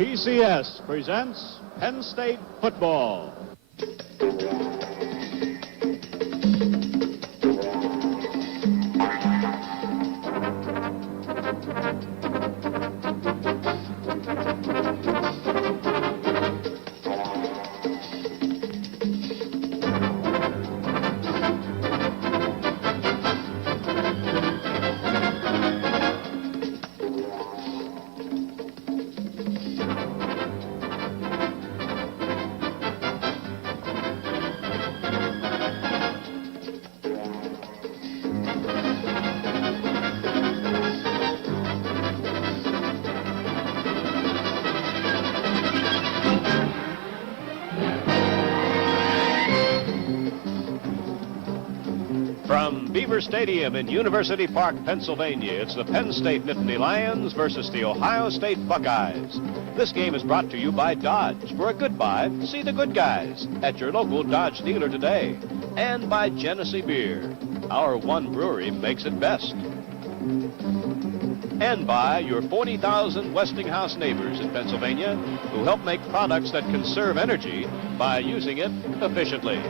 PCS presents Penn State football. From Beaver Stadium in University Park, Pennsylvania, it's the Penn State Nittany Lions versus the Ohio State Buckeyes. This game is brought to you by Dodge. For a good buy, see the good guys at your local Dodge dealer today. And by Genesee Beer. Our one brewery makes it best. And by your 40,000 Westinghouse neighbors in Pennsylvania who help make products that conserve energy by using it efficiently.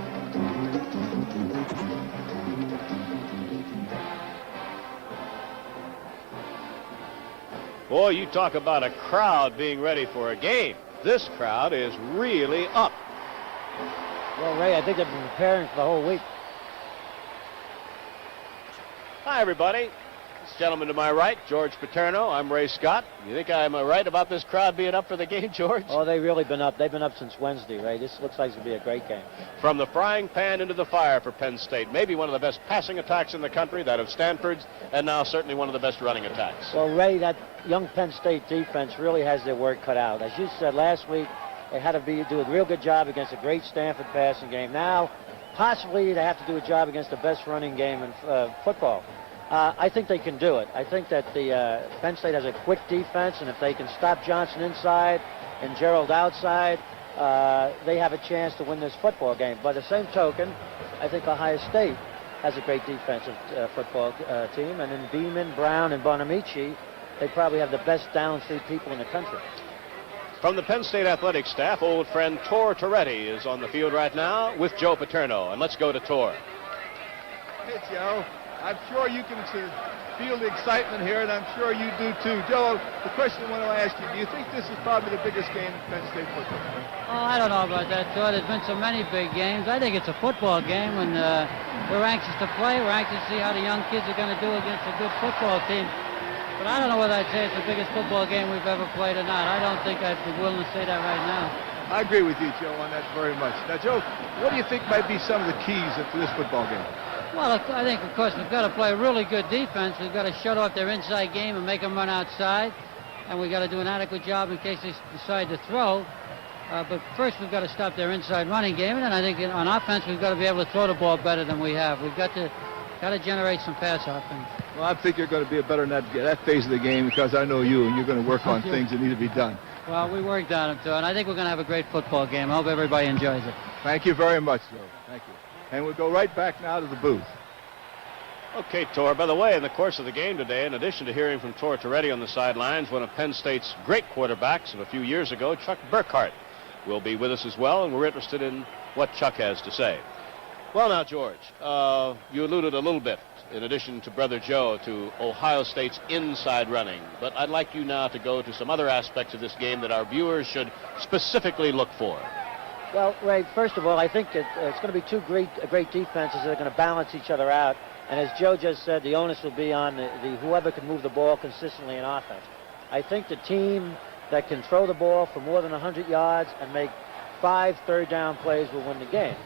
Boy, you talk about a crowd being ready for a game. This crowd is really up. Well, Ray, I think they've been preparing for the whole week. Hi, everybody. This gentleman to my right, George Paterno. I'm Ray Scott. You think I'm right about this crowd being up for the game, George? Oh, they've really been up. They've been up since Wednesday, Ray. This looks like it's going to be a great game. From the frying pan into the fire for Penn State. Maybe one of the best passing attacks in the country, that of Stanford's, and now certainly one of the best running attacks. Well, Ray, that young Penn State defense really has their work cut out. As you said last week, they had to do a real good job against a great Stanford passing game. Now, possibly they have to do a job against the best running game in football. I think they can do it. I think that the Penn State has a quick defense, and if they can stop Johnson inside and Gerald outside, they have a chance to win this football game. By the same token, I think Ohio State has a great defensive football team, and in Beeman, Brown, and Bonamici, they probably have the best downfield people in the country. From the Penn State athletic staff, old friend Tor Toretti is on the field right now with Joe Paterno, and let's go to Tor. Hey, Joe. I'm sure you can feel the excitement here, and I'm sure you do too. Joe, the question I want to ask you, do you think this is probably the biggest game in Penn State football? Oh, I don't know about that, Joe. There's been so many big games. I think it's a football game, and we're anxious to play. We're anxious to see how the young kids are going to do against a good football team. But I don't know whether I'd say it's the biggest football game we've ever played or not. I don't think I'd be willing to say that right now. I agree with you, Joe, on that very much. Now, Joe, what do you think might be some of the keys for this football game? Well, I think, of course, we've got to play a really good defense. We've got to shut off their inside game and make them run outside. And we've got to do an adequate job in case they decide to throw. But first, we've got to stop their inside running game. And then I think on offense, we've got to be able to throw the ball better than we have. We've got to generate some pass offense. Well, I think you're going to be better in that phase of the game because I know you, and you're going to work on things that need to be done. Well, we worked on them, too. And I think we're going to have a great football game. I hope everybody enjoys it. Thank you very much, Joe. Thank you. And we'll go right back now to the booth. Okay, Tor. By the way, in the course of the game today, in addition to hearing from Tor Toretti on the sidelines, one of Penn State's great quarterbacks of a few years ago, Chuck Burkhart, will be with us as well, and we're interested in what Chuck has to say. Well, now, George, you alluded a little bit, in addition to Brother Joe, to Ohio State's inside running. But I'd like you now to go to some other aspects of this game that our viewers should specifically look for. Well, Ray, first of all, I think that it's going to be two great defenses that are going to balance each other out. And as Joe just said, the onus will be on the whoever can move the ball consistently in offense. I think the team that can throw the ball for more than 100 yards and make 5 third-down plays will win the game.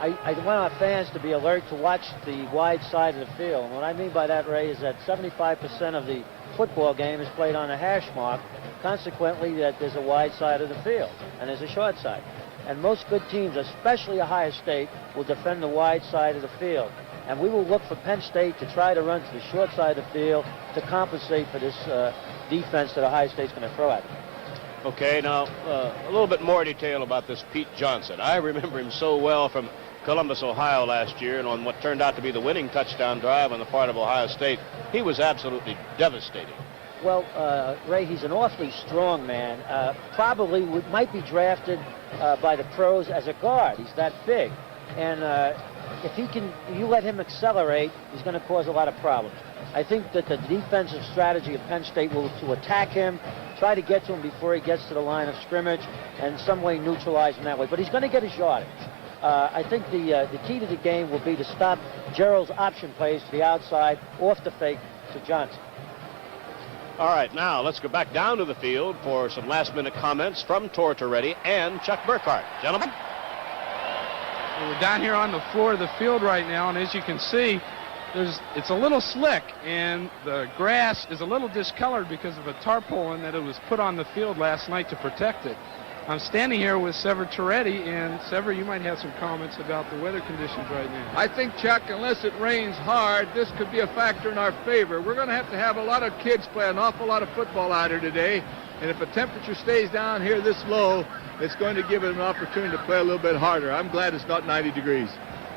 I want our fans to be alert to watch the wide side of the field. And what I mean by that, Ray, is that 75% of the football game is played on a hash mark. Consequently, that there's a wide side of the field and there's a short side. And most good teams, especially Ohio State, will defend the wide side of the field. And we will look for Penn State to try to run to the short side of the field to compensate for this defense that Ohio State's going to throw at them. Okay, now, a little bit more detail about this Pete Johnson. I remember him so well from Columbus, Ohio last year, and on what turned out to be the winning touchdown drive on the part of Ohio State. He was absolutely devastating. Well, Ray, he's an awfully strong man. Probably might be drafted by the pros as a guard. He's that big. And if you let him accelerate, he's going to cause a lot of problems. I think that the defensive strategy of Penn State will to attack him, try to get to him before he gets to the line of scrimmage, and in some way neutralize him that way. But he's going to get his yardage. I think the key to the game will be to stop Gerald's option plays to the outside, off the fake to Johnson. All right, now let's go back down to the field for some last-minute comments from Tortoretti and Chuck Burkhart. Gentlemen? Well, we're down here on the floor of the field right now, and as you can see, it's a little slick, and the grass is a little discolored because of a tarpaulin that it was put on the field last night to protect it. I'm standing here with Sever Toretti, and Sever, you might have some comments about the weather conditions right now. I think, Chuck, unless it rains hard, this could be a factor in our favor. We're going to have a lot of kids play an awful lot of football out here today, and if the temperature stays down here this low, it's going to give them an opportunity to play a little bit harder. I'm glad it's not 90 degrees.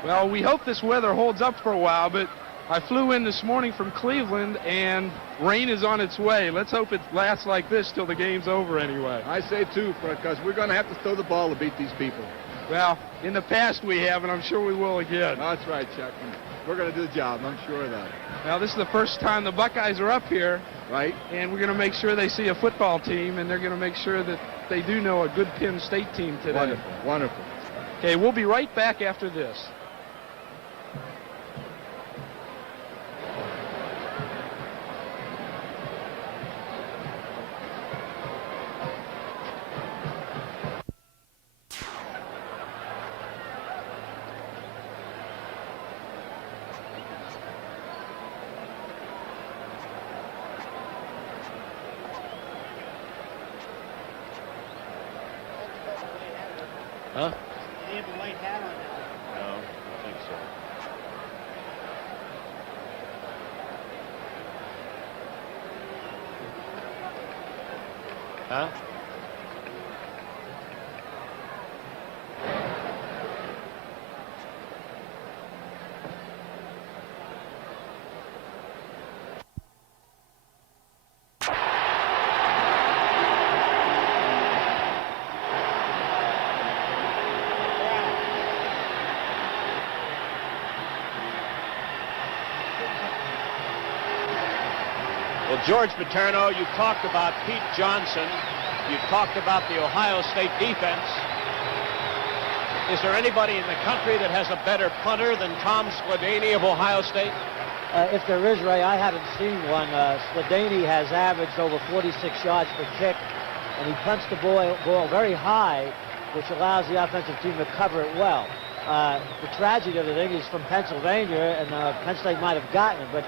Well, we hope this weather holds up for a while, but I flew in this morning from Cleveland, and rain is on its way. Let's hope it lasts like this till the game's over anyway. I say, too, because we're going to have to throw the ball to beat these people. Well, in the past we have, and I'm sure we will again. That's right, Chuck. We're going to do the job. I'm sure of that. Now, this is the first time the Buckeyes are up here. Right. And we're going to make sure they see a football team, and they're going to make sure that they do know a good Penn State team today. Wonderful, wonderful. Okay, we'll be right back after this. Huh? Do you have a white hat on now? No, I don't think so. Huh? Well, George Paterno, you talked about Pete Johnson. You talked about the Ohio State defense. Is there anybody in the country that has a better punter than Tom Skladany of Ohio State? If there is, Ray, I haven't seen one. Skladany has averaged over 46 yards per kick, and he punts the ball very high, which allows the offensive team to cover it well. The tragedy of the thing is from Pennsylvania, and Penn State might have gotten it, but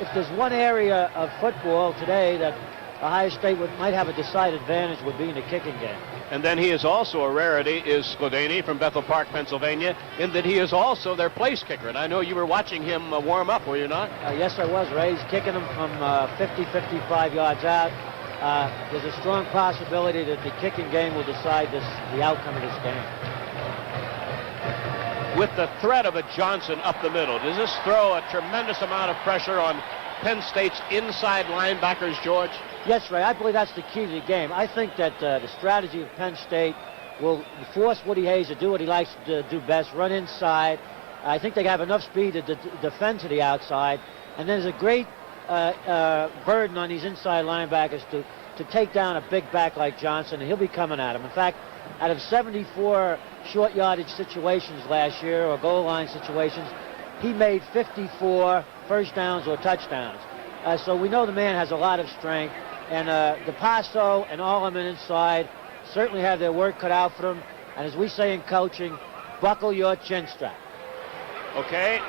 if there's one area of football today that Ohio State might have a decided advantage would be in the kicking game. And then he is also a rarity, is Skladany from Bethel Park, Pennsylvania, in that he is also their place kicker. And I know you were watching him warm up, were you not? Yes, I was, Ray. He's kicking them from 50, 55 yards out. There's a strong possibility that the kicking game will decide the outcome of this game. With the threat of a Johnson up the middle, does this throw a tremendous amount of pressure on Penn State's inside linebackers, George? Yes, Ray, I believe that's the key to the game. I think that the strategy of Penn State will force Woody Hayes to do what he likes to do best, run inside. I think they have enough speed to defend to the outside. And there's a great burden on these inside linebackers to take down a big back like Johnson, and he'll be coming at him. In fact, out of 74 short yardage situations last year, or goal line situations, he made 54 first downs or touchdowns. So we know the man has a lot of strength, and DePasso and Allman inside certainly have their work cut out for them. And as we say in coaching, buckle your chin strap. Okay.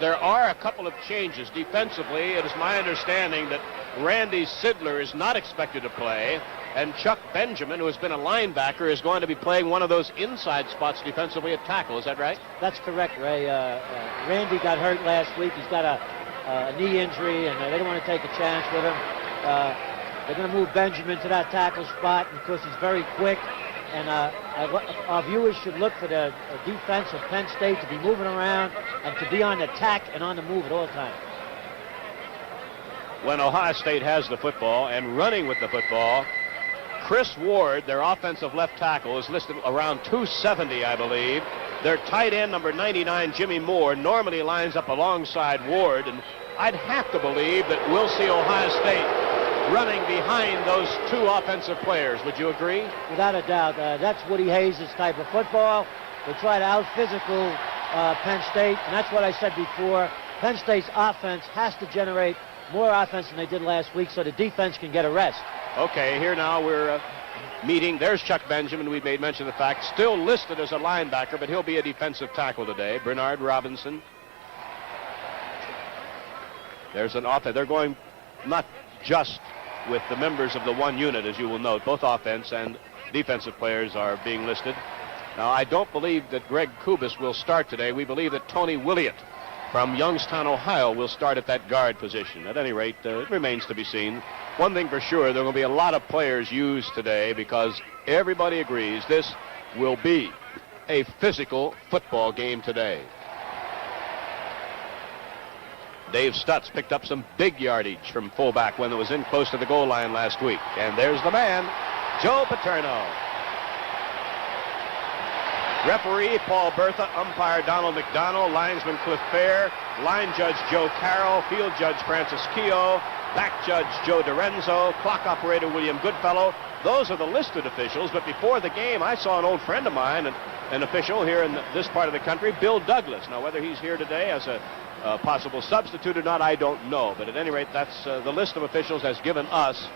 There are a couple of changes defensively. It is my understanding that Randy Sidler is not expected to play, and Chuck Benjamin, who has been a linebacker, is going to be playing one of those inside spots defensively at tackle. Is that right? That's correct, Ray. Randy got hurt last week. He's got a knee injury, and they don't want to take a chance with him. They're going to move Benjamin to that tackle spot, and of course he's very quick. And our viewers should look for the defense of Penn State to be moving around and to be on the attack and on the move at all times. when Ohio State has the football and running with the football. Chris Ward, their offensive left tackle, is listed around 270, I believe. Their tight end, number 99, Jimmy Moore, normally lines up alongside Ward, and I'd have to believe that we'll see Ohio State running behind those two offensive players. Would you agree? Without a doubt. That's Woody Hayes' type of football. They try to out-physical Penn State, and that's what I said before. Penn State's offense has to generate more offense than they did last week so the defense can get a rest. Okay, here now we're meeting. There's Chuck Benjamin. We made mention of the fact. Still listed as a linebacker, but he'll be a defensive tackle today. Bernard Robinson. There's an offense. They're going not just with the members of the one unit, as you will note. Both offense and defensive players are being listed. Now, I don't believe that Greg Kubis will start today. We believe that Tony Williott from Youngstown, Ohio, will start at that guard position. At any rate, it remains to be seen. One thing for sure, there will be a lot of players used today because everybody agrees this will be a physical football game today. Dave Stutz picked up some big yardage from fullback when it was in close to the goal line last week. And there's the man, Joe Paterno. Referee Paul Bertha, umpire Donald McDonald, linesman Cliff Fair, line judge Joe Carroll, field judge Francis Keogh, back judge Joe DiRenzo, clock operator William Goodfellow. Those are the listed officials, but before the game, I saw an old friend of mine, an official here in this part of the country, Bill Douglas. Now, whether he's here today as a possible substitute or not, I don't know. But at any rate, that's the list of officials has given us.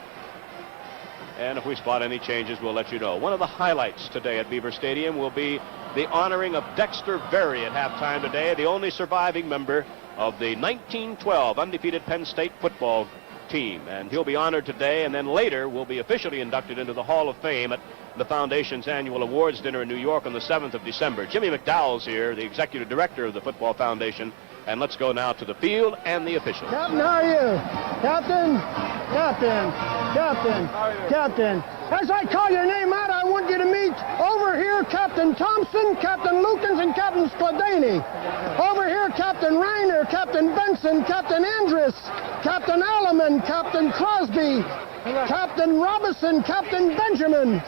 And if we spot any changes, we'll let you know. One of the highlights today at Beaver Stadium will be the honoring of Dexter Berry at halftime today, the only surviving member of the 1912 undefeated Penn State football team. And he'll be honored today, and then later will be officially inducted into the Hall of Fame at the Foundation's annual awards dinner in New York on the 7th of December. Jimmy McDowell's here, the executive director of the Football Foundation. And let's go now to the field and the officials. Captain, how are you? Captain, Captain, Captain, Captain. As I call your name out, I want you to meet over here Captain Thompson, Captain Lukens, and Captain Skladany. Over here, Captain Reiner, Captain Benson, Captain Andrus, Captain Alleman, Captain Crosby, Captain Robinson, Captain Benjamin.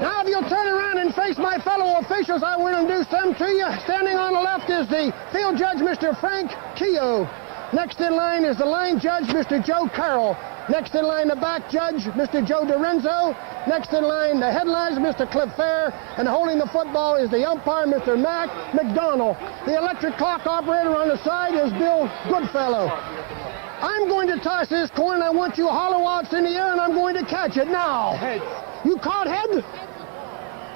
Now, if you'll turn around and face my fellow officials, I will introduce them to you. Standing on the left is the field judge, Mr. Frank Keogh. Next in line is the line judge, Mr. Joe Carroll. Next in line, the back judge, Mr. Joe DiRenzo. Next in line, the headlines, Mr. Cliff Fair. And holding the football is the umpire, Mr. Mac McDonald. The electric clock operator on the side is Bill Goodfellow. I'm going to toss this coin, and I want you hollow outs in the air, and I'm going to catch it now. Head. You caught head?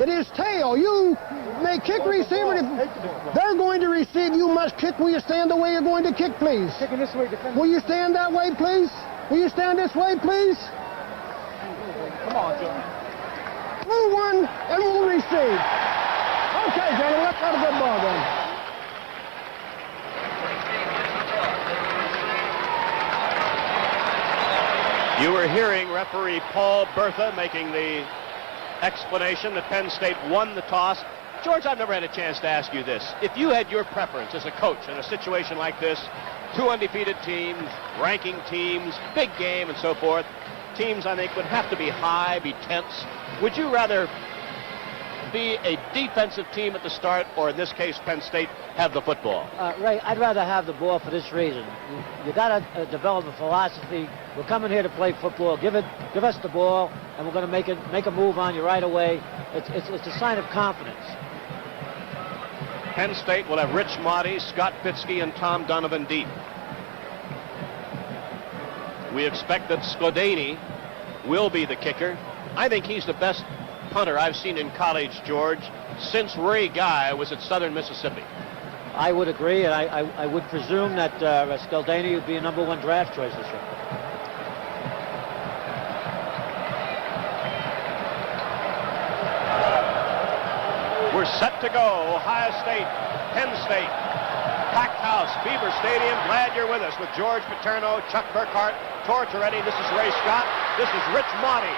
It is tail. You may kick receiver. If they're going to receive, you must kick. Will you stand the way you're going to kick, please? Kicking this way, defender. Will you stand that way, please? Will you stand this way, please? Come on, Joe. Through one, and we'll receive. Okay, gentlemen, let's have a good ball then. You were hearing referee Paul Bertha making the explanation that Penn State won the toss. George, I've never had a chance to ask you this. If you had your preference as a coach in a situation like this, two undefeated teams, ranking teams, big game and so forth, teams I think would have to be high, be tense. Would you rather be a defensive team at the start, or in this case, Penn State have the football? Ray, I'd rather have the ball for this reason. You got to develop a philosophy. We're coming here to play football. Give us the ball, and we're going to make a move on you right away. It's a sign of confidence. Penn State will have Rich Motti, Scott Fitzke, and Tom Donovan deep. We expect that Skladany will be the kicker. I think he's the best punter I've seen in college, George, since Ray Guy was at Southern Mississippi. I would agree, and I would presume that Skladany would be a #1 draft choice this year. We're set to go. Ohio State, Penn State, packed house, Beaver Stadium. Glad you're with us with George Paterno, Chuck Burkhart, Tor Toretti. This is Ray Scott. This is Rich Motti.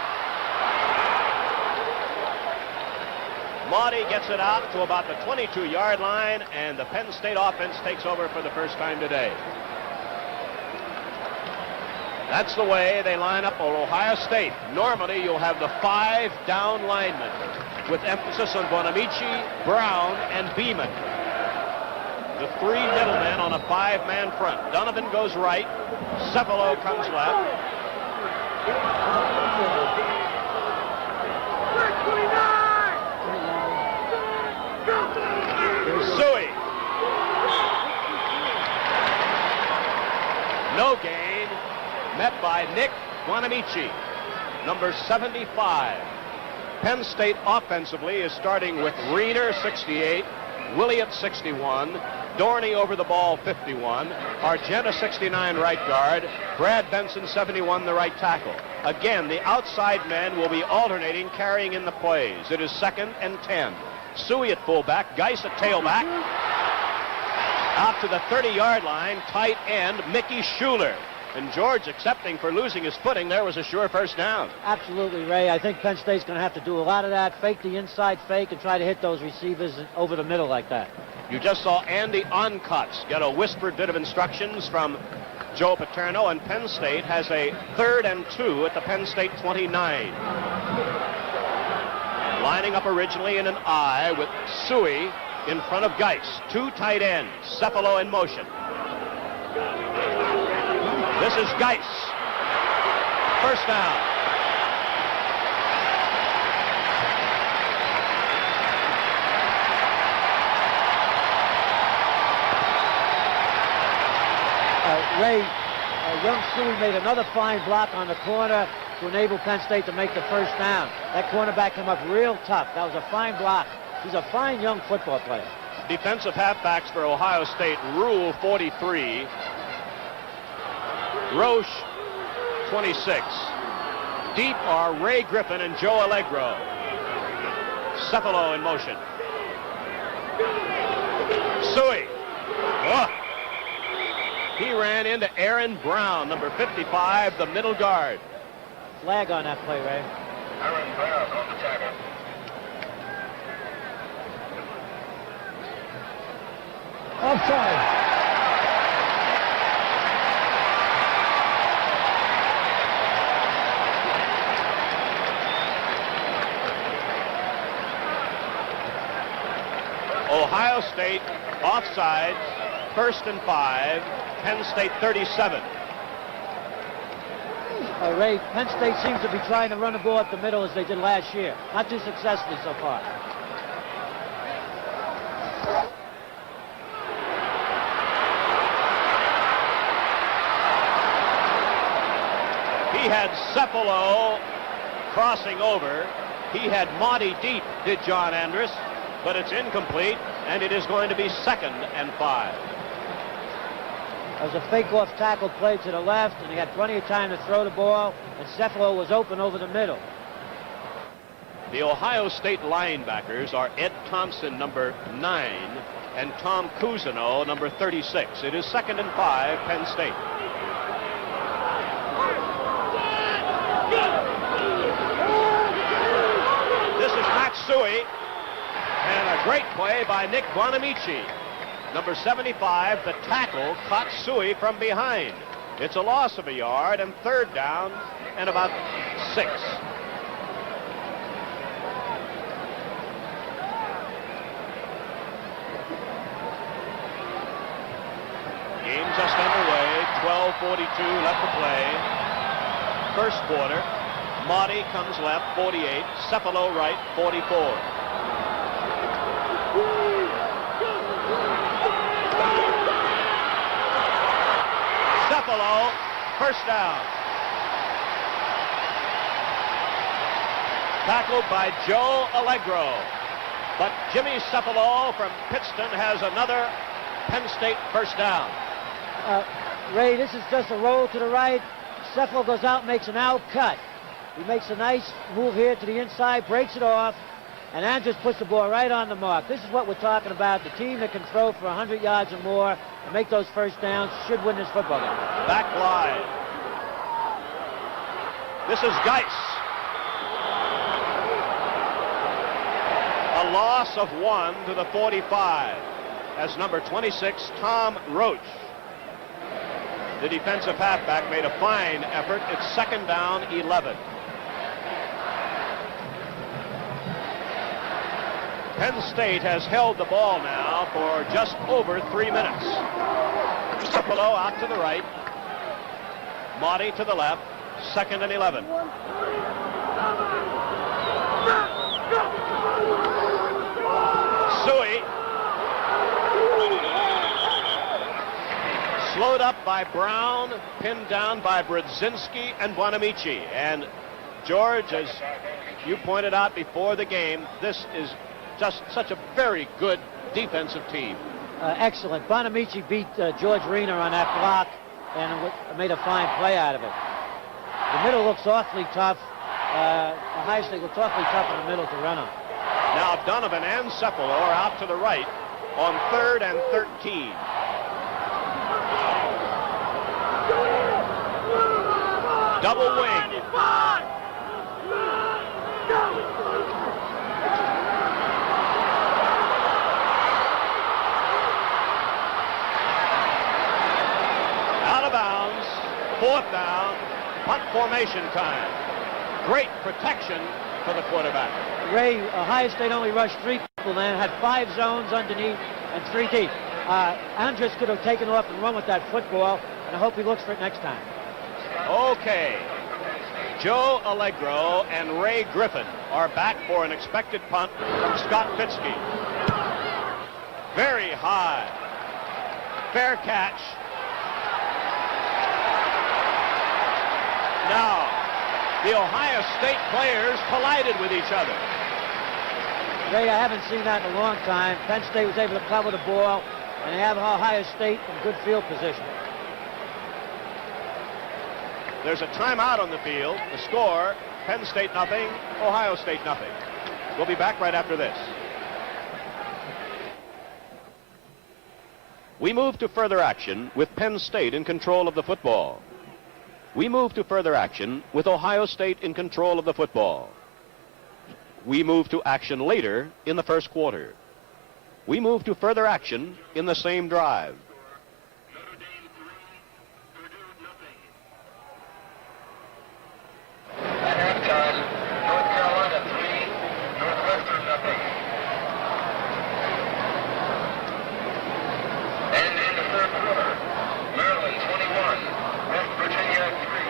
Motti gets it out to about the 22-yard line, and the Penn State offense takes over for the first time today. That's the way they line up on Ohio State. Normally, you'll have the 5 down linemen with emphasis on Bonamici, Brown, and Beeman. The 3 middlemen on a 5-man front. Donovan goes right. Cefalo comes left. Suey. No gain. Met by Nick Bonamici, number 75. Penn State offensively is starting with Reener, 68, Williott, 61, Dorney over the ball, 51, Argenta, 69, right guard, Brad Benson, 71, the right tackle. Again, the outside men will be alternating, carrying in the plays. It is 2nd and 10. Suey at fullback, Geis at tailback. Out to the 30-yard line, tight end, Mickey Schuler. And George accepting for losing his footing. There was a sure first down. Absolutely, Ray. I think Penn State's going to have to do a lot of that, fake the inside fake, and try to hit those receivers over the middle like that. You just saw Andy Oncotts get a whispered bit of instructions from Joe Paterno, and Penn State has a 3rd and 2 at the Penn State 29. Lining up originally in an I with Suey in front of Geis. 2 tight ends, Cefalo in motion. This is Geis. First down. Ray, young Suey made another fine block on the corner to enable Penn State to make the first down. That cornerback came up real tough. That was a fine block. He's a fine young football player. Defensive halfbacks for Ohio State, Rule 43. Roche, 26. Deep are Ray Griffin and Joe Allegro. Cefalo in motion. Suey. Oh. He ran into Aaron Brown, number 55, the middle guard. Flag on that play, Ray. Aaron Brown on the tackle. Offside. Ohio State offsides, 1st and 5, Penn State 37. Ray, Penn State seems to be trying to run the ball up the middle as they did last year. Not too successfully so far. He had Cefalo crossing over. He had Monty deep, did John Andrus, but it's incomplete, and it is going to be 2nd and 5. There was a fake-off tackle play to the left, and he had plenty of time to throw the ball, and Cefalo was open over the middle. The Ohio State linebackers are Ed Thompson, number 9, and Tom Cousineau, number 36. It is 2nd and 5, Penn State. This is Max Suey, and a great play by Nick Bonamici. Number 75, the tackle, caught Suey from behind. It's a loss of a yard, and 3rd down and about 6. Game just underway, 12:42 left to play. First quarter. Monty comes left, 48. Cefalo right, 44. Cefalo, first down. Tackled by Joe Allegro. But Jimmy Cefalo from Pittston has another Penn State first down. Ray, this is just a roll to the right. Cefalo goes out, makes an out cut. He makes a nice move here to the inside, breaks it off, and Andrus puts the ball right on the mark. This is what we're talking about. The team that can throw for 100 yards or more and make those first downs should win this football game. Back line. This is Geis. A loss of 1 to the 45 as number 26, Tom Roach, the defensive halfback, made a fine effort. It's 2nd down, 11. Penn State has held the ball now for just over 3 minutes. Cipolo out to the right. Motti to the left. 2nd and 11. Suey. Slowed up by Brown, pinned down by Brodzinski and Buonamici. And George, as you pointed out before the game, this is just such a very good defensive team. Excellent. Buonamici beat George Reiner on that block and made a fine play out of it. The middle looks awfully tough. Ohio State looks awfully tough in the middle to run on. Now Donovan and Cepolo are out to the right on 3rd and 13. Double wing. Out of bounds. 4th down. Punt formation time. Great protection for the quarterback. Ray, Ohio State only rushed 3 people then, had 5 zones underneath and 3 deep. Andrus could have taken off and run with that football, and I hope he looks for it next time. Okay. Joe Allegro and Ray Griffin are back for an expected punt from Scott Fitzke. Very high. Fair catch. Now, the Ohio State players collided with each other. Ray, I haven't seen that in a long time. Penn State was able to cover the ball, and they have Ohio State in good field position. There's a timeout on the field. The score, Penn State nothing, Ohio State nothing. We'll be back right after this. We move to further action with Penn State in control of the football. We move to further action with Ohio State in control of the football. We move to action later in the first quarter. We move to further action in the same drive. At halftime, North Carolina 3, Northwestern nothing. And in the third quarter, Maryland 21, West Virginia 3.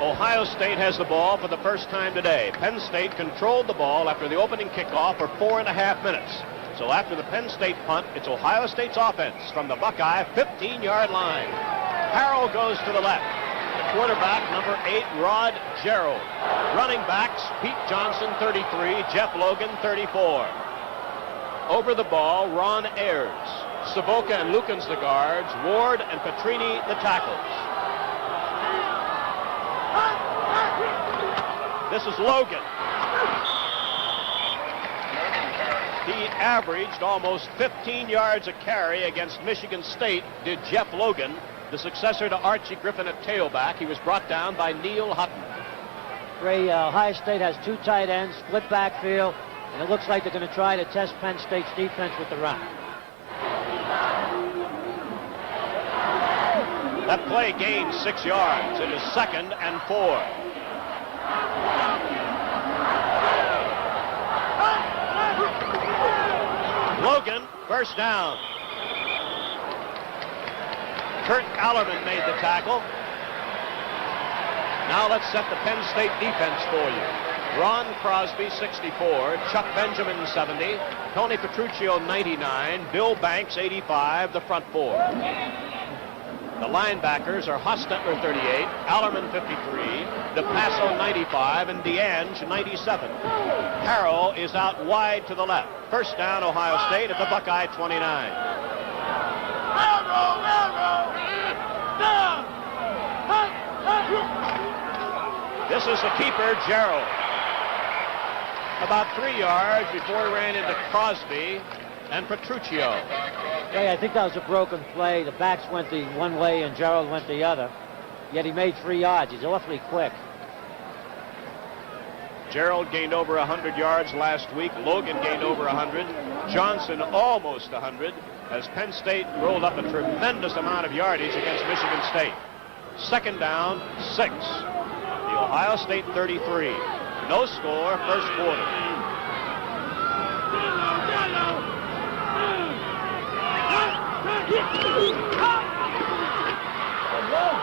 Ohio State has the ball for the first time today. Penn State controlled the ball after the opening kickoff for 4.5 minutes. So after the Penn State punt, it's Ohio State's offense from the Buckeye 15-yard line. Harrell goes to the left. The quarterback, number 8, Rod Gerald. Running backs, Pete Johnson, 33, Jeff Logan, 34. Over the ball, Ron Ayers. Savoca and Lukens the guards, Ward and Petrini the tackles. This is Logan. He averaged almost 15 yards a carry against Michigan State, did Jeff Logan, the successor to Archie Griffin at tailback. He was brought down by Neil Hutton. Ray, Ohio State has 2 tight ends, split backfield, and it looks like they're going to try to test Penn State's defense with the run. That play gained 6 yards. It is 2nd and 4. Logan, first down. Kurt Allerman made the tackle. Now let's set the Penn State defense for you. Ron Crosby, 64. Chuck Benjamin, 70. Tony Petruccio, 99. Bill Banks, 85. The front 4. The linebackers are Hostetler, 38. Allerman, 53. DePasso, 95. And DeAnge, 97. Harrell is out wide to the left. First down, Ohio State at the Buckeye 29. This is the keeper, Gerald. About 3 yards before he ran into Crosby and Petruccio. Ray, I think that was a broken play. The backs went the one way and Gerald went the other. Yet he made 3 yards. He's awfully quick. Gerald gained over 100 yards last week. Logan gained over 100. Johnson almost 100, as Penn State rolled up a tremendous amount of yardage against Michigan State. Second down, 6. The Ohio State 33. No score, first quarter.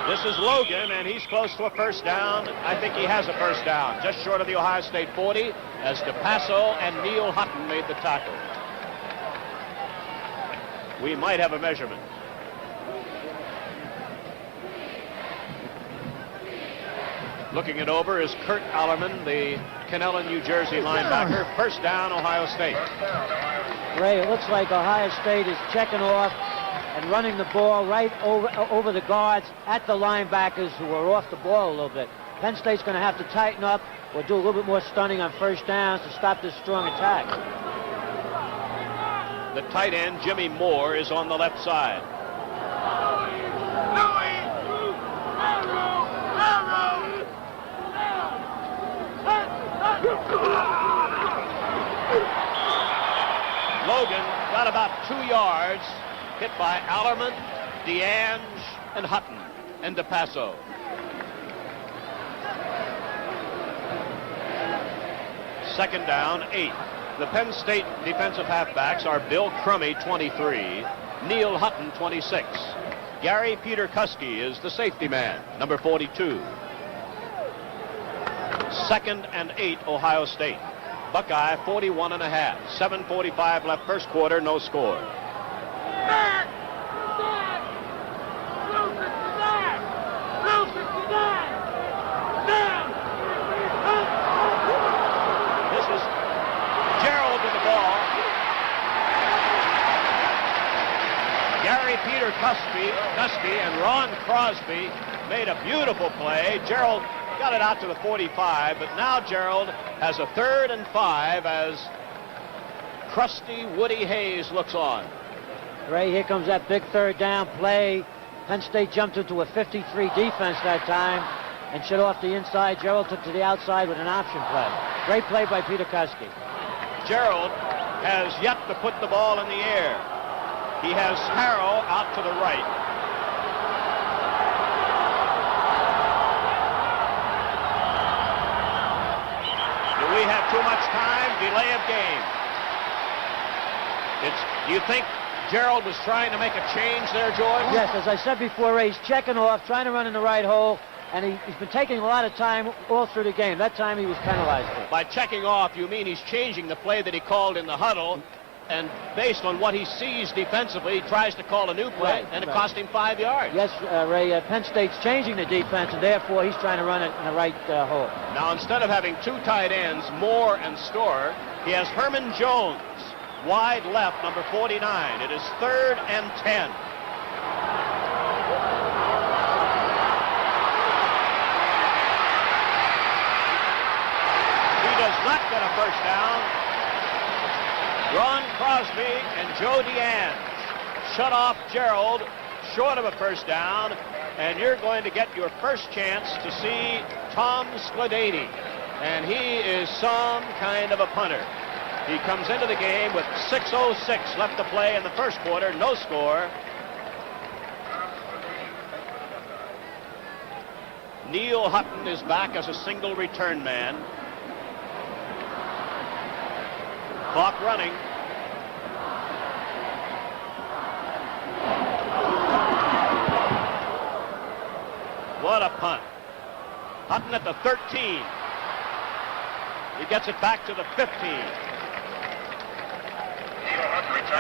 This is Logan, and he's close to a first down. I think he has a first down, just short of the Ohio State 40, as DePasso and Neil Hutton made the tackle. We might have a measurement. Looking it over is Kurt Allerman, the Canella, New Jersey linebacker. First down, Ohio State. Ray, it looks like Ohio State is checking off and running the ball right over the guards at the linebackers who are off the ball a little bit. Penn State's going to have to tighten up or do a little bit more stunning on first downs to stop this strong attack. The tight end, Jimmy Moore, is on the left side. Logan got about 2 yards, hit by Allerman, DeAnge, and Hutton, and DePasso. Second down, 8. The Penn State defensive halfbacks are Bill Crummey, 23, Neil Hutton, 26. Gary Peter Kuski is the safety man, number 42. Second and 8, Ohio State. Buckeye 41.5. 7:45 left first quarter, no score. This is Gerald with the ball. Gary Peter Kuski and Ron Crosby made a beautiful play. Gerald got it out to the 45, but now Gerald has a 3rd and 5 as crusty Woody Hayes looks on. Ray, here comes that big third down play. Penn State jumped into a 53 defense that time and shut off the inside. Gerald took to the outside with an option play. Great play by Peter Kuski. Gerald has yet to put the ball in the air. He has Harrow out to the right. Do we have too much time? Delay of game. Do you think Gerald was trying to make a change there, George? Yes, as I said before, Ray, he's checking off, trying to run in the right hole, and he's been taking a lot of time all through the game. That time he was penalized for. By checking off, you mean he's changing the play that he called in the huddle, and based on what he sees defensively, he tries to call a new play, and it cost him 5 yards. Yes, Ray, Penn State's changing the defense, and therefore he's trying to run it in the right hole. Now, instead of having 2 tight ends, Moore and Storer, he has Herman Jones, wide left, number 49. It is 3rd and 10. He does not get a first down. Ron Crosby and Joe DeAnge shut off Gerald short of a first down, and you're going to get your first chance to see Tom Skladany, and he is some kind of a punter. He comes into the game with 6:06 left to play in the first quarter, no score. Neil Hutton is back as a single return man. Clock running. What a punt. Hutton at the 13. He gets it back to the 15.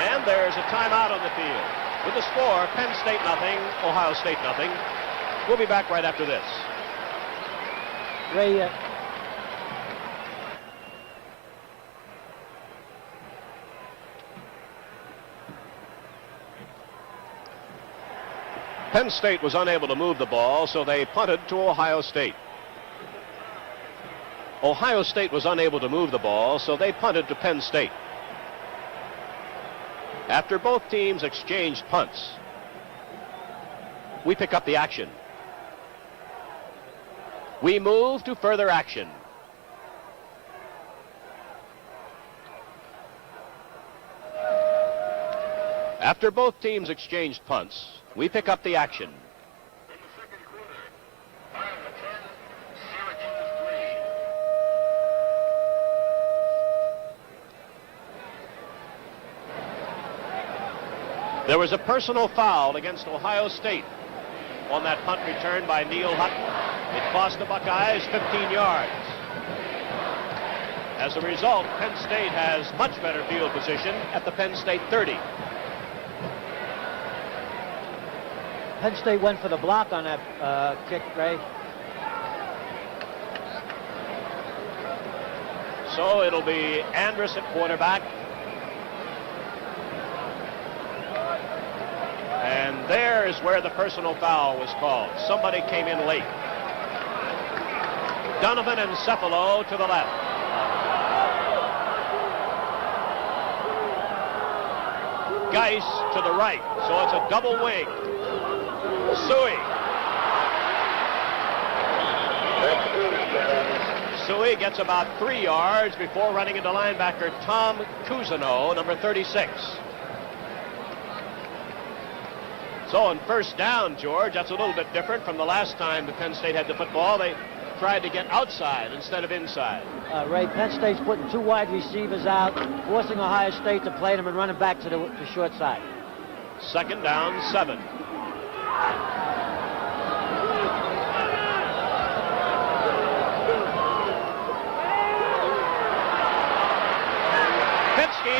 And there's a timeout on the field. With the score, Penn State nothing, Ohio State nothing. We'll be back right after this. Ray, Penn State was unable to move the ball, so they punted to Ohio State. Ohio State was unable to move the ball, so they punted to Penn State. After both teams exchanged punts, we pick up the action. We move to further action. After both teams exchanged punts, we pick up the action. In the second quarter, Iowa 10, Syracuse 3. There was a personal foul against Ohio State on that punt return by Neil Hutton. It cost the Buckeyes 15 yards. As a result, Penn State has much better field position at the Penn State 30. Penn State went for the block on that kick, Ray. So it'll be Andrus at quarterback. And there is where the personal foul was called. Somebody came in late. Donovan and Cephalo to the left. Geis to the right. So it's a double wing. Suey gets about 3 yards before running into linebacker Tom Cousineau, number 36. So on first down, George, that's a little bit different from the last time the Penn State had the football. They tried to get outside instead of inside. Ray, Penn State's putting 2 wide receivers out, forcing Ohio State to play them and running back to the short side. Second down, 7. Pinsky.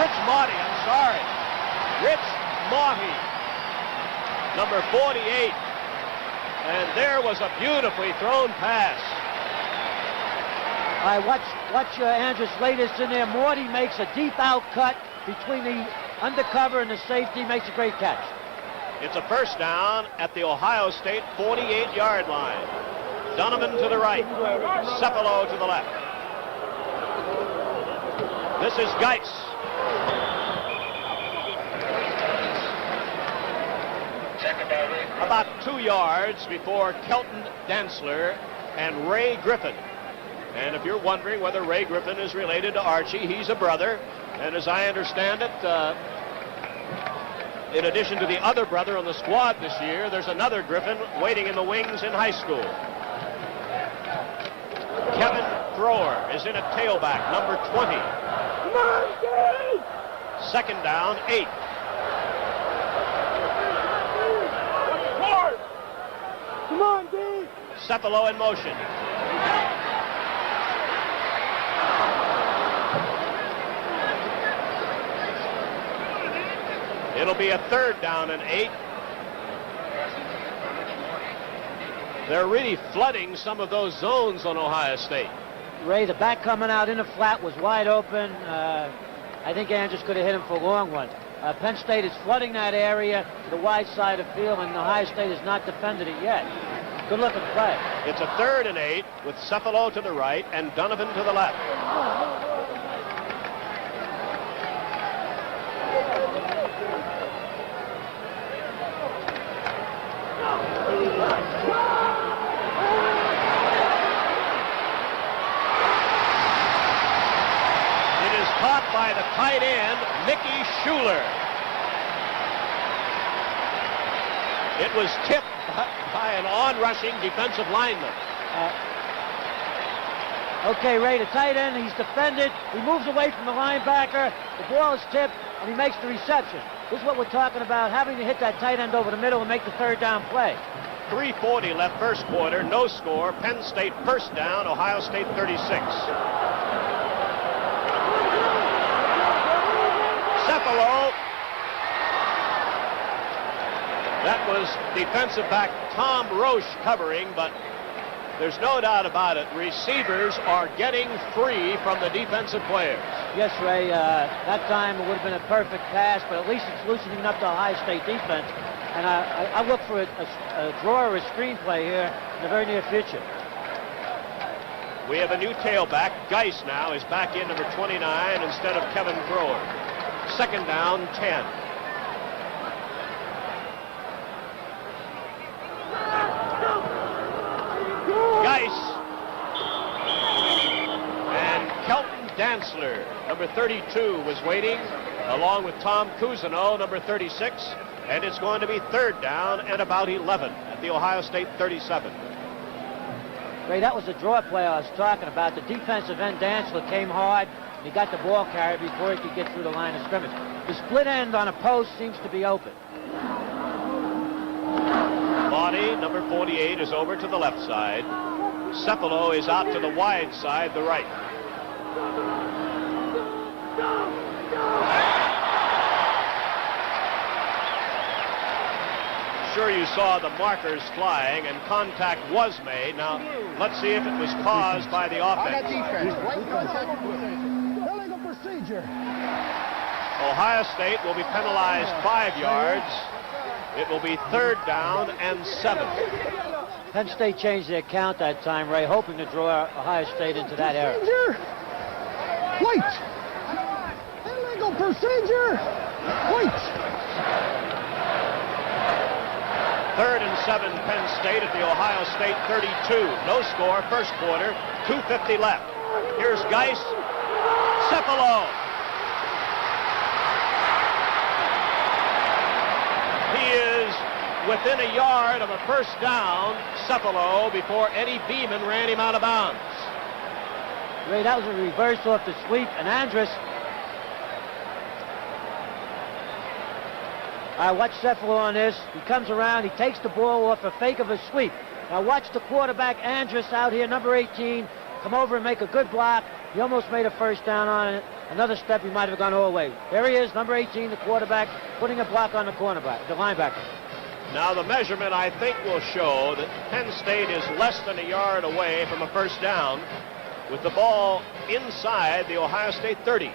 Rich Marty, I'm sorry. Rich Marty, number 48. And there was a beautifully thrown pass. All right, watch Andrus latest in there. Morty makes a deep out cut between the undercover and the safety, makes a great catch. It's a first down at the Ohio State 48-yard line. Donovan to the right, Cephalo to the left. This is Geis. About 2 yards before Kelton Dantzler and Ray Griffin. And if you're wondering whether Ray Griffin is related to Archie, he's a brother. And as I understand it, in addition to the other brother on the squad this year, there's another Griffin waiting in the wings in high school. Kevin Thrower is in at tailback, number 20. Come on, Dave! Second down, 8. Come on, Dave! Cephalo in motion. It'll be a third down and 8. They're really flooding some of those zones on Ohio State. Ray, the back coming out in the flat was wide open. I think Andrus could have hit him for a long one. Penn State is flooding that area to the wide side of the field, and Ohio State has not defended it yet. Good looking play. It's a third and 8 with Cephalo to the right and Donovan to the left. It is caught by the tight end, Mickey Schuler. It was tipped by an on-rushing defensive lineman. Okay, Ray, the tight end, he's defended. He moves away from the linebacker. The ball is tipped, and he makes the reception. This is what we're talking about, having to hit that tight end over the middle and make the third down play. 3:40 left first quarter, no score. Penn State first down, Ohio State 36. Cephalo. That was defensive back Tom Roche covering, but there's no doubt about it. Receivers are getting free from the defensive players. Yes, Ray, that time it would have been a perfect pass, but at least it's loosening up the Ohio State defense. And I look for a draw or a screenplay here in the very near future. We have a new tailback. Geis now is back in, number 29, instead of Kevin Thrower. Second down, 10. Geis. And Kelton Dantzler, number 32, was waiting, along with Tom Cousineau, number 36. And it's going to be third down and about 11 at the Ohio State 37. Ray, that was the draw play I was talking about. The defensive end, Dantzler, came hard. He got the ball carried before he could get through the line of scrimmage. The split end on a post seems to be open. Body, number 48, is over to the left side. Cepolo is out to the wide side, the right. Sure, you saw the markers flying and contact was made. Now, let's see if it was caused by the offense. Illegal procedure. Ohio State will be penalized 5 yards. It will be third down and 7. Penn State changed their count that time, Ray, hoping to draw Ohio State into that area. Wait! Illegal procedure! Wait! Third and 7, Penn State at the Ohio State 32. No score, first quarter, 2:50 left. Here's Geis. Cepolo. He is within a yard of a first down, Cepolo, before Eddie Beeman ran him out of bounds. Ray, that was a reverse off the sweep, and Andrus. Watch Cepolo on this. He comes around, he takes the ball off a fake of a sweep. Now watch the quarterback, Andrus, out here, number 18, come over and make a good block. He almost made a first down on it. Another step, he might have gone all the way. There he is, number 18, the quarterback, putting a block on the cornerback, the linebacker. Now the measurement, I think, will show that Penn State is less than a yard away from a first down with the ball inside the Ohio State 30.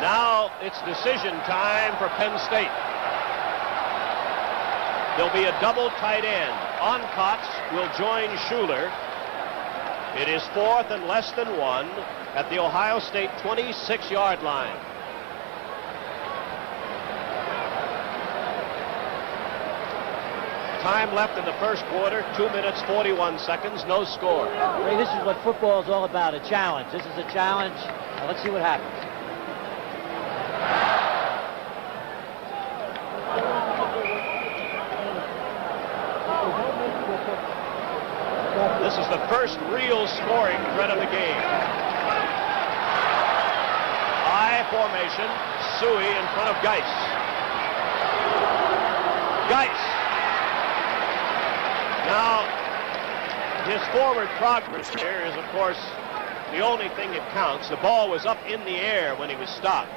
Now it's decision time for Penn State. There'll be a double tight end. Oncotz will join Schuler. It is fourth and less than 1 at the Ohio State 26-yard line. Time left in the first quarter, 2 minutes, 41 seconds, no score. Ray, this is what football is all about, a challenge. This is a challenge. Now let's see what happens. This is the first real scoring threat of the game. I formation, Suey in front of Geis. Geis. Now, his forward progress here is, of course, the only thing that counts. The ball was up in the air when he was stopped.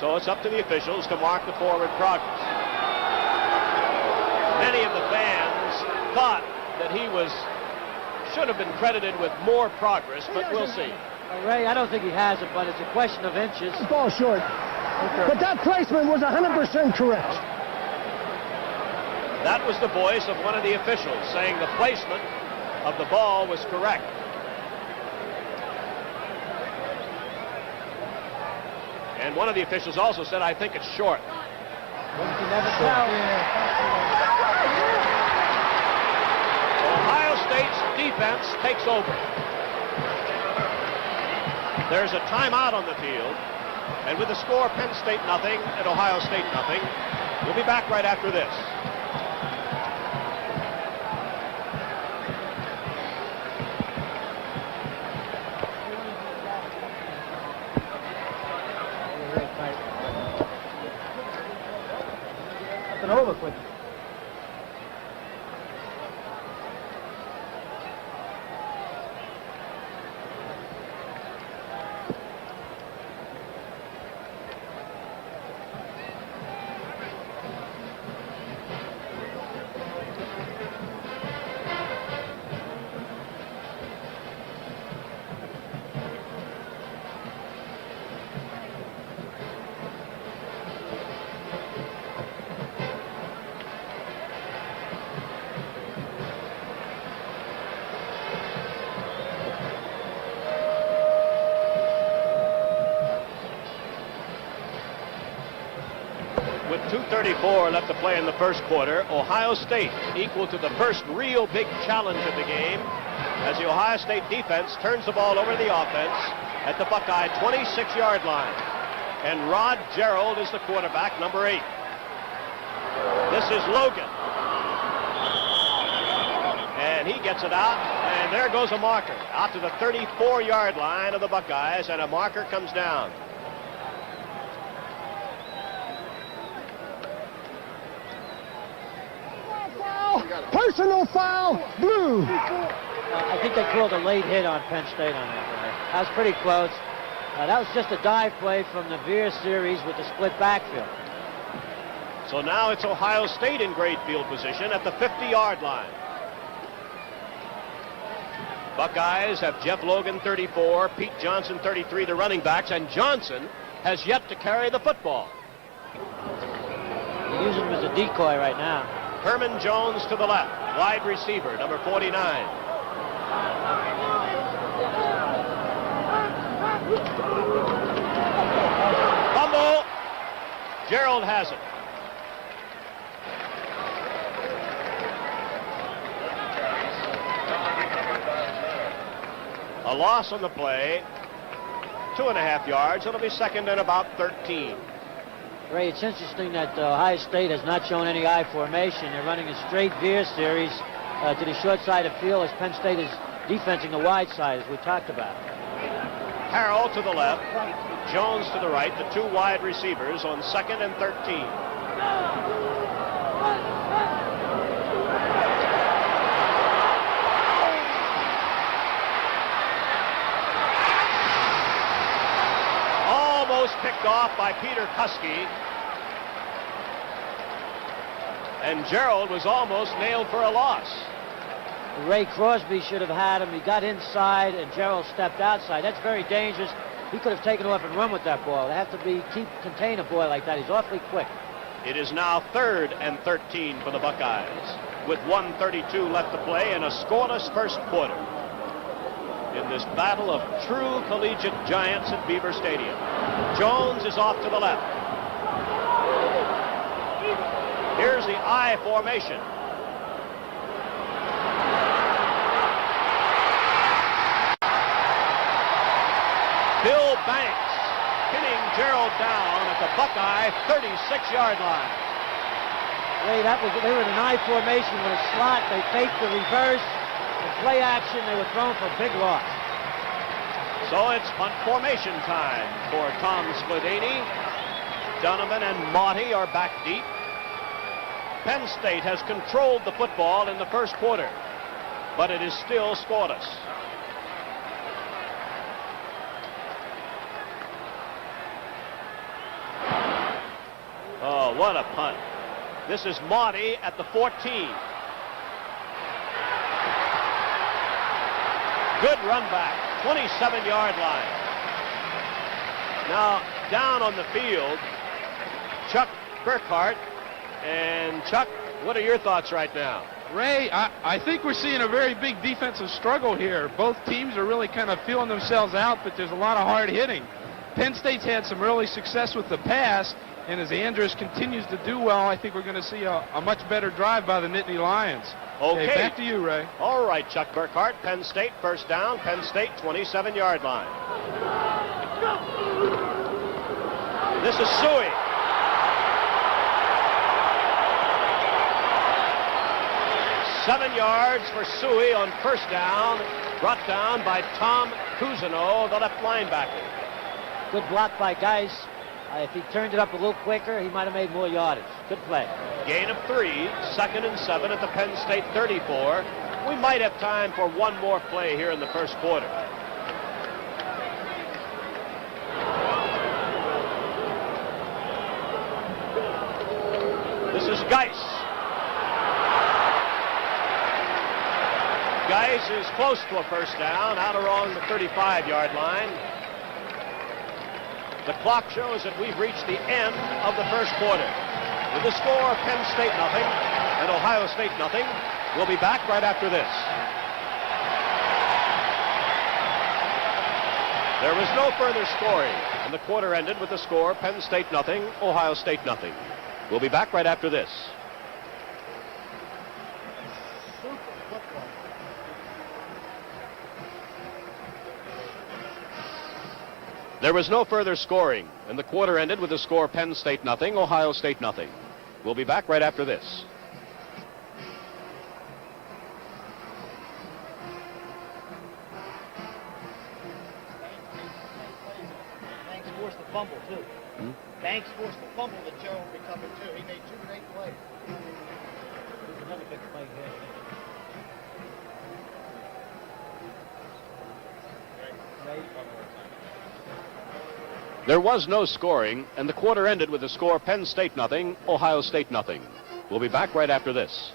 So it's up to the officials to mark the forward progress. Many of the fans thought that he should have been credited with more progress, but we'll see. Ray, I don't think he has it, but it's a question of inches. Ball short. But that placement was 100% correct. That was the voice of one of the officials saying the placement of the ball was correct. And one of the officials also said, I think it's short. You never tell. Ohio State's defense takes over. There's a timeout on the field. And with the score, Penn State nothing and Ohio State nothing. We'll be back right after this. Over quick. 2:34 left to play in the first quarter. Ohio State equal to the first real big challenge of the game as the Ohio State defense turns the ball over to the offense at the Buckeye 26-yard line. And Rod Gerald is the quarterback, number 8. This is Logan. And he gets it out, and there goes a marker out to the 34-yard line of the Buckeyes, and a marker comes down. Personal foul, blue. I think they called a late hit on Penn State on that. That was pretty close. That was just a dive play from the Veer series with the split backfield. So now it's Ohio State in great field position at the 50-yard line. Buckeyes have Jeff Logan, 34, Pete Johnson, 33, the running backs, and Johnson has yet to carry the football. They're using him as a decoy right now. Herman Jones to the left, wide receiver, number 49. Fumble. Gerald has it. A loss on the play, 2.5 yards. It'll be second and about 13. Ray, it's interesting that Ohio State has not shown any I formation. They're running a straight veer series to the short side of field as Penn State is defensing the wide side, as we talked about. Harrell to the left, Jones to the right, the two wide receivers on second and 13. Picked off by Peter Kuski. And Gerald was almost nailed for a loss. Ray Crosby should have had him. He got inside and Gerald stepped outside. That's very dangerous. He could have taken off and run with that ball. They have to contain a boy like that. He's awfully quick. It is now 3rd and 13 for the Buckeyes with 1:32 left to play in a scoreless first quarter in this battle of true collegiate giants at Beaver Stadium. Jones is off to the left. Here's the I formation. Bill Banks pinning Gerald down at the Buckeye 36-yard line. Ray, they were in an I formation with a slot. They faked the reverse. In play action, they were thrown for a big loss. So it's punt formation time for Tom Skladany. Donovan and Monty are back deep. Penn State has controlled the football in the first quarter, but it is still scoreless. Oh, what a punt. This is Monty at the 14. Good run back, 27-yard line. Now, down on the field, Chuck Burkhart. And Chuck, what are your thoughts right now? Ray, I think we're seeing a very big defensive struggle here. Both teams are really kind of feeling themselves out, but there's a lot of hard hitting. Penn State's had some early success with the pass, and as Andrus continues to do well, I think we're going to see a much better drive by the Nittany Lions. Okay, back to you, Ray. All right, Chuck Burkhart, Penn State, first down, Penn State, 27-yard line. This is Suey. Seven yards for Suey on first down, brought down by Tom Cousineau, the left linebacker. Good block by Geis. If he turned it up a little quicker, he might have made more yardage. Good play. Gain of 3, second and 7 at the Penn State 34. We might have time for one more play here in the first quarter. This is Geis. Geis is close to a first down, out around the 35-yard line. The clock shows that we've reached the end of the first quarter. With the score, Penn State nothing and Ohio State nothing. We'll be back right after this. There was no further scoring, and the quarter ended with the score Penn State nothing, Ohio State nothing. We'll be back right after this. There was no further scoring, and the quarter ended with the score Penn State nothing, Ohio State nothing. We'll be back right after this. Banks forced the fumble, too. Banks forced the fumble that Gerald recovered, too. He made 2 great plays. There's another big play here. There was no scoring, and the quarter ended with the score Penn State nothing, Ohio State nothing. We'll be back right after this.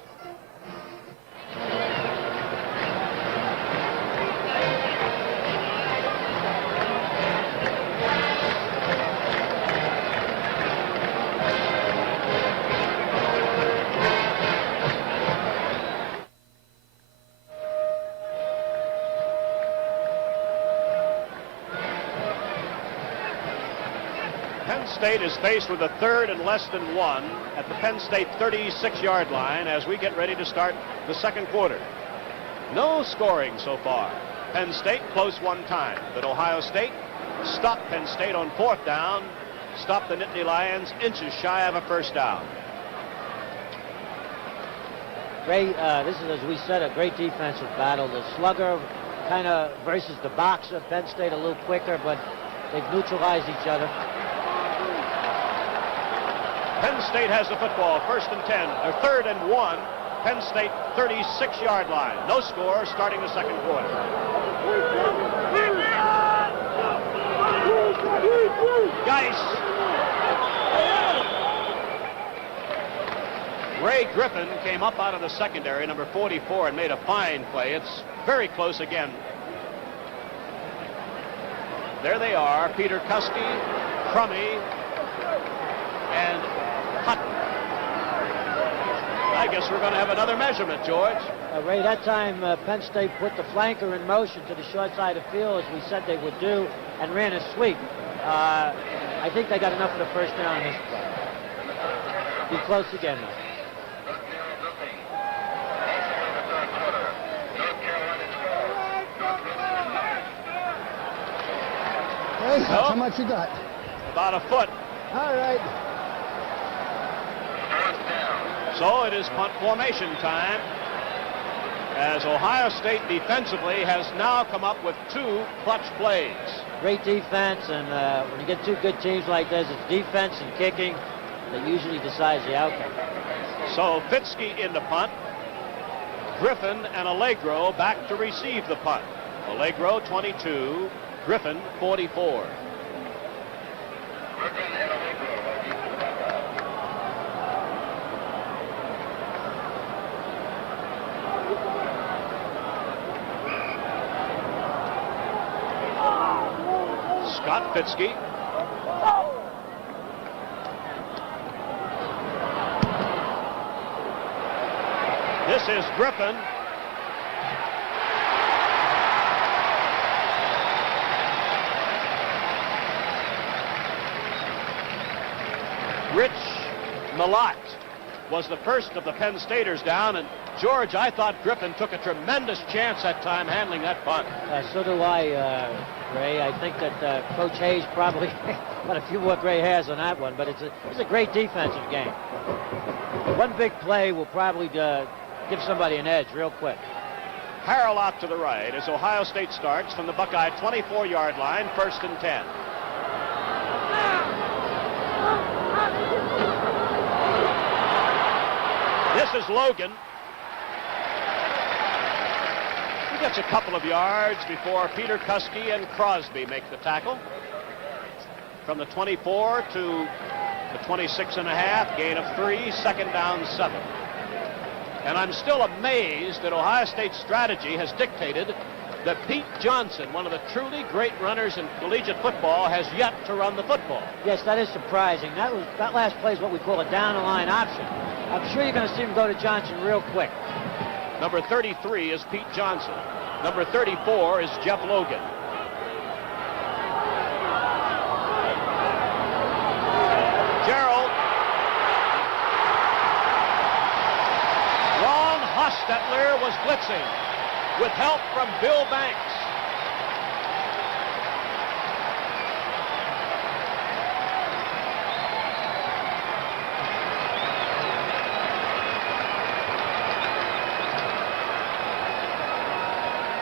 Penn State is faced with a 3rd and less than 1 at the Penn State 36-yard line as we get ready to start the second quarter. No scoring so far. Penn State close one time, but Ohio State stopped Penn State on 4th down, stopped the Nittany Lions inches shy of a first down. Ray, this is, as we said, a great defensive battle. The slugger kind of versus the boxer. Penn State a little quicker, but they've neutralized each other. Penn State has the football, 1st and 10, or 3rd and 1. Penn State 36-yard line. No score starting the second quarter. Geis. Ray Griffin came up out of the secondary, number 44, and made a fine play. It's very close again. There they are, Peter Kuski, Crummy, and Hutton. I guess we're going to have another measurement, George. Ray, that time Penn State put the flanker in motion to the short side of the field, as we said they would do, and ran a sweep. I think they got enough for the first down in this play. Be close again, though. Hey, that's how much you got? About a foot. All right. So it is punt formation time, as Ohio State defensively has now come up with 2 clutch plays. Great defense, and when you get 2 good teams like this, it's defense and kicking that usually decides the outcome. So Fitzke in the punt, Griffin and Allegro back to receive the punt. Allegro 22, Griffin 44. Scott Fitzke. This is Griffin. Rich Malott was the first of the Penn Staters down, and George, I thought Griffin took a tremendous chance that time handling that punt. So do I, Ray. I think that Coach Hayes probably got a few more gray hairs on that one, but it's a great defensive game. One big play will probably give somebody an edge real quick. Harrell out to the right as Ohio State starts from the Buckeye 24-yard line, 1st and 10. This is Logan. He gets a couple of yards before Peter Kuski and Crosby make the tackle. From the 24 to the 26.5, gain of 3, 2nd down 7. And I'm still amazed that Ohio State's strategy has dictated that Pete Johnson, one of the truly great runners in collegiate football, has yet to run the football. Yes, that is surprising. That last play is what we call a down-the-line option. I'm sure you're going to see him go to Johnson real quick. Number 33 is Pete Johnson. Number 34 is Jeff Logan. Gerald Hostetler was blitzing with help from Bill Banks.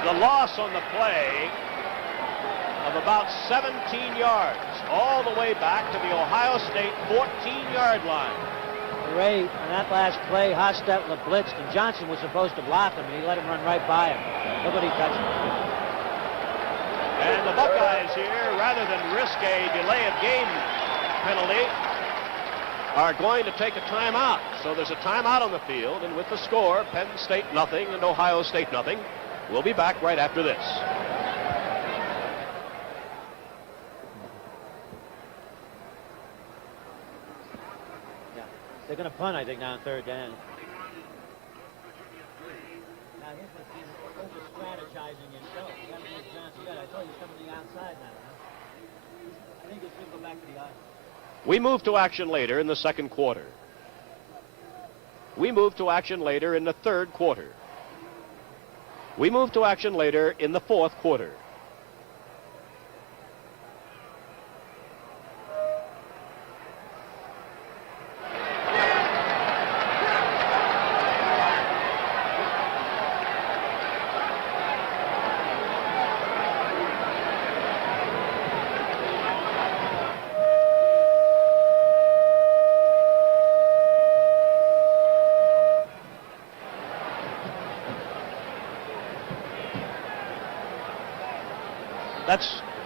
The loss on the play of about 17 yards, all the way back to the Ohio State 14-yard line. Ray, on that last play, Hostetler blitzed, and Johnson was supposed to block him, and he let him run right by him. Nobody touched him. And the Buckeyes here, rather than risk a delay of game penalty, are going to take a timeout. So there's a timeout on the field, and with the score, Penn State nothing and Ohio State nothing. We'll be back right after this. Yeah, they're going to punt, I think, now on third down. Now here's what he's over-strategizing himself. You got to make Johnson good. I told you something outside now. I think it's going to go back to the eye. We move to action later in the second quarter. We move to action later in the third quarter. We move to action later in the fourth quarter.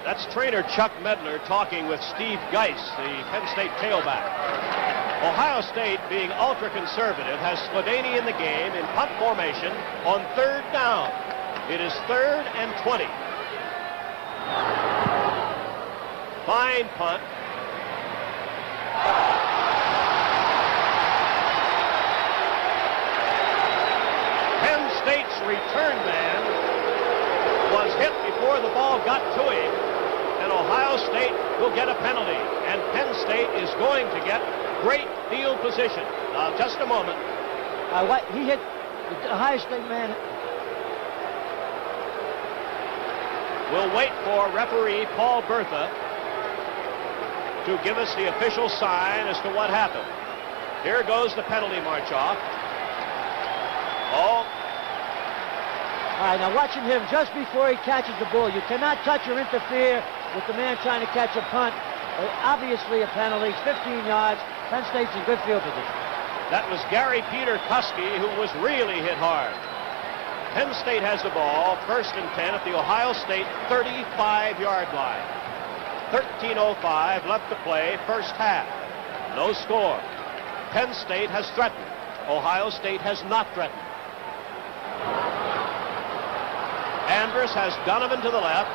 That's trainer Chuck Medler talking with Steve Geis, the Penn State tailback. Ohio State, being ultra-conservative, has Skladany in the game in punt formation on third down. It is 3rd and 20. Fine punt. Penn State's return man was hit before the ball got to him, and Ohio State will get a penalty, and Penn State is going to get great field position. Just a moment. He hit the Ohio State man. We'll wait for referee Paul Bertha to give us the official sign as to what happened. Here goes the penalty march off. All right, now watching him just before he catches the ball. You cannot touch or interfere with the man trying to catch a punt. Obviously a penalty, 15 yards. Penn State's in good field position. That was Gary Peter Kuski, who was really hit hard. Penn State has the ball, 1st and 10 at the Ohio State 35-yard line. 13:05 left to play, first half. No score. Penn State has threatened. Ohio State has not threatened. Andrus has Donovan to the left,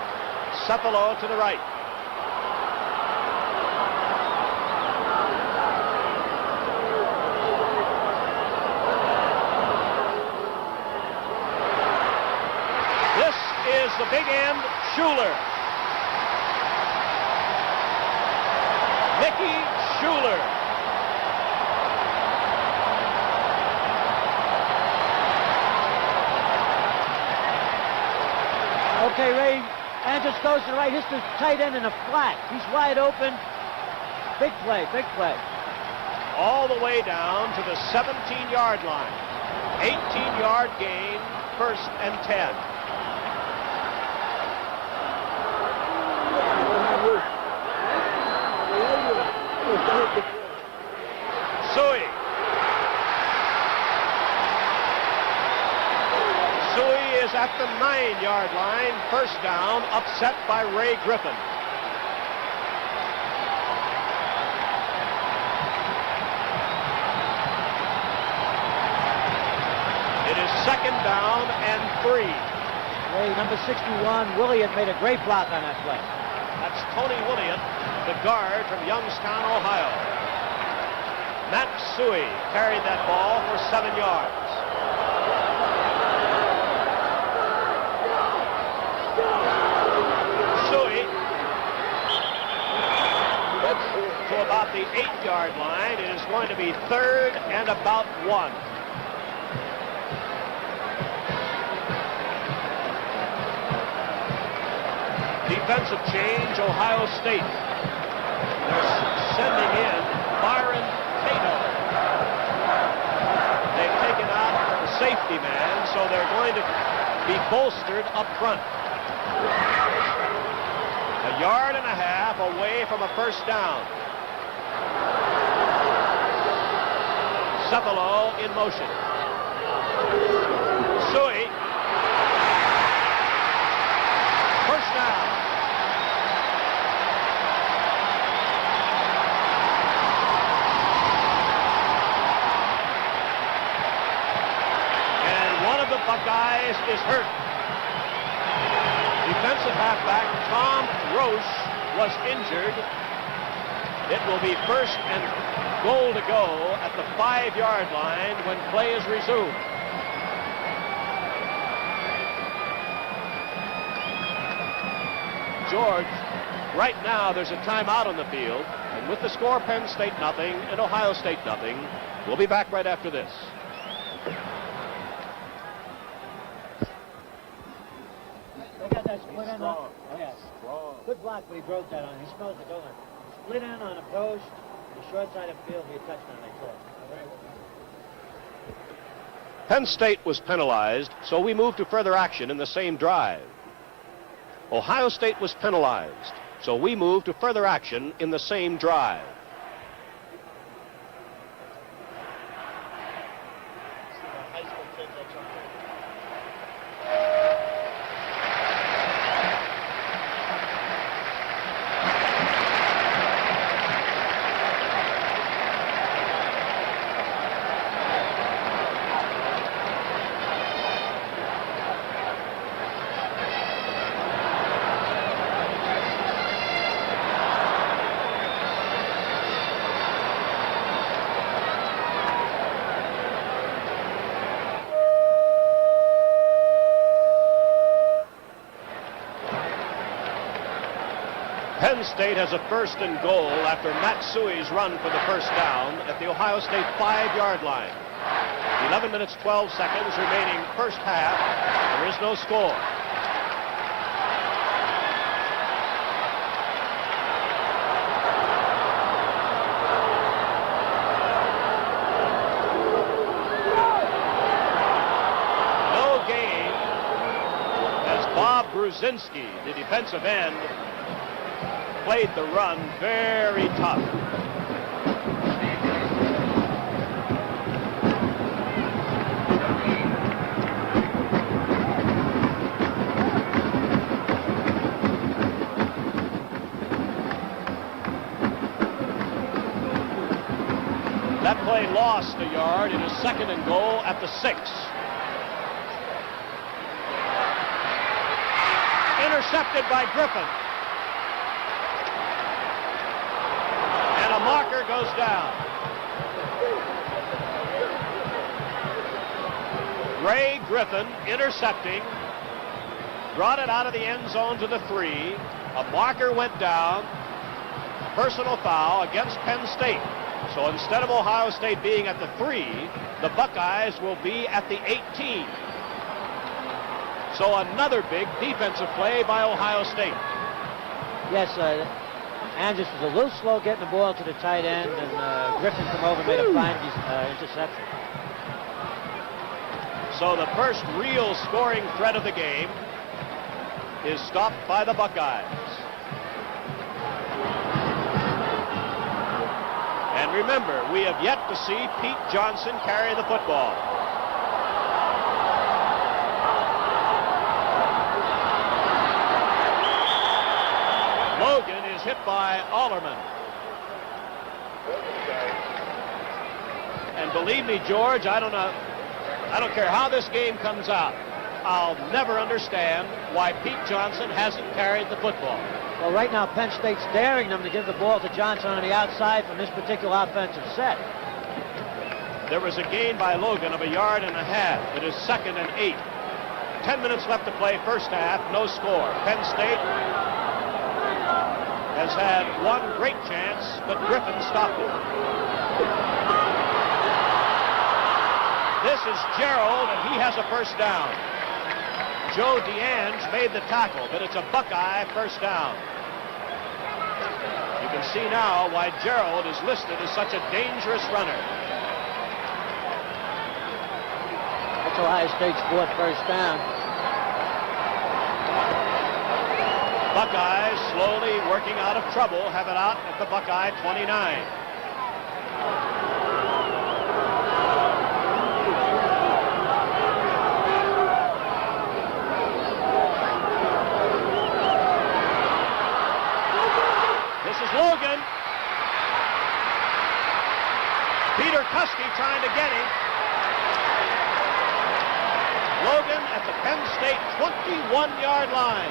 Cepalo to the right. This is the big end, Schuler. Mickey Schuler. Okay, Ray, Andrus goes to the right, hits the tight end in a flat. He's wide open. Big play, big play. All the way down to the 17-yard line. 18-yard gain, 1st and 10. Suey. Suey is at the 9-yard line, 1st down, upset by Ray Griffin. It is 2nd down and 3. Ray, number 61, Williott made a great block on that play. That's Tony Williott, the guard from Youngstown, Ohio. Matt Suey carried that ball for 7 yards. Suey to about the 8-yard line. It is going to be 3rd and about 1. defensive change, Ohio State. They're sending in Byron Cato. They've taken out the safety man, so they're going to be bolstered up front. 1.5 yards away from a first down. Cephalo in motion. Sui. First down. And one of the Buckeyes is hurt. Defensive halfback Tom Roche was injured. It will be first and goal to go at the 5-yard line when play is resumed. George, right now there's a timeout on the field, and with the score Penn State nothing and Ohio State nothing, we'll be back right after this. They got that split end on. Oh, yes. Good block, but he broke that on. He smells the goal. Split end on a post, the short side of the field, be a touchdown, I thought. Penn State was penalized, so we moved to further action in the same drive. Ohio State was penalized, so we moved to further action in the same drive. Penn State has a first and goal after Matt Suey's run for the first down at the Ohio State 5-yard line. 11 minutes, 12 seconds remaining first half. There is no score. No gain as Bob Brzezinski, the defensive end, played the run very tough. That play lost a yard. It is second and goal at the 6. Intercepted by Griffin. Marker goes down. Ray Griffin intercepting, brought it out of the end zone to the 3. A marker went down. Personal foul against Penn State. So instead of Ohio State being at the 3, the Buckeyes will be at the 18. So another big defensive play by Ohio State. Yes, Andrews was a little slow getting the ball to the tight end, and Griffin come over and made a fine interception. So the first real scoring threat of the game is stopped by the Buckeyes. And remember, we have yet to see Pete Johnson carry the football. Logan is hit by Allerman. And believe me, George, I don't care how this game comes out. I'll never understand why Pete Johnson hasn't carried the football. Well, right now, Penn State's daring them to give the ball to Johnson on the outside from this particular offensive set. There was a gain by Logan of 1.5 yards. It is second and 8. 10 minutes left to play first half, no score. Penn State has had one great chance, but Griffin stopped it. This is Gerald, and he has a first down. Joe DeAnge made the tackle, but it's a Buckeye first down. You can see now why Gerald is listed as such a dangerous runner. That's Ohio State's fourth first down. Buckeyes slowly working out of trouble, have it out at the Buckeye 29. This is Logan. Peter Kuski trying to get him. Logan at the Penn State 21-yard line.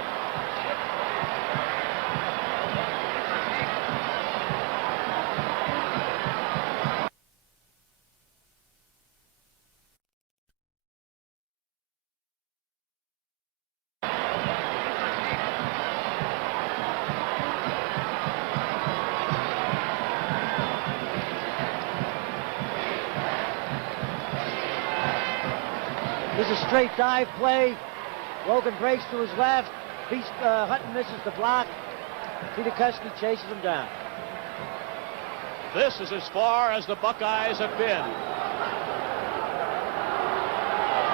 This is a straight dive play. Logan breaks to his left. Hutton misses the block. Peter Kuski chases him down. This is as far as the Buckeyes have been.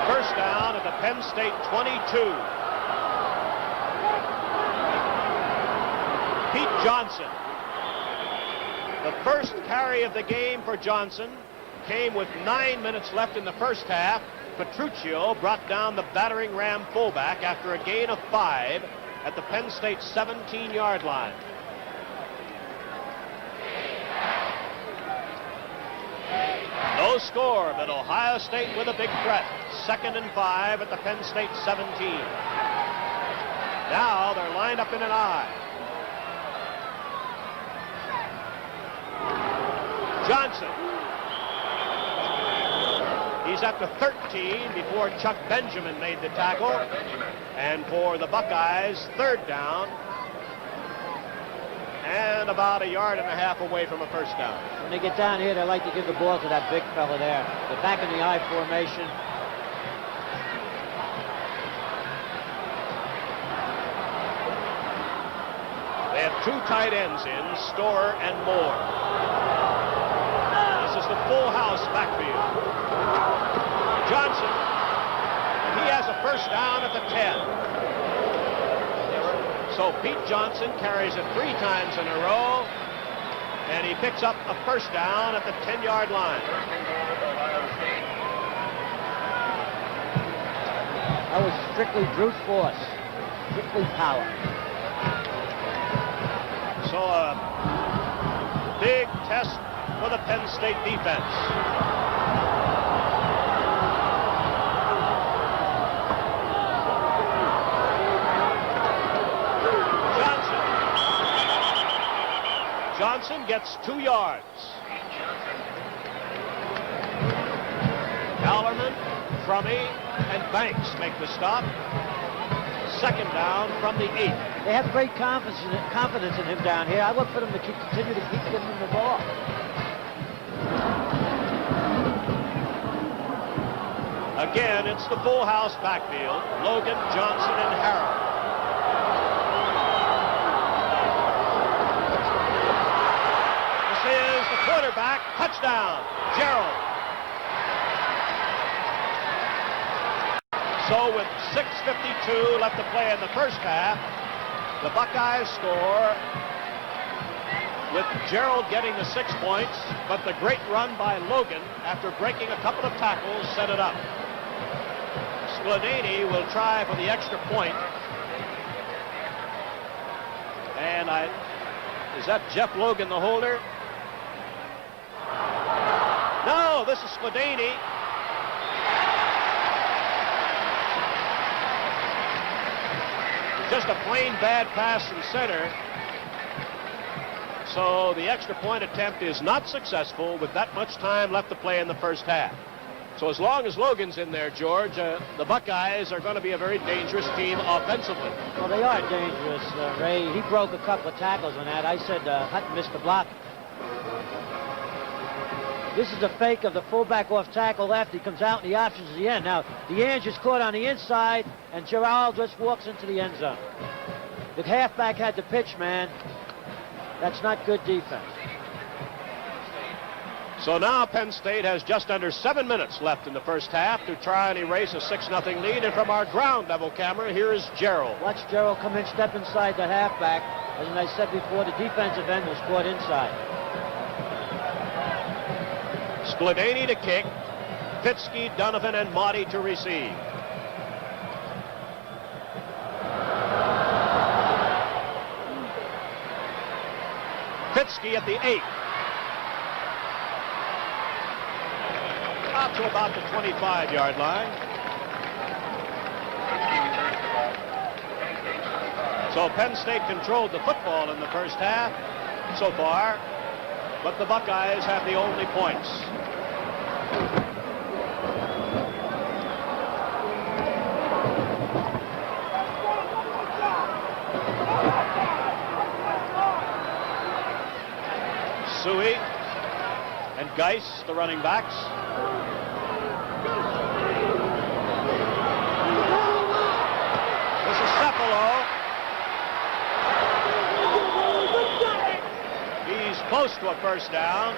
First down at the Penn State 22. Pete Johnson. The first carry of the game for Johnson came with 9 minutes left in the first half. Petruccio brought down the battering Ram fullback after a gain of 5 at the Penn State 17-yard line. No score, but Ohio State with a big threat. 2nd and 5 at the Penn State 17. Now they're lined up in an I. Johnson. He's at the 13 before Chuck Benjamin made the tackle. And for the Buckeyes, third down. And about 1.5 yards away from a first down. When they get down here, they like to give the ball to that big fella there. They're back in the I formation. They have 2 tight ends in, Storer and Moore. This is the full house backfield. Johnson, and he has a first down at the 10. So Pete Johnson carries it 3 times in a row, and he picks up a first down at the 10-yard line. That was strictly brute force, strictly power. So a big test for the Penn State defense. Johnson gets 2 yards. Hallerman, Crummey, and Banks make the stop. 2nd down from the 8. They have great confidence in him down here. I look for them to continue to keep giving him the ball. Again, it's the full house backfield. Logan, Johnson, and Harrell. Quarterback, touchdown, Gerald. So with 6:52 left to play in the first half, the Buckeyes score with Gerald getting the 6 points, but the great run by Logan after breaking a couple of tackles set it up. Skladany will try for the extra point. And is that Jeff Logan, the holder? No, this is Skladany. Just a plain bad pass from center. So the extra point attempt is not successful with that much time left to play in the first half. So as long as Logan's in there, George, the Buckeyes are going to be a very dangerous team offensively. Well, they are dangerous, Ray. He broke a couple of tackles on that. I said Hutton missed the block. This is a fake of the fullback off tackle left. He comes out and the option is the end. Now, DeAnge is caught on the inside, and Gerald just walks into the end zone. The halfback had the pitch, man. That's not good defense. So now Penn State has just under 7 minutes left in the first half to try and erase a 6-0 lead. And from our ground level camera, here is Gerald. Watch Gerald come in, step inside the halfback. As I said before, the defensive end was caught inside. Skladany to kick. Fitzke, Donovan, and Motti to receive. Fitzke at the 8. Out to about the 25-yard line. So Penn State controlled the football in the first half so far, but the Buckeyes have the only points. Suey and Geis, the running backs. This is Cephalo. He's close to a first down.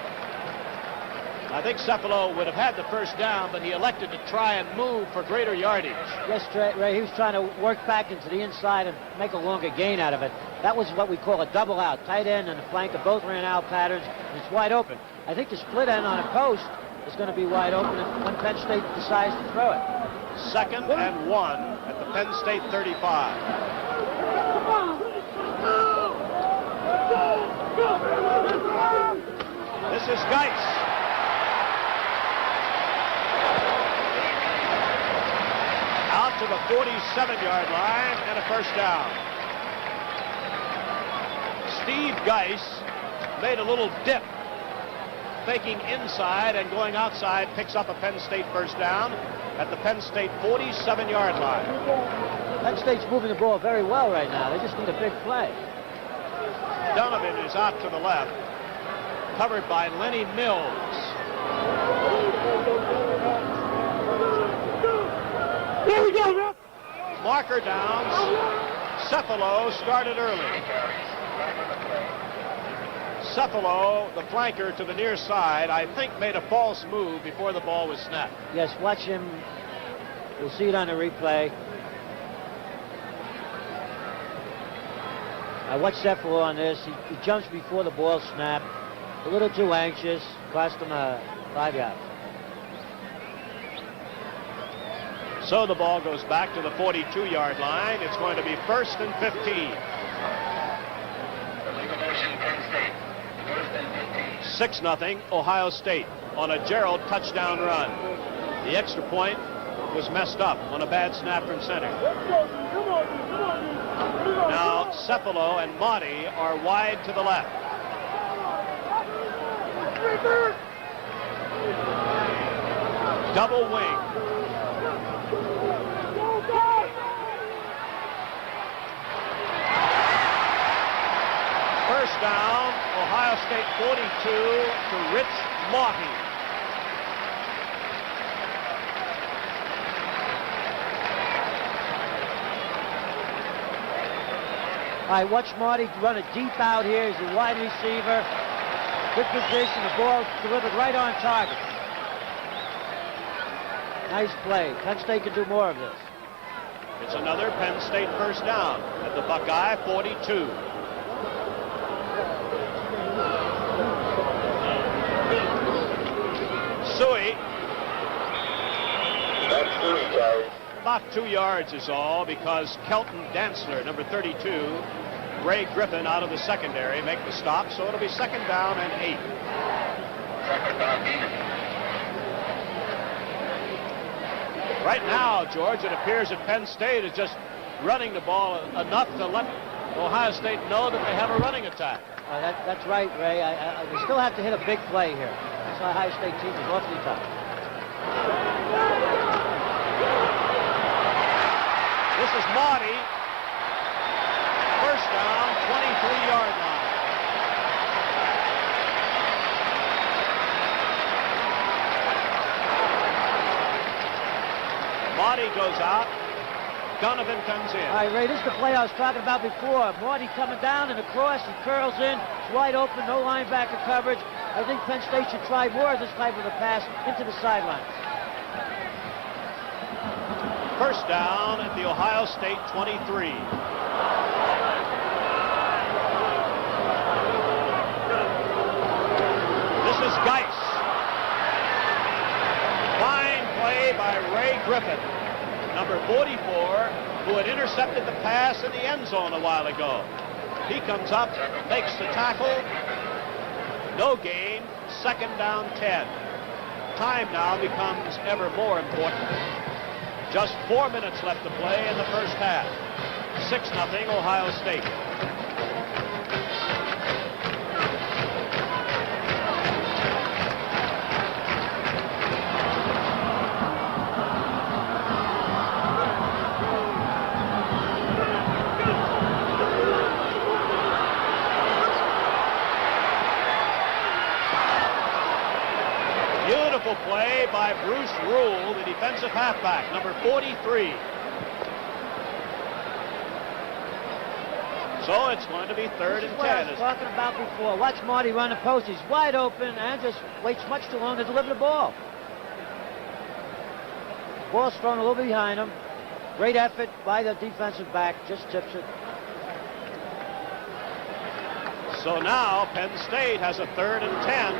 I think Cephalo would have had the first down, but he elected to try and move for greater yardage. Yes, Ray, he was trying to work back into the inside and make a longer gain out of it. That was what we call a double out. Tight end and the flanker both ran out patterns, and it's wide open. I think the split end on a post is going to be wide open when Penn State decides to throw it. 2nd and 1 at the Penn State 35. This is Geis. Out to the 47-yard line and a first down. Steve Geis made a little dip, faking inside and going outside, picks up a Penn State first down at the Penn State 47-yard line. Penn State's moving the ball very well right now. They just need a big play. Donovan is out to the left, covered by Lenny Mills. Here we go, Marker downs. Cephalo started early. Cephalo, the flanker to the near side, I think made a false move before the ball was snapped. Yes, watch him. We'll see it on the replay. I watched Cephalo on this. He jumps before the ball snapped. A little too anxious. Cost him 5 yards. So the ball goes back to the 42-yard line. It's going to be 1st and 15. 6-0 Ohio State on a Gerald touchdown run. The extra point was messed up on a bad snap from center. Now Cephalo and Motti are wide to the left. Double wing. First down, Ohio State 42 to Rich Motti. All right, watch Motti run it deep out here. He's a wide receiver. Good position. The ball delivered right on target. Nice play. Penn State can do more of this. It's another Penn State first down at the Buckeye 42. Suey. About 2 yards is all, because Kelton Dantzler, number 32, Ray Griffin out of the secondary make the stop, so it'll be 2nd down and 8. Right now, George, it appears that Penn State is just running the ball enough to let Ohio State know that they have a running attack. That's right, Ray. We still have to hit a big play here. This Ohio State team is awfully tough. This is Motti. First down, 23-yard line. Marty goes out. Donovan comes in. All right, Ray, this is the play I was talking about before. Marty coming down and across, he curls in. It's wide open, no linebacker coverage. I think Penn State should try more of this type of a pass into the sidelines. First down at the Ohio State 23. This is Geis. Fine play by Ray Griffin, number 44, who had intercepted the pass in the end zone a while ago. He comes up, makes the tackle. No gain. Second down 10. Time now becomes ever more important. Just 4 minutes left to play in the first half. 6-0 Ohio State. Beautiful play by Bruce Rule, the defensive halfback, number 43. So it's going to be third and 10. What I was talking about before. Watch Marty run the post. He's wide open and just waits much too long to deliver the ball. Ball's thrown a little behind him. Great effort by the defensive back. Just tips it. So now Penn State has a third and 10.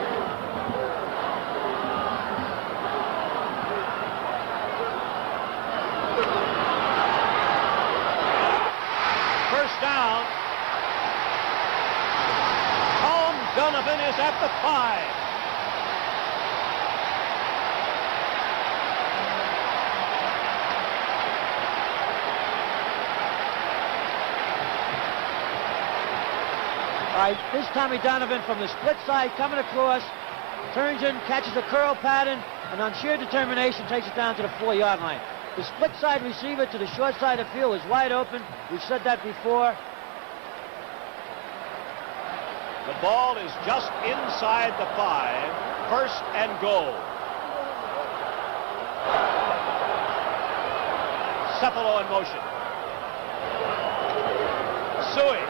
First down. Tom Donovan is at the 5. All right, this Tommy Donovan from the split side coming across, turns in, catches a curl pattern, and on sheer determination takes it down to the 4-yard line. The split side receiver to the short side of the field is wide open. We've said that before. The ball is just inside the 5. First and goal. Cephalo in motion. Suey.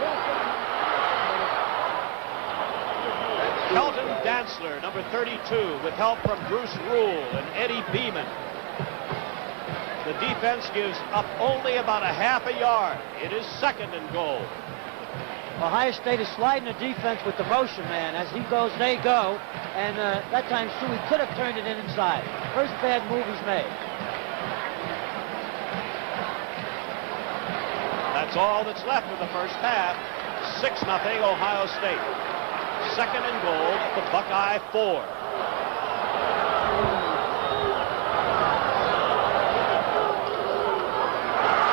Kelton Dantzler, number 32, with help from Bruce Rule and Eddie Beeman. The defense gives up only about a half a yard. It is second and goal. Ohio State is sliding the defense with the motion man. As he goes, they go. And that time, Suey could have turned it in inside. First bad move he's made. That's all that's left of the first half. 6-0 Ohio State. Second and goal at the Buckeye 4.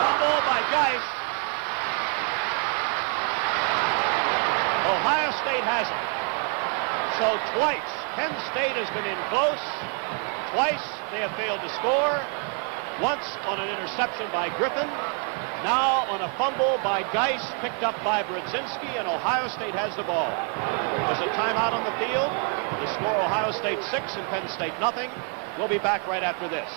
Fumble by Geis. Ohio State has it. So twice Penn State has been in close. Twice they have failed to score. Once on an interception by Griffin. Now on a fumble by Geis, picked up by Brodzinski, and Ohio State has the ball. There's a timeout on the field. The score, Ohio State 6 and Penn State nothing. We'll be back right after this.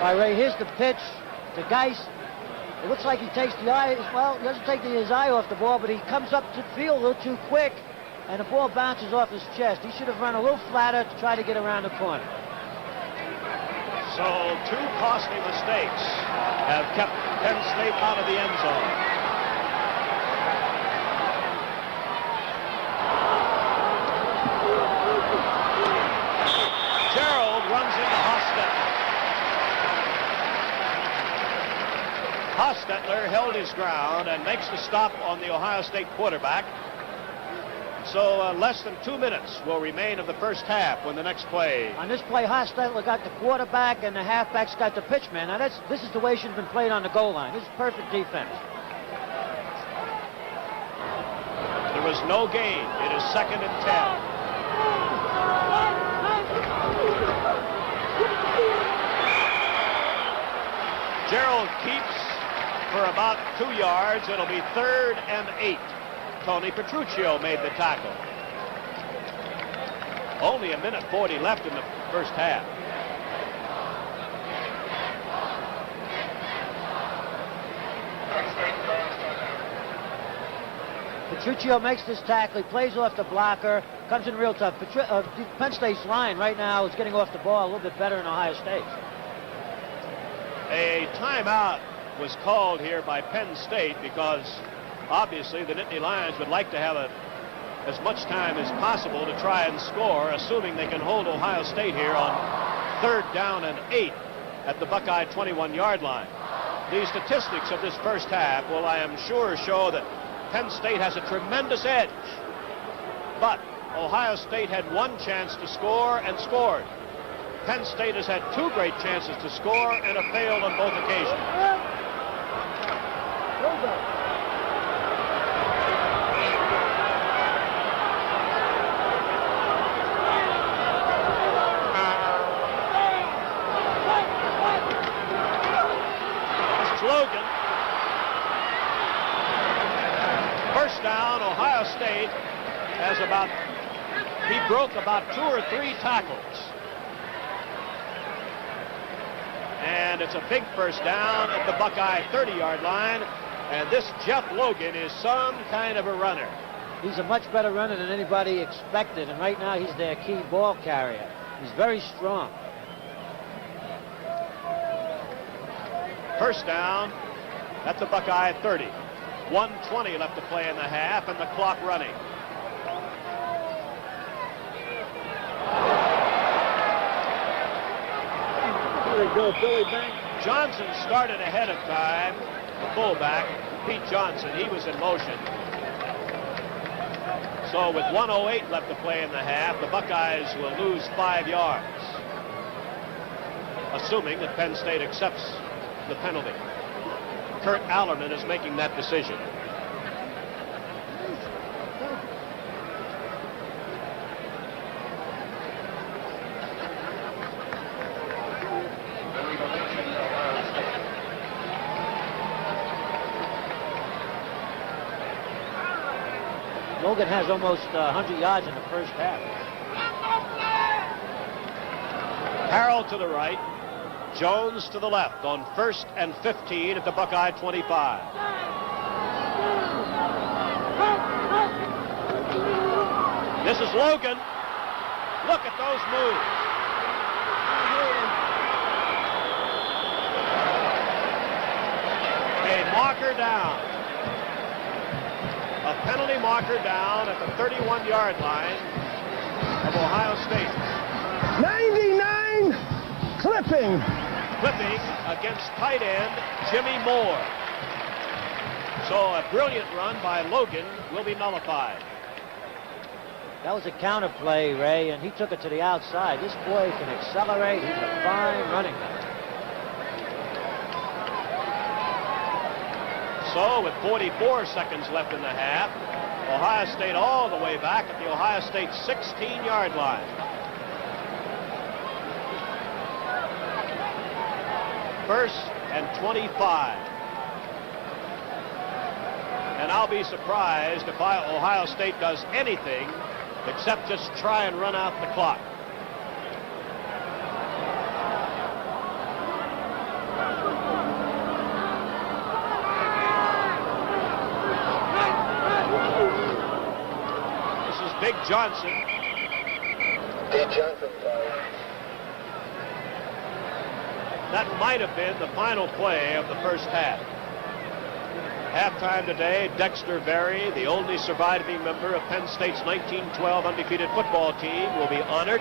All right, Ray, here's the pitch to Geis. It looks like he takes the eye, well, he doesn't take his eye off the ball, but he comes up to the field a little too quick, and the ball bounces off his chest. He should have run a little flatter to try to get around the corner. So two costly mistakes have kept Penn State out of the end zone. Gerald runs into Hostetler. Hostetler held his ground and makes the stop on the Ohio State quarterback. So less than 2 minutes will remain of the first half when the next play. On this play, Hostetler got the quarterback and the halfbacks got the pitchman. Now this is the way she's been played on the goal line. This is perfect defense. There was no gain. It is 2nd and 10. Gerald keeps for about 2 yards. It'll be 3rd and 8. Tony Petruccio made the tackle. Only 1:40 left in the first half. Petruccio makes this tackle. He plays off the blocker. Comes in real tough. Penn State's line right now is getting off the ball a little bit better than Ohio State. A timeout was called here by Penn State because obviously the Nittany Lions would like to have as much time as possible to try and score, assuming they can hold Ohio State here on 3rd down and 8 at the Buckeye 21-yard line. The statistics of this first half will, I am sure, show that Penn State has a tremendous edge. But Ohio State had 1 chance to score and scored. Penn State has had 2 great chances to score and have failed on both occasions. This is Logan. First down, Ohio State he broke about 2 or 3 tackles. And it's a big first down at the Buckeye 30-yard line. And this Jeff Logan is some kind of a runner. He's a much better runner than anybody expected. And right now he's their key ball carrier. He's very strong. First down at the Buckeye 30. 1:20 left to play in the half and the clock running. There we go, Billy Bank. Johnson started ahead of time. The fullback, Pete Johnson, he was in motion. So with 1:08 left to play in the half, the Buckeyes will lose 5 yards, assuming that Penn State accepts the penalty. Kurt Allerman is making that decision. Logan has almost 100 yards in the first half. Harrell to the right, Jones to the left on 1st and 15 at the Buckeye 25. This is Logan. Look at those moves. A marker down. A penalty marker down at the 31-yard line of Ohio State. 99 clipping. Clipping against tight end Jimmy Moore. So a brilliant run by Logan will be nullified. That was a counter play, Ray, and he took it to the outside. This boy can accelerate. He's a fine running back. So with 44 seconds left in the half, Ohio State all the way back at the Ohio State 16-yard line. First and 25. And I'll be surprised if Ohio State does anything except just try and run out the clock. This is Big Johnson. Big Johnson. That might have been the final play of the first half. Halftime today, Dexter Berry, the only surviving member of Penn State's 1912 undefeated football team, will be honored.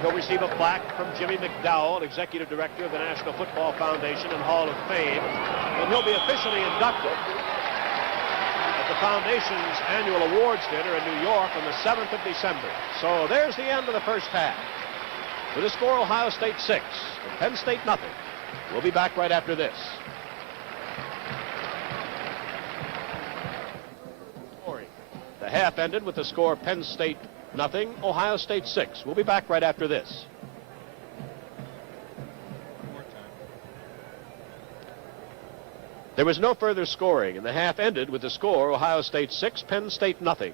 He'll receive a plaque from Jimmy McDowell, Executive Director of the National Football Foundation and Hall of Fame, and he'll be officially inducted at the Foundation's annual awards dinner in New York on the 7th of December. So there's the end of the first half. With the score, Ohio State 6 and Penn State nothing. We'll be back right after this. The half ended with the score Penn State nothing, Ohio State 6. We'll be back right after this. There was no further scoring, and the half ended with the score Ohio State 6, Penn State nothing.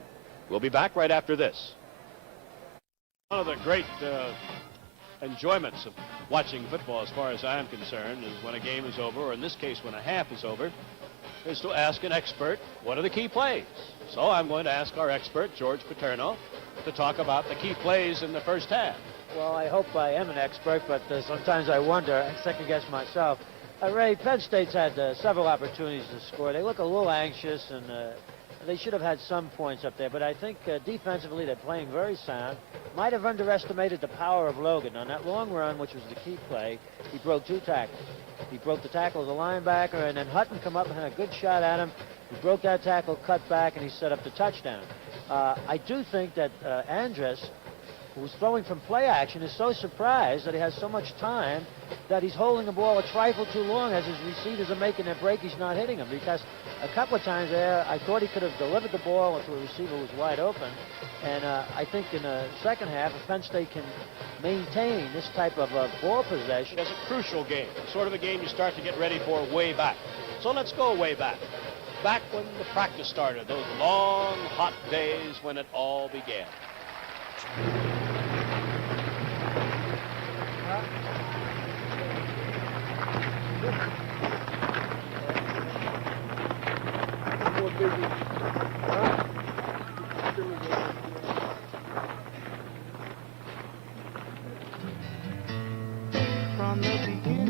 We'll be back right after this. One of the great enjoyments of watching football, as far as I'm concerned, is when a game is over, or in this case when a half is over, is to ask an expert what are the key plays. So I'm going to ask our expert, George Paterno, to talk about the key plays in the first half. Well, I hope I am an expert, but sometimes I wonder, I second guess myself. Ray, Penn State's had several opportunities to score. They look a little anxious, and they should have had some points up there, but I think defensively they're playing very sound. Might have underestimated the power of Logan. On that long run, which was the key play, he broke 2 tackles. He broke the tackle of the linebacker, and then Hutton come up and had a good shot at him. He broke that tackle, cut back, and he set up the touchdown. I do think that Andrus, who's throwing from play action, is so surprised that he has so much time that he's holding the ball a trifle too long. As his receivers are making their break, he's not hitting them, because a couple of times there I thought he could have delivered the ball if the receiver was wide open. And I think in the second half, if Penn State can maintain this type of ball possession. It's a crucial game, sort of a game you start to get ready for way back. So let's go way back. Back when the practice started, those long, hot days when it all began. From the beginning.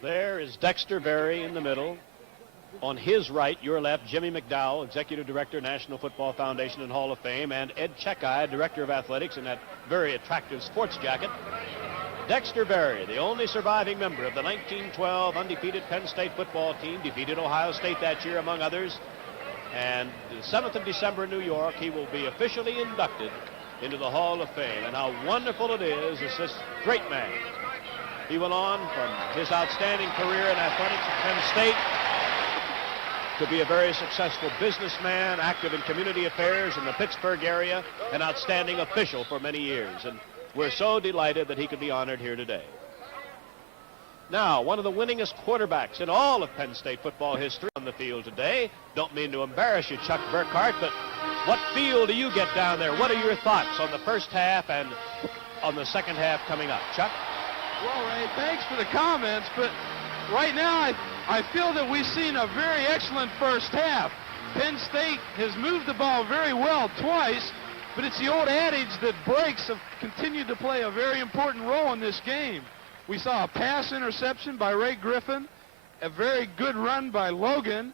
There is Dexter Berry in the middle. On his right, your left, Jimmy McDowell, Executive Director, National Football Foundation and Hall of Fame, and Ed Checkeye, Director of Athletics in that very attractive sports jacket. Dexter Berry, the only surviving member of the 1912 undefeated Penn State football team, defeated Ohio State that year, among others. And the 7th of December in New York, he will be officially inducted into the Hall of Fame. And how wonderful it is this great man. He went on from his outstanding career in athletics at Penn State to be a very successful businessman, active in community affairs in the Pittsburgh area, an outstanding official for many years. And we're so delighted that he could be honored here today. Now, one of the winningest quarterbacks in all of Penn State football history on the field today. Don't mean to embarrass you, Chuck Burkhart, but what feel do you get down there? What are your thoughts on the first half and on the second half coming up? Chuck? Well, Ray, thanks for the comments, but right now I feel that we've seen a very excellent first half. Penn State has moved the ball very well twice, but it's the old adage that breaks have continued to play a very important role in this game. We saw a pass interception by Ray Griffin, a very good run by Logan,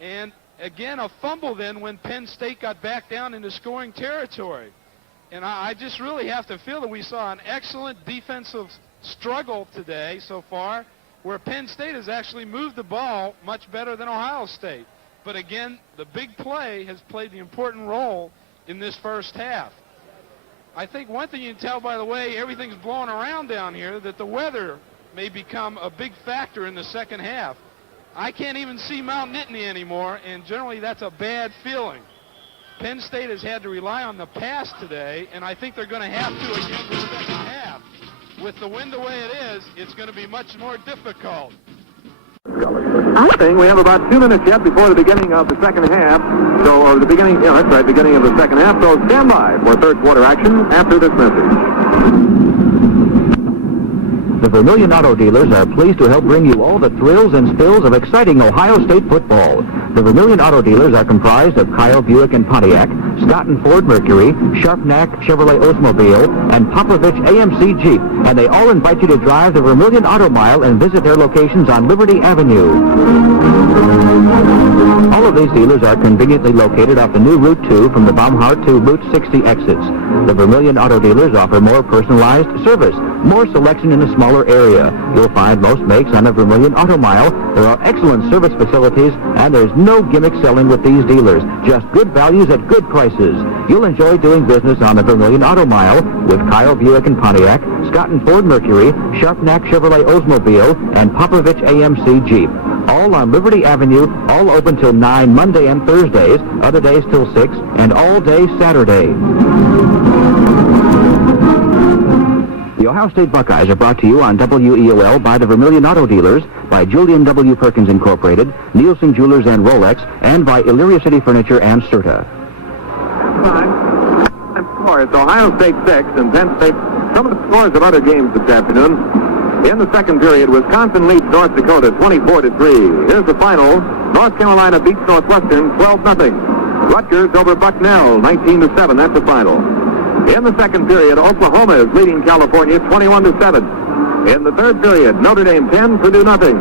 and again a fumble then when Penn State got back down into scoring territory. And I just really have to feel that we saw an excellent defensive struggle today so far, where Penn State has actually moved the ball much better than Ohio State. But again, the big play has played the important role in this first half. I think one thing you can tell by the way everything's blowing around down here, that the weather may become a big factor in the second half. I can't even see Mount Nittany anymore, and generally that's a bad feeling. Penn State has had to rely on the pass today, and I think they're going to have to again in the second half. With the wind the way it is, it's going to be much more difficult. We have about 2 minutes yet before the beginning of the second half. Beginning of the second half. So stand by for third quarter action after this message. The Vermilion Auto Dealers are pleased to help bring you all the thrills and spills of exciting Ohio State football. The Vermilion Auto Dealers are comprised of Kyle Buick and Pontiac, Scott and Ford Mercury, Sharpnack Chevrolet Oldsmobile, and Popovich AMC Jeep, and they all invite you to drive the Vermilion Auto Mile and visit their locations on Liberty Avenue. All of these dealers are conveniently located off the new Route 2 from the Baumhart to Route 60 exits. The Vermilion Auto Dealers offer more personalized service, more selection in a smaller area. You'll find most makes on the Vermilion Auto Mile. There are excellent service facilities, and there's no gimmick selling with these dealers. Just good values at good prices. You'll enjoy doing business on the Vermilion Auto Mile with Kyle Buick and Pontiac, Scott and Ford Mercury, Sharpnack Chevrolet Oldsmobile, and Popovich AMC Jeep. All on Liberty Avenue, all open till 9 Monday and Thursdays, other days till 6, and all day Saturday. The Ohio State Buckeyes are brought to you on WEOL by the Vermilion Auto Dealers, by Julian W. Perkins Incorporated, Nielsen Jewelers and Rolex, and by Elyria City Furniture and Serta. It's Ohio State 6 and Penn State. Some of the scores of other games this afternoon. In the second period, Wisconsin leads North Dakota 24-3. Here's the final. North Carolina beats Northwestern 12-0. Rutgers over Bucknell 19-7. That's the final. In the second period, Oklahoma is leading California 21-7. In the third period, Notre Dame 10, Purdue nothing.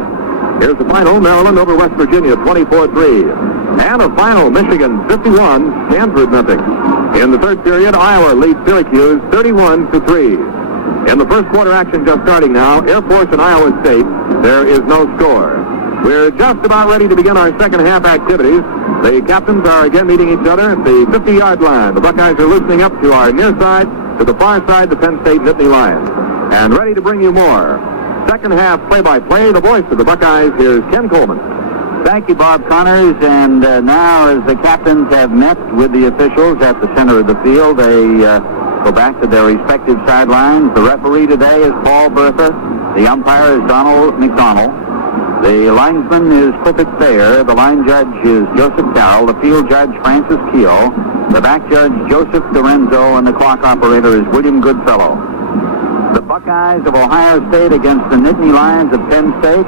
Here's the final. Maryland over West Virginia 24-3. And a final, Michigan 51, Stanford nothing. In the third period, Iowa leads Syracuse 31-3. In the first quarter action just starting now, Air Force and Iowa State, there is no score. We're just about ready to begin our second half activities. The captains are again meeting each other at the 50-yard line. The Buckeyes are loosening up to our near side, to the far side, the Penn State Nittany Lions. And ready to bring you more. Second half play-by-play, the voice of the Buckeyes, here's Ken Coleman. Thank you, Bob Connors. And now as the captains have met with the officials at the center of the field, they go back to their respective sidelines. The referee today is Paul Bertha. The umpire is Donald McDonald. The linesman is Clifford Thayer. The line judge is Joseph Carroll. The field judge, Francis Keogh. The back judge, Joseph Dorenzo. And the clock operator is William Goodfellow. The Buckeyes of Ohio State against the Nittany Lions of Penn State.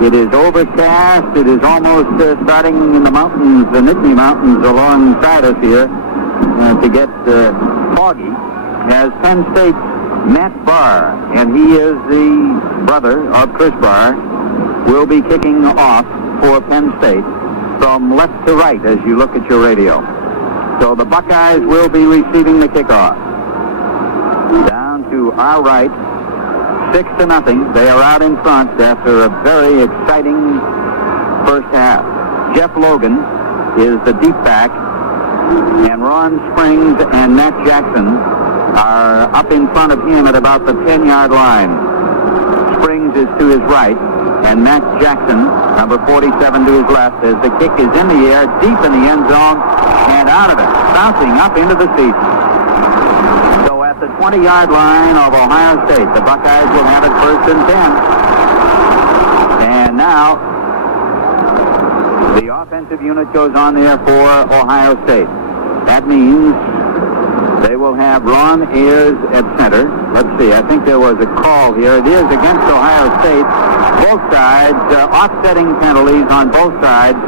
It is overcast. It is almost starting in the mountains, the Nittany Mountains alongside us here, to get foggy. As Penn State's Matt Barr, and he is the brother of Chris Barr, will be kicking off for Penn State from left to right as you look at your radio. So the Buckeyes will be receiving the kickoff. Down to our right, 6-0. They are out in front after a very exciting first half. Jeff Logan is the deep back, and Ron Springs and Matt Jackson are up in front of him at about the 10-yard line. Springs is to his right, and Matt Jackson, number 47, to his left, as the kick is in the air, deep in the end zone, and out of it, bouncing up into the seats. So at the 20-yard line of Ohio State, the Buckeyes will have it 1st and 10. And now the offensive unit goes on there for Ohio State. That means they will have Ron Ayers at center. Let's see, I think there was a call here. It is against Ohio State. Both sides, offsetting penalties on both sides.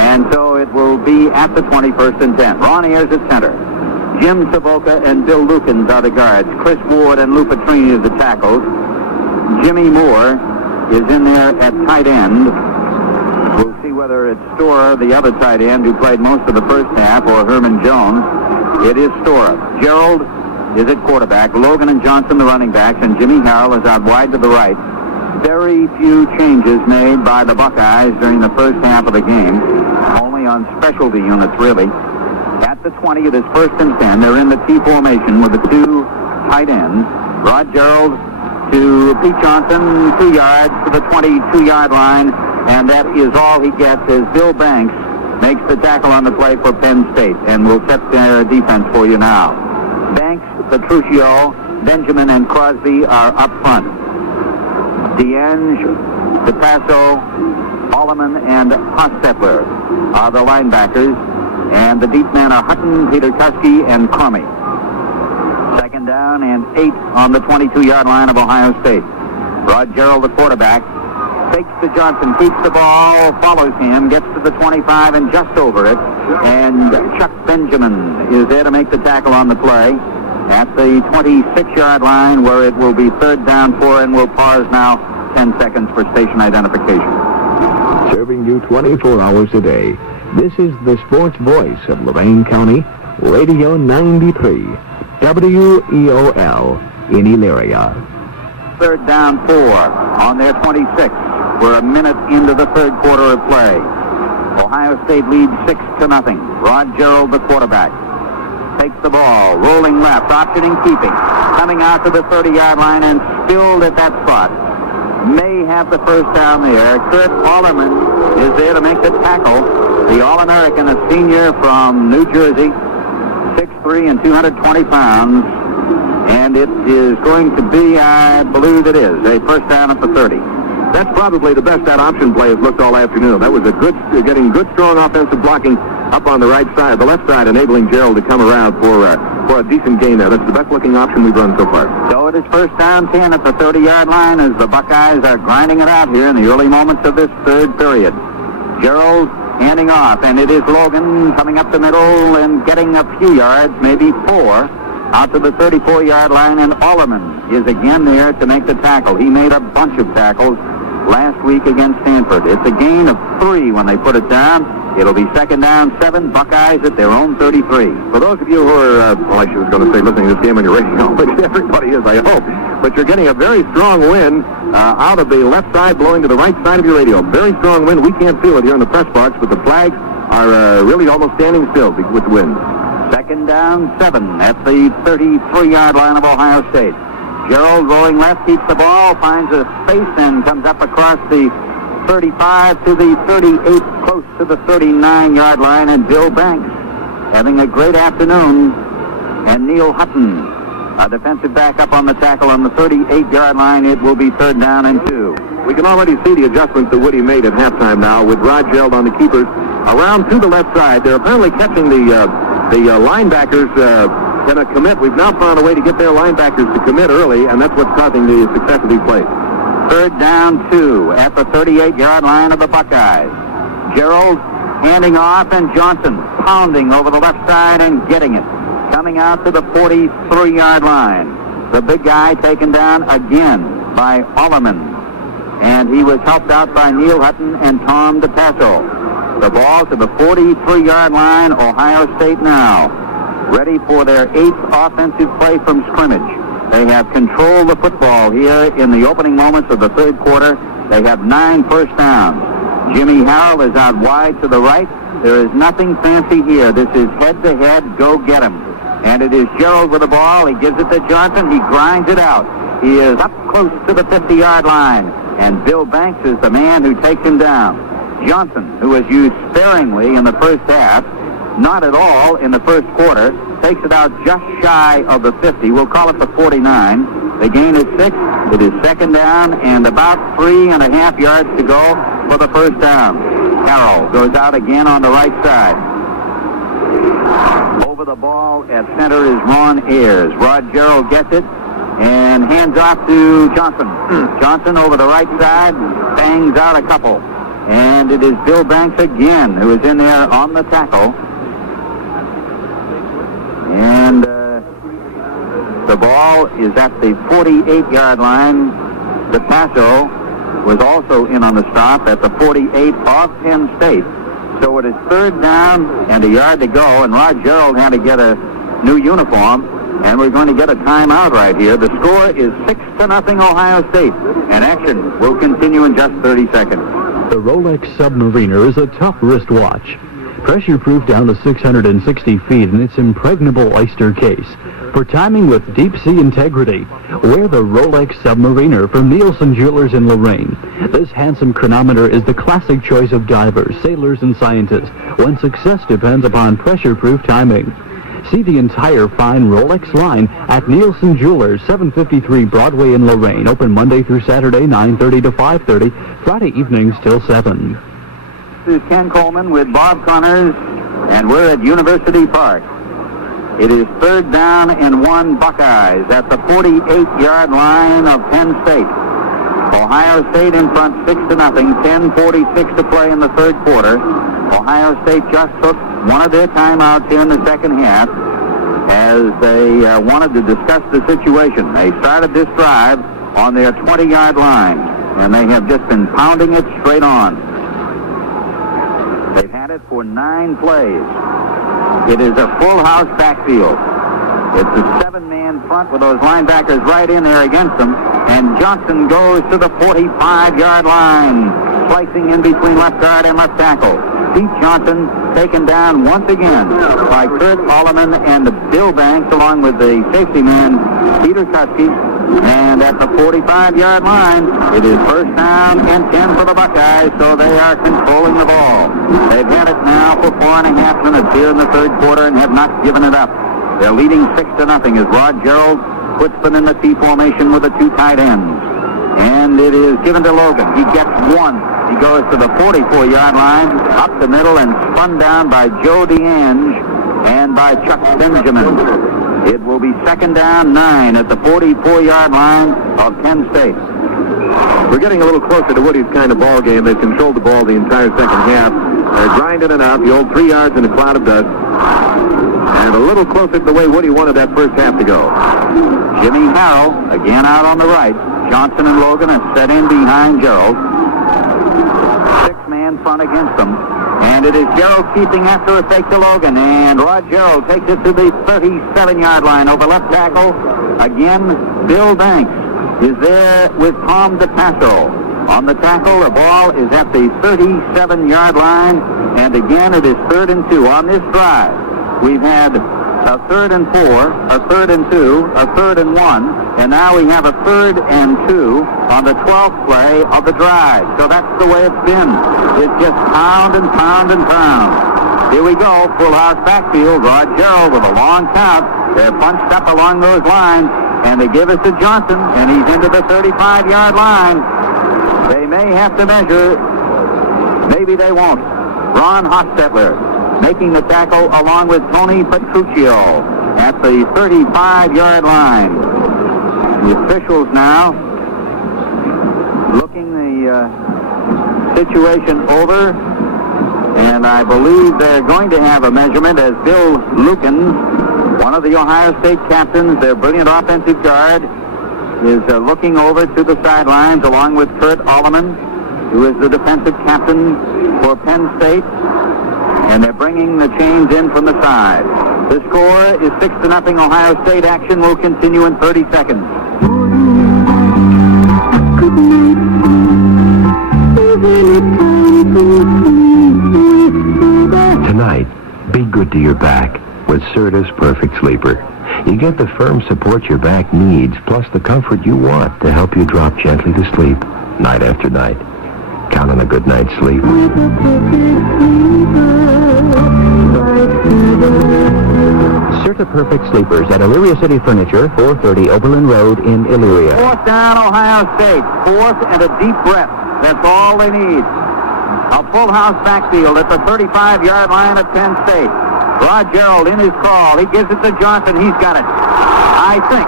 And so it will be at the 21st and 10. Ron Ayers at center. Jim Savoca and Bill Lukens are the guards. Chris Ward and Lou Petrini are the tackles. Jimmy Moore is in there at tight end. We'll see whether it's Storer, the other tight end who played most of the first half, or Herman Jones. It is Storer. Gerald is at quarterback. Logan and Johnson, the running backs, and Jimmy Harrell is out wide to the right. Very few changes made by the Buckeyes during the first half of the game. Only on specialty units, really. At the 20, it is 1st and 10. They're in the T formation with the two tight ends. Rod Gerald to Pete Johnson, 2 yards to the 22-yard line, and that is all he gets as Bill Banks makes the tackle on the play for Penn State, and will set their defense for you now. Banks, Petruccio, Benjamin, and Crosby are up front. DeAnge, DePasso, Alleman, and Hostetler are the linebackers, and the deep men are Hutton, Peter Kuski, and Crummy. 2nd down and 8 on the 22-yard line of Ohio State. Rod Gerald, the quarterback, fakes to Johnson, keeps the ball, follows him, gets to the 25 and just over it, and Chuck Benjamin is there to make the tackle on the play at the 26-yard line, where it will be 3rd down 4, and we'll pause now 10 seconds for station identification. Serving you 24 hours a day, this is the sports voice of Lorain County, Radio 93, WEOL in Elyria. 3rd down 4 on their 26. We're a minute into the 3rd quarter of play. Ohio State leads 6-0. Rod Gerald, the quarterback, takes the ball, rolling left, optioning keeping, coming out to the 30-yard line and spilled at that spot. May have the 1st down there. Kurt Alleman is there to make the tackle. The All-American, a senior from New Jersey, 6'3" and 220 pounds. And it is going to be, I believe it is, a 1st down at the 30. That's probably the best that option play has looked all afternoon. That was a good, getting good, strong offensive blocking up on the right side, the left side, enabling Gerald to come around for a decent gain there. That's the best-looking option we've run so far. So it is 1st down 10 at the 30-yard line as the Buckeyes are grinding it out here in the early moments of this 3rd period. Gerald handing off, and it is Logan coming up the middle and getting a few yards, maybe 4, out to the 34-yard line, and Alleman is again there to make the tackle. He made a bunch of tackles last week against Stanford. It's a gain of 3 when they put it down. It'll be 2nd down 7, Buckeyes at their own 33. For those of you who are, well, I was going to say listening to this game on your radio, which everybody is, I hope, but you're getting a very strong wind out of the left side blowing to the right side of your radio. Very strong wind. We can't feel it here in the press box, but the flags are really almost standing still with the wind. 2nd down 7 at the 33-yard line of Ohio State. Gerald rolling left, keeps the ball, finds a space, and comes up across the 35 to the 38, close to the 39-yard line, and Bill Banks having a great afternoon, and Neil Hutton, a defensive back, up on the tackle on the 38-yard line. It will be 3rd down and 2. We can already see the adjustments that Woody made at halftime now with Rod Gerald on the keepers around to the left side. They're apparently catching the linebackers in a commit. We've now found a way to get their linebackers to commit early, and that's what's causing the success of these plays. 3rd down 2 at the 38-yard line of the Buckeyes. Gerald handing off, and Johnson pounding over the left side and getting it. Coming out to the 43-yard line. The big guy taken down again by Alleman. And he was helped out by Neil Hutton and Tom DePasso. The ball to the 43-yard line. Ohio State now ready for their 8th offensive play from scrimmage. They have controlled the football here in the opening moments of the third quarter. They have 9 first downs. Jimmy Harrell is out wide to the right. There is nothing fancy here. This is head-to-head, go get him. And it is Gerald with the ball. He gives it to Johnson. He grinds it out. He is up close to the 50-yard line. And Bill Banks is the man who takes him down. Johnson, who was used sparingly in the first half, not at all in the first quarter, takes it out just shy of the 50. We'll call it the 49. The gain is 6. It is second down and about 3.5 yards to go for the first down. Carroll goes out again on the right side. Over the ball at center is Ron Ayers. Rod Gerald gets it and hands off to Johnson. Johnson over the right side, bangs out a couple. And it is Bill Banks again who is in there on the tackle. And the ball is at the 48-yard line. DePasso was also in on the stop at the 48 of Penn State. So it is third down and a yard to go, and Rod Gerald had to get a new uniform, and we're going to get a timeout right here. The score is 6-0 Ohio State, and action will continue in just 30 seconds. The Rolex Submariner is a tough wristwatch. Pressure-proof down to 660 feet in its impregnable oyster case. For timing with deep-sea integrity, wear the Rolex Submariner from Nielsen Jewelers in Lorraine. This handsome chronometer is the classic choice of divers, sailors, and scientists when success depends upon pressure-proof timing. See the entire fine Rolex line at Nielsen Jewelers, 753 Broadway in Lorraine. Open Monday through Saturday, 9:30 to 5:30. Friday evenings till 7. This is Ken Coleman with Bob Connors, and we're at University Park. It is third down and 1 Buckeyes at the 48-yard line of Penn State. Ohio State in front 6-0, 10:46 to play in the third quarter. Ohio State just took one of their timeouts here in the second half as they wanted to discuss the situation. They started this drive on their 20-yard line, and they have just been pounding it straight on. They've had it for 9 plays. It is a full house backfield. It's a 7-man front with those linebackers right in there against them. And Johnson goes to the 45-yard line, slicing in between left guard and left tackle. Pete Johnson taken down once again by Kurt Alleman and Bill Banks, along with the safety man, Peter Kutsky. And at the 45-yard line, it is first down and 10 for the Buckeyes, so they are controlling the ball. They've had it now for 4.5 minutes here in the third quarter and have not given it up. They're leading 6-0 as Rod Gerald puts them in the T formation with the 2 tight ends. And it is given to Logan. He gets 1. He goes to the 44-yard line, up the middle, and spun down by Joe DeAnge and by Chuck Benjamin. It will be second down 9 at the 44-yard line of Penn State. We're getting a little closer to Woody's kind of ball game. They've controlled the ball the entire second half. They're grinding it out, the old 3 yards in a cloud of dust. And a little closer to the way Woody wanted that first half to go. Jimmy Harrell, again out on the right. Johnson and Logan are set in behind Gerald. 6-man front against them. And it is Gerald keeping after a fake to Logan. And Rod Gerald takes it to the 37-yard line over left tackle. Again, Bill Banks is there with Tom DePasso. On the tackle, the ball is at the 37-yard line. And again, it is 3rd and 2 on this drive. We've had a 3rd and 4, a 3rd and 2, a 3rd and 1, and now we have a 3rd and 2 on the 12th play of the drive. So that's the way it's been. It's just pound and pound and pound. Here we go, full house backfield. Rod Gerald with a long count. They're bunched up along those lines, and they give it to Johnson, and he's into the 35-yard line. They may have to measure. Maybe they won't. Ron Hostetler making the tackle along with Tony Petruccio at the 35-yard line. The officials now looking the situation over, and I believe they're going to have a measurement as Bill Lukens, one of the Ohio State captains, their brilliant offensive guard, is looking over to the sidelines along with Kurt Alleman, who is the defensive captain for Penn State. And they're bringing the chains in from the side. The score is 6-0 Ohio State. Action will continue in 30 seconds. Tonight, be good to your back with Certus Perfect Sleeper. You get the firm support your back needs, plus the comfort you want to help you drop gently to sleep night after night. Count on a good night's sleep. Certa Perfect Sleepers at Elyria City Furniture, 430 Oberlin Road in Elyria. Fourth down, Ohio State. Fourth and a deep breath. That's all they need. A full house backfield at the 35-yard line of Penn State. Rod Gerald in his crawl. He gives it to Johnson. He's got it. I think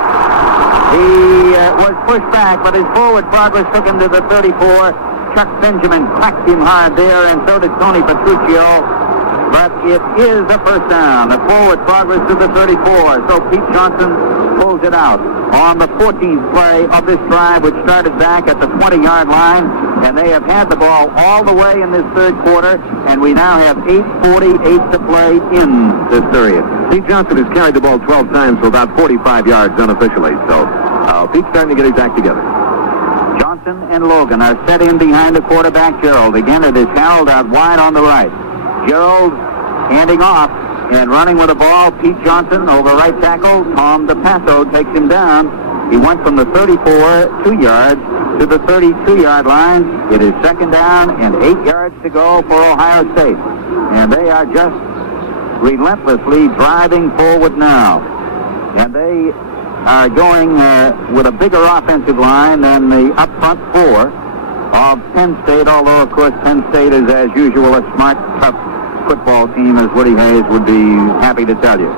he was pushed back, but his forward progress took him to the 34. Chuck Benjamin cracked him hard there, and so did Tony Petruccio. But it is a first down. The forward progress to the 34. So Pete Johnson pulls it out on the 14th play of this drive, which started back at the 20-yard line. And they have had the ball all the way in this third quarter, and we now have 8:48 to play in this period. Pete Johnson has carried the ball 12 times for about 45 yards unofficially. So Pete's starting to get his act together. Johnson and Logan are set in behind the quarterback, Gerald. Again, it is Harold out wide on the right. Gerald handing off and running with the ball. Pete Johnson over right tackle. Tom DePasso takes him down. He went from the 34, 2 yards, to the 32-yard line. It is second down and 8 yards to go for Ohio State. And they are just relentlessly driving forward now. And they are going with a bigger offensive line than the up front four of Penn State, although, of course, Penn State is, as usual, a smart, tough football team, as Woody Hayes would be happy to tell you.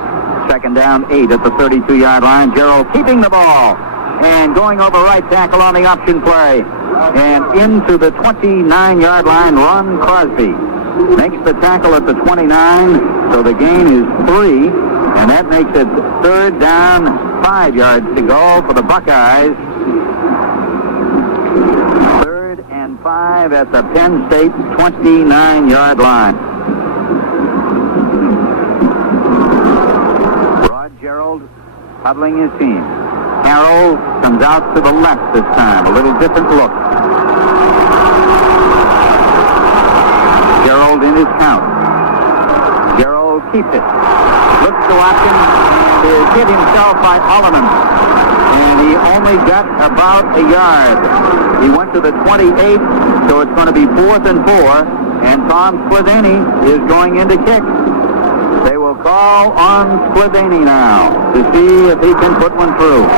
Second down, 8 at the 32-yard line. Gerald keeping the ball and going over right tackle on the option play. And into the 29-yard line, Ron Crosby makes the tackle at the 29, so the gain is 3, and that makes it third down, 5 yards to go for the Buckeyes. 5 at the Penn State 29-yard line. Rod Gerald huddling his team. Carroll comes out to the left this time. A little different look. Gerald in his count. Gerald keeps it. Looks to Watkins and is hit himself by Alleman. And he only got about a yard. He went to the 28, so it's going to be 4th and 4, and Tom Sklidany is going in to kick. They will call on Sklidany now to see if he can put one through.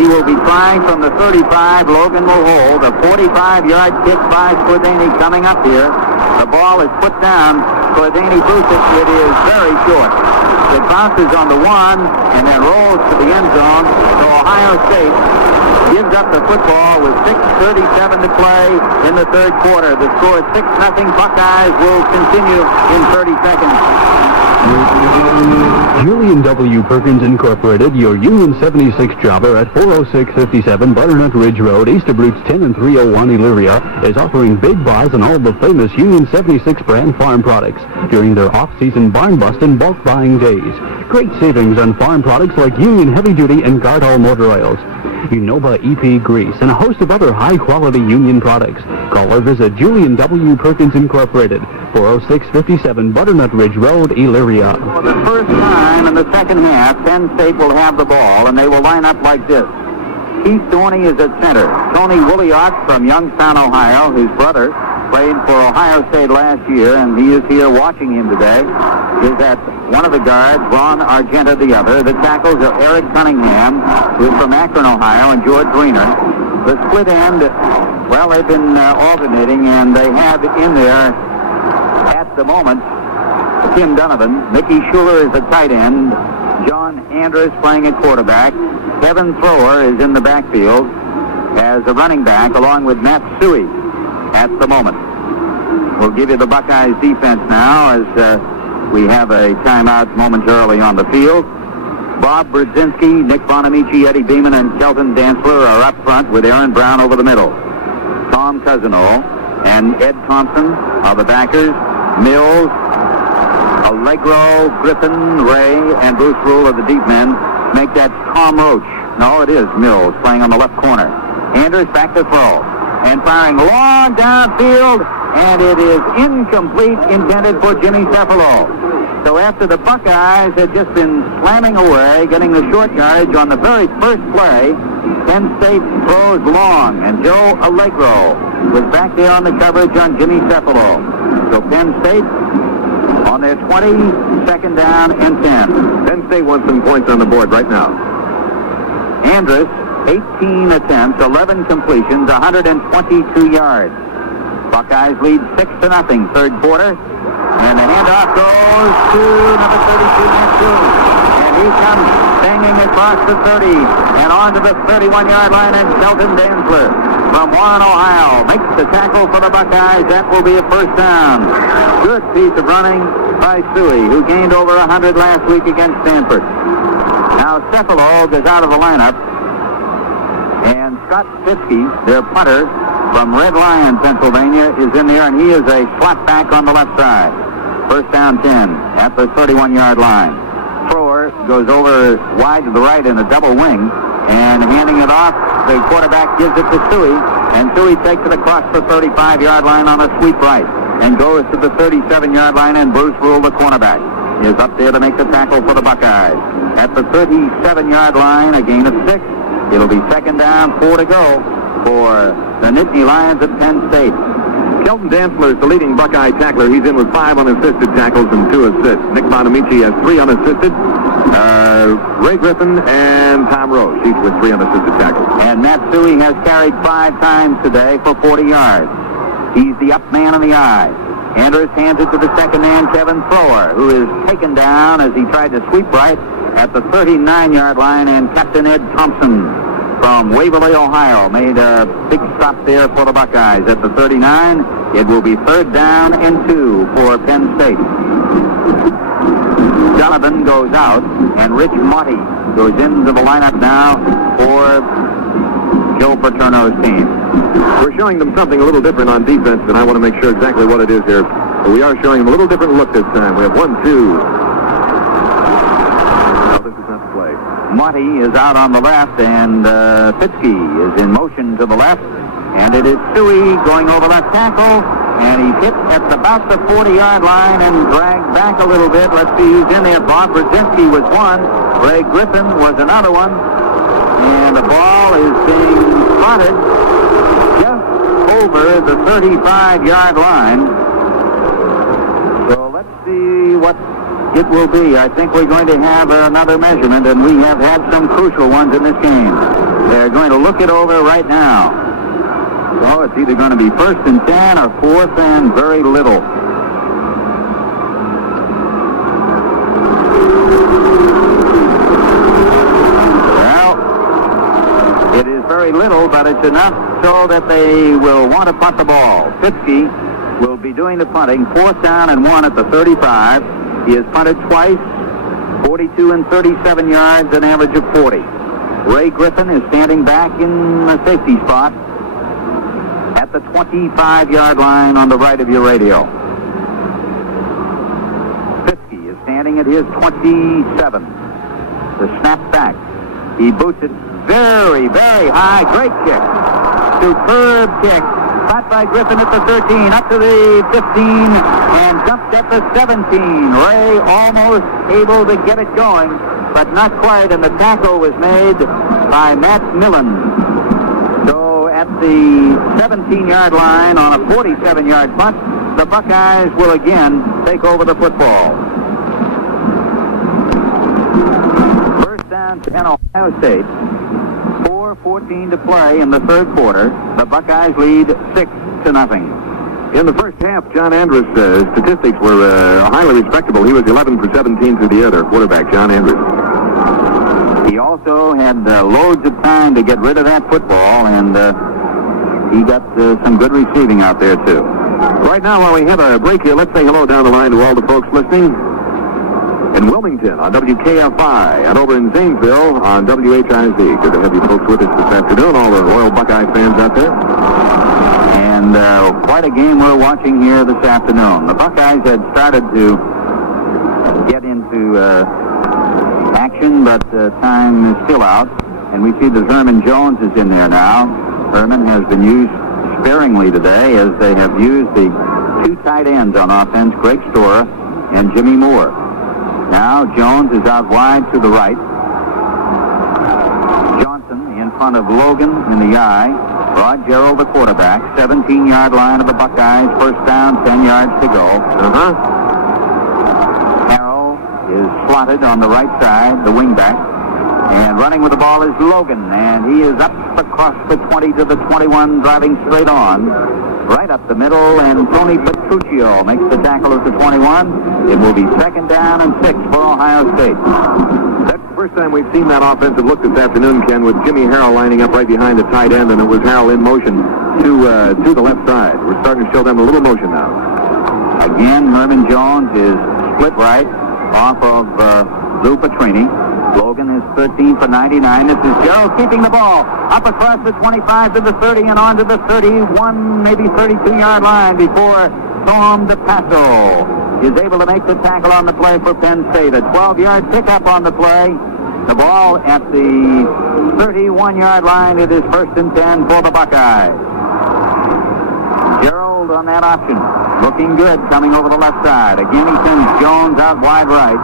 He will be trying from the 35. Logan will hold. A 45-yard kick by Sklidany coming up here. The ball is put down. Sklidany boots it. It is very short. It bounces on the 1 and then rolls to the end zone. So Ohio State gives up the football with 6:37 to play in the third quarter. The score is 6-0. Buckeyes will continue in 30 seconds. Julian W. Perkins Incorporated, your Union 76 jobber at 40657 Butternut Ridge Road, east of routes 10 and 301 Elyria, is offering big buys on all the famous Union 76 brand farm products during their off-season barn bust and bulk buying days. Great savings on farm products like Union Heavy Duty and Gardol Motor Oils, Unova EP Grease, and a host of other high-quality Union products. Call or visit Julian W. Perkins Incorporated, 40657 Butternut Ridge Road, Elyria. For the first time in the second half, Penn State will have the ball, and they will line up like this. Keith Dorney is at center. Tony Williott from Youngstown, Ohio, his brother, played for Ohio State last year, and he is here watching him today, is at one of the guards, Ron Argenta the other. The tackles are Eric Cunningham, who is from Akron, Ohio, and George Greener. The split end, well, they've been alternating, and they have in there, at the moment, Tim Donovan. Mickey Schuler is the tight end. John Andrus playing at quarterback. Kevin Thrower is in the backfield as a running back, along with Matt Suey at the moment. We'll give you the Buckeyes defense now as we have a timeout momentarily on the field. Bob Brzezinski, Nick Bonamici, Eddie Beeman, and Kelton Dantzler are up front with Aaron Brown over the middle. Tom Cousino and Ed Thompson are the backers. Mills, Allegro, Griffin, Ray, and Bruce Rule are the deep men. Make that Tom Roach. No, it is Mills playing on the left corner. Anders back to throw. And firing long downfield, and it is incomplete, intended for Jimmy Cefalo. So after the Buckeyes had just been slamming away, getting the short yardage on the very first play, Penn State throws long, and Joe Allegro was back there on the coverage on Jimmy Cefalo. So Penn State on their 20, second down and 10. Penn State wants some points on the board right now. Andrus, 18 attempts, 11 completions, 122 yards. Buckeyes lead 6-0, third quarter. And the handoff goes to number 32, Matsu. And he comes banging across the 30 and on to the 31-yard line, and Shelton Dantzler from Warren, Ohio, makes the tackle for the Buckeyes. That will be a first down. Good piece of running by Suey, who gained over 100 last week against Stanford. Now Cefalo goes out of the lineup, and Scott Fiske, their punter from Red Lion, Pennsylvania, is in there, and he is a slot back on the left side. First down 10 at the 31-yard line. Thrower goes over wide to the right in a double wing, and handing it off, the quarterback gives it to Suey, and Suey takes it across the 35-yard line on a sweep right, and goes to the 37-yard line, and Bruce Rule, the cornerback, is up there to make the tackle for the Buckeyes. At the 37-yard line, a gain of 6. It'll be second down, 4 to go for the Nittany Lions at Penn State. Shelton Dantzler is the leading Buckeye tackler. He's in with 5 unassisted tackles and 2 assists. Nick Bonamici has 3 unassisted. Ray Griffin and Tom Roach, each with 3 unassisted tackles. And Matt Suey has carried 5 times today for 40 yards. He's the up man in the eye. Anders hands it to the second man, Kevin Thrower, who is taken down as he tried to sweep right at the 39-yard line, and Captain Ed Thompson from Waverly, Ohio, made a big stop there for the Buckeyes. At the 39, it will be third down and 2 for Penn State. Donovan goes out, and Rich Marty goes into the lineup now for Joe Paterno's team. We're showing them something a little different on defense, and I want to make sure exactly what it is here. But we are showing them a little different look this time. We have 1, 2. No, this is not the play. Marty is out on the left, and Fiske is in motion to the left, and it is Suey going over left tackle, and he's hit at about the 40-yard line and dragged back a little bit. Let's see who's in there. Bob Brzezinski was one. Ray Griffin was another one, and the ball is being spotted just over the 35-yard line. So let's see what it will be. I think we're going to have another measurement, and we have had some crucial ones in this game. They're going to look it over right now. So it's either going to be 1st and 10 or 4th and very little. Well, it is very little, but it's enough so that they will want to punt the ball. Fiske will be doing the punting. 4th down and 1 at the 35. He has punted twice, 42 and 37 yards, an average of 40. Ray Griffin is standing back in the safety spot at the 25-yard line on the right of your radio. Fiske is standing at his 27. The snap back. He boots it very, very high. Great kick. Superb kick. Caught by Griffin at the 13, up to the 15, and jumped at the 17. Ray almost able to get it going, but not quite, and the tackle was made by Matt Millen. So at the 17-yard line on a 47-yard punt, the Buckeyes will again take over the football. First down 10, Ohio State. 4:14 to play in the third quarter. The Buckeyes lead 6-0. In the first half, John Andrus' statistics were highly respectable. He was 11 for 17 through the air, their quarterback, John Andrus. He also had loads of time to get rid of that football, and he got some good receiving out there, too. Right now, while we have a break here, let's say hello down the line to all the folks listening in Wilmington on WKFI, and over in Zanesville on WHIZ. Good to have you folks with us this afternoon, all the Royal Buckeye fans out there. And quite a game we're watching here this afternoon. The Buckeyes had started to get into action, but time is still out. And we see that Herman Jones is in there now. Herman has been used sparingly today, as they have used the two tight ends on offense, Greg Storer and Jimmy Moore. Now Jones is out wide to the right. Johnson in front of Logan in the I. Rod Gerald, the quarterback, 17-yard line of the Buckeyes, first down, 10 yards to go. Harrell is slotted on the right side, the wingback. And running with the ball is Logan, and he is up across the 20 to the 21, driving straight on. Right up the middle, and Tony Petruccio makes the tackle at the 21. It will be second down and 6 for Ohio State. That's the first time we've seen that offensive look this afternoon, Ken, with Jimmy Harrell lining up right behind the tight end, and it was Harrell in motion to the left side. We're starting to show them a little motion now. Again, Herman Jones is split right off of Lou Petrini. Logan is 13 for 99. This is Gerald keeping the ball up across the 25 to the 30 and on to the 31, maybe 32-yard line before Tom DePasso is able to make the tackle on the play for Penn State. A 12-yard pickup on the play. The ball at the 31-yard line. It is first and 10 for the Buckeyes. Gerald on that option. Looking good coming over the left side. Again, he sends Jones out wide right.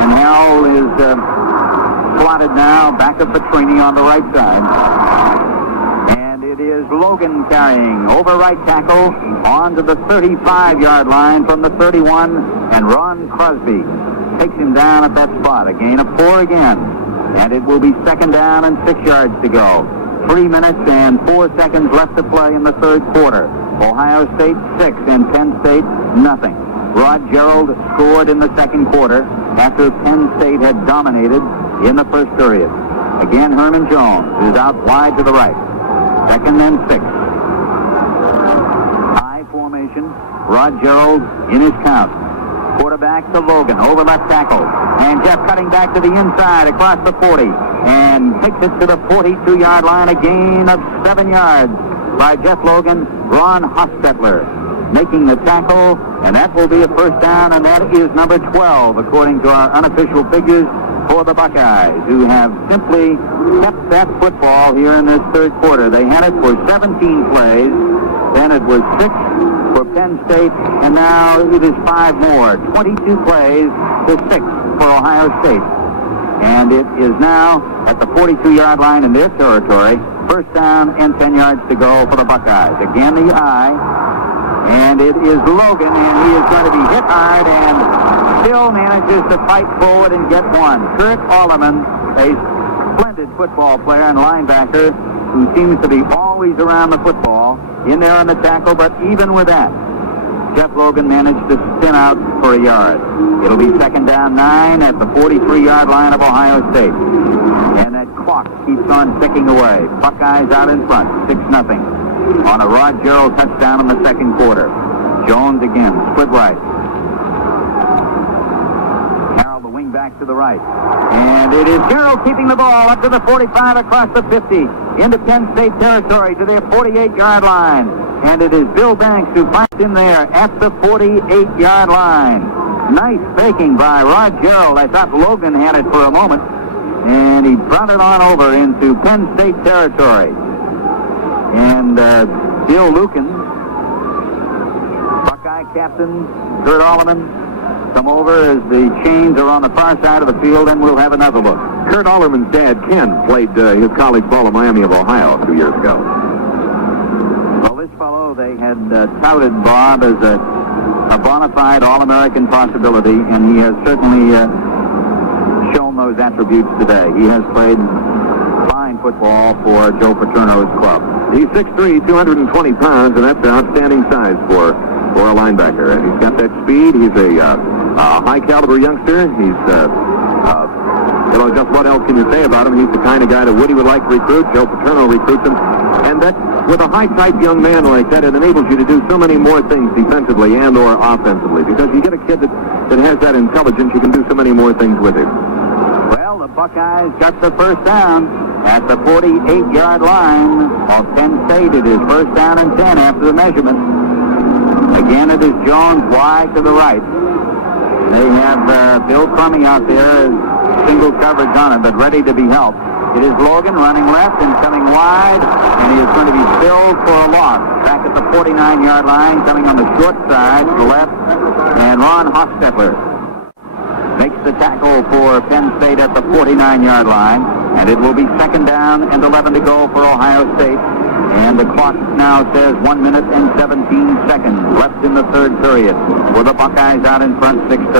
And Harrell is slotted now back of Petrini on the right side. And it is Logan carrying over right tackle on to the 35-yard line from the 31. And Ron Crosby takes him down at that spot. A gain of 4 again. And it will be second down and 6 yards to go. 3 minutes and 4 seconds left to play in the third quarter. Ohio State 6 and Penn State nothing. Rod Gerald scored in the second quarter after Penn State had dominated in the first period. Again, Herman Jones is out wide to the right. Second and 6. High formation. Rod Gerald in his count. Quarterback to Logan over left tackle. And Jeff cutting back to the inside across the 40. And takes it to the 42-yard line. A gain of 7 yards by Jeff Logan. Ron Hostetler making the tackle, and that will be a first down, and that is number 12, according to our unofficial figures, for the Buckeyes, who have simply kept that football here in this third quarter. They had it for 17 plays, then it was 6 for Penn State, and now it is 5 more. 22 plays to 6 for Ohio State. And it is now at the 42-yard line in their territory. First down and 10 yards to go for the Buckeyes. Again, the I. And it is Logan, and he is going to be hit hard and still manages to fight forward and get one. Kurt Alderman, a splendid football player and linebacker who seems to be always around the football, in there on the tackle, but even with that, Jeff Logan managed to spin out for a yard. It'll be second down 9 at the 43-yard line of Ohio State. And that clock keeps on ticking away. Buckeyes out in front, 6-0. On a Rod Gerald touchdown in the second quarter. Jones again, split right. Harrell, the wing back to the right. And it is Gerald keeping the ball up to the 45 across the 50 into Penn State territory to their 48-yard line. And it is Bill Banks who finds him there at the 48-yard line. Nice faking by Rod Gerald. I thought Logan had it for a moment. And he brought it on over into Penn State territory. And Bill Lucan, Buckeye captain, Kurt Alderman, come over as the chains are on the far side of the field, and we'll have another look. Kurt Alderman's dad, Ken, played his college ball at Miami of Ohio 2 years ago. Well, this fellow, they had touted Bob as a bona fide All-American possibility, and he has certainly shown those attributes today. He has played fine football for Joe Paterno's club. He's 6'3", 220 pounds, and that's an outstanding size for a linebacker. And he's got that speed. He's a high-caliber youngster. He's, just what else can you say about him? He's the kind of guy that Woody would like to recruit. Joe Paterno recruits him. And that, with a high-type young man like that, it enables you to do so many more things defensively and or offensively. Because you get a kid that has that intelligence, you can do so many more things with him. Well, the Buckeyes got the first down. at the 48-yard line of Penn State. It is first down and 10 after the measurement. Again, it is Jones wide to the right. They have Bill Crummey out there, single coverage on him, but ready to be helped. It is Logan running left and coming wide, and he is going to be filled for a loss. Back at the 49-yard line, coming on the short side to the left, and Ron Hostetler makes the tackle for Penn State at the 49-yard line, and it will be second down and 11 to go for Ohio State. And the clock now says 1 minute and 17 seconds left in the third period, with the Buckeyes out in front 6-0.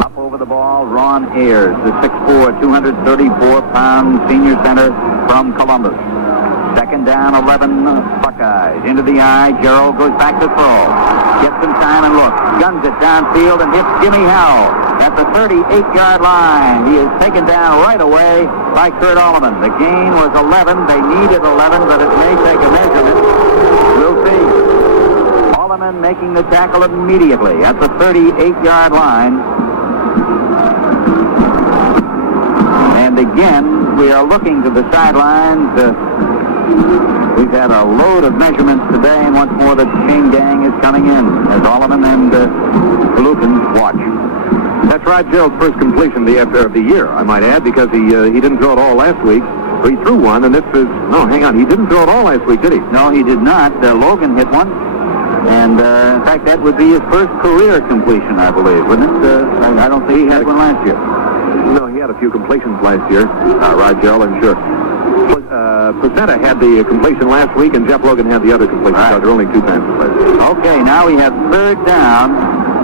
Up over the ball, Ron Ayers, the 6'4", 234-pound senior center from Columbus. Second down, 11 Buckeyes. Into the eye, Gerald goes back to throw. Gets some time and looks. Guns it downfield and hits Jimmy Howell at the 38-yard line. He is taken down right away by Kurt Alleman. The gain was 11. They needed 11, but it may take a measurement. We'll see. Alleman making the tackle immediately at the 38-yard line. And again, we are looking to the sidelines. We've had a load of measurements today, and once more the chain gang is coming in as Alleman and Lukens watch. That's right, Gerald's first completion of the year, I might add, because he didn't throw it all last week. So he threw one, and this is... No, hang on. He didn't throw it all last week, did he? No, he did not. Logan hit one. And, in fact, that would be his first career completion, I believe, wouldn't it? I don't think he had one last year. No, he had a few completions last year, Rod Gerald, I'm sure. Placenta had the completion last week, and Jeff Logan had the other completion. Right. So there are only 2 times. Okay, now we have third down,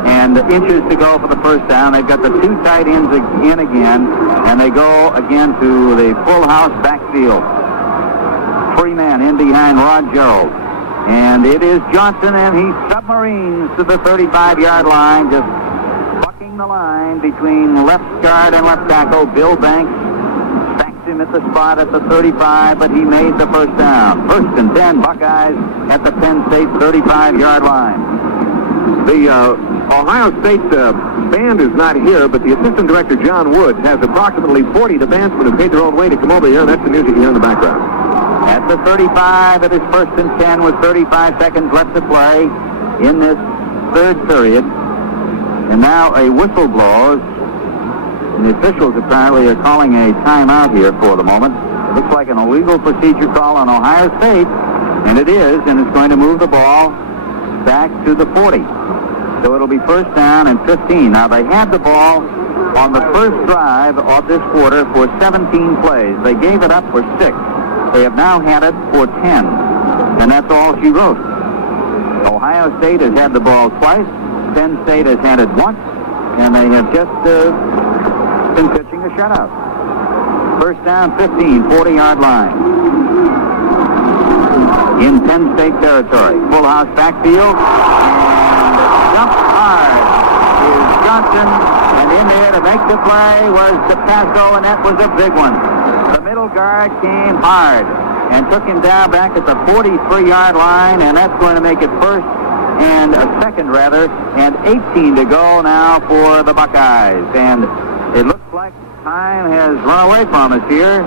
and inches to go for the first down. They've got the 2 tight ends in again, and they go again to the full house backfield. 3 men in behind Rod Gerald. And it is Johnson, and he submarines to the 35-yard line, just bucking the line between left guard and left tackle. Bill Banks stacks him at the spot at the 35, but he made the first down. First and 10, Buckeyes at the Penn State 35-yard line. The Ohio State band is not here, but the assistant director, John Wood, has approximately 40 of the bandsmen who paid their own way to come over here, and that's the music you hear in the background. At the 35, it is first and 10 with 35 seconds left to play in this third period. And now a whistle blows. And the officials apparently are calling a timeout here for the moment. It looks like an illegal procedure call on Ohio State, and it is, and it's going to move the ball back to the 40. So it'll be first down and 15. Now, they had the ball on the first drive of this quarter for 17 plays. They gave it up for 6. They have now had it for 10, and that's all she wrote. Ohio State has had the ball twice. Penn State has had it once, and they have just been pitching a shutout. First down, 15, 40-yard line. In Penn State territory. Full house backfield, and jump hard is Johnson, and in there to make the play was DePasso, and that was a big one. The middle guard came hard and took him down back at the 43-yard line, and that's going to make it first and a second, rather, and 18 to go now for the Buckeyes. And it looks like time has run away from us here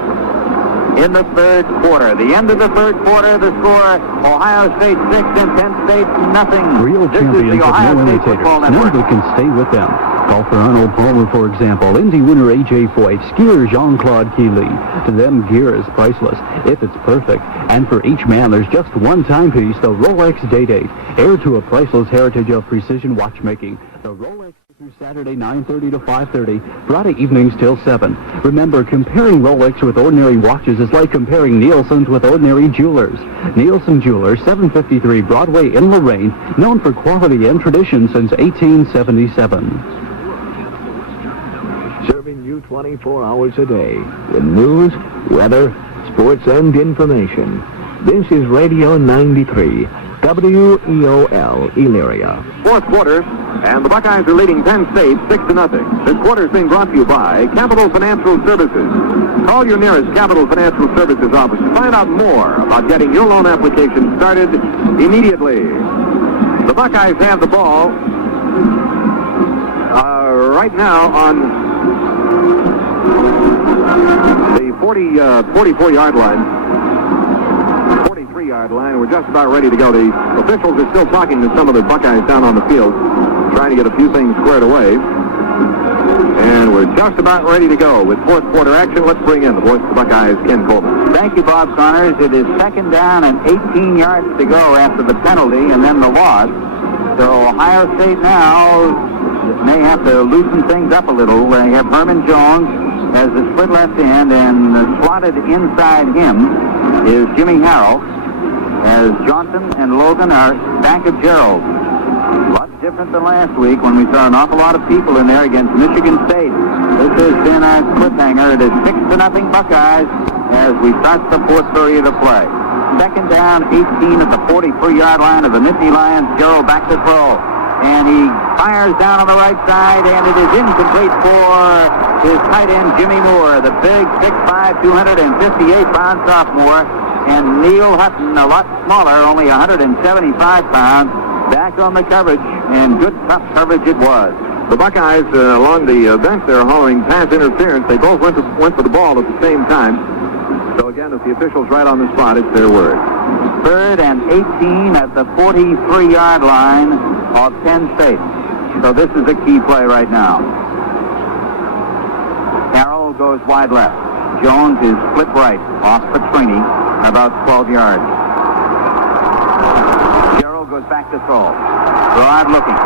in the third quarter. The end of the third quarter, the score, Ohio State 6 and Penn State nothing. Real champions have no imitators. None that can stay with them. Golfer Arnold Palmer, for example, Indy winner A.J. Foyt, skier Jean-Claude Keely. To them, gear is priceless, if it's perfect. And for each man, there's just one timepiece, the Rolex Day-Date, heir to a priceless heritage of precision watchmaking. The Rolex through Saturday, 9:30 to 5:30, Friday evenings till 7. Remember, comparing Rolex with ordinary watches is like comparing Nielsen's with ordinary jewelers. Nielsen Jewelers, 753 Broadway in Lorraine, known for quality and tradition since 1877. Serving you 24 hours a day with news, weather, sports, and information. This is Radio 93, WEOL, Elyria. Fourth quarter, and the Buckeyes are leading Penn State 6-0. This quarter is being brought to you by Capital Financial Services. Call your nearest Capital Financial Services office to find out more about getting your loan application started immediately. The Buckeyes have the ball right now on The 44-yard line, 43-yard line. We're just about ready to go. The officials are still talking to some of the Buckeyes down on the field, trying to get a few things squared away. And we're just about ready to go with fourth quarter action. Let's bring in the voice of the Buckeyes, Ken Coleman. Thank you, Bob Connors. It is second down and 18 yards to go after the penalty and then the loss. So Ohio State now may have to loosen things up a little. They have Herman Jones as the split left end, and slotted inside him is Jimmy Harrell, as Johnson and Logan are back of Gerald. A lot different than last week when we saw an awful lot of people in there against Michigan State. This has been a cliffhanger. It is 6-0 Buckeyes as we start the fourth period of play. Second down, 18 at the 43-yard line of the Nittany Lions. Gerald back to throw. And he fires down on the right side, and it is incomplete for his tight end, Jimmy Moore, the big 6'5", 258-pound sophomore. And Neil Hutton, a lot smaller, only 175 pounds, back on the coverage, and good tough coverage it was. The Buckeyes along the bench there hollering pass interference. They both went for the ball at the same time. So again, if the official's right on the spot, it's their word. Third and 18 at the 43-yard line of Penn State. So this is a key play right now. Carroll goes wide left. Jones is split right off Petrini, about 12 yards. Gerald goes back to throw. Broad looking.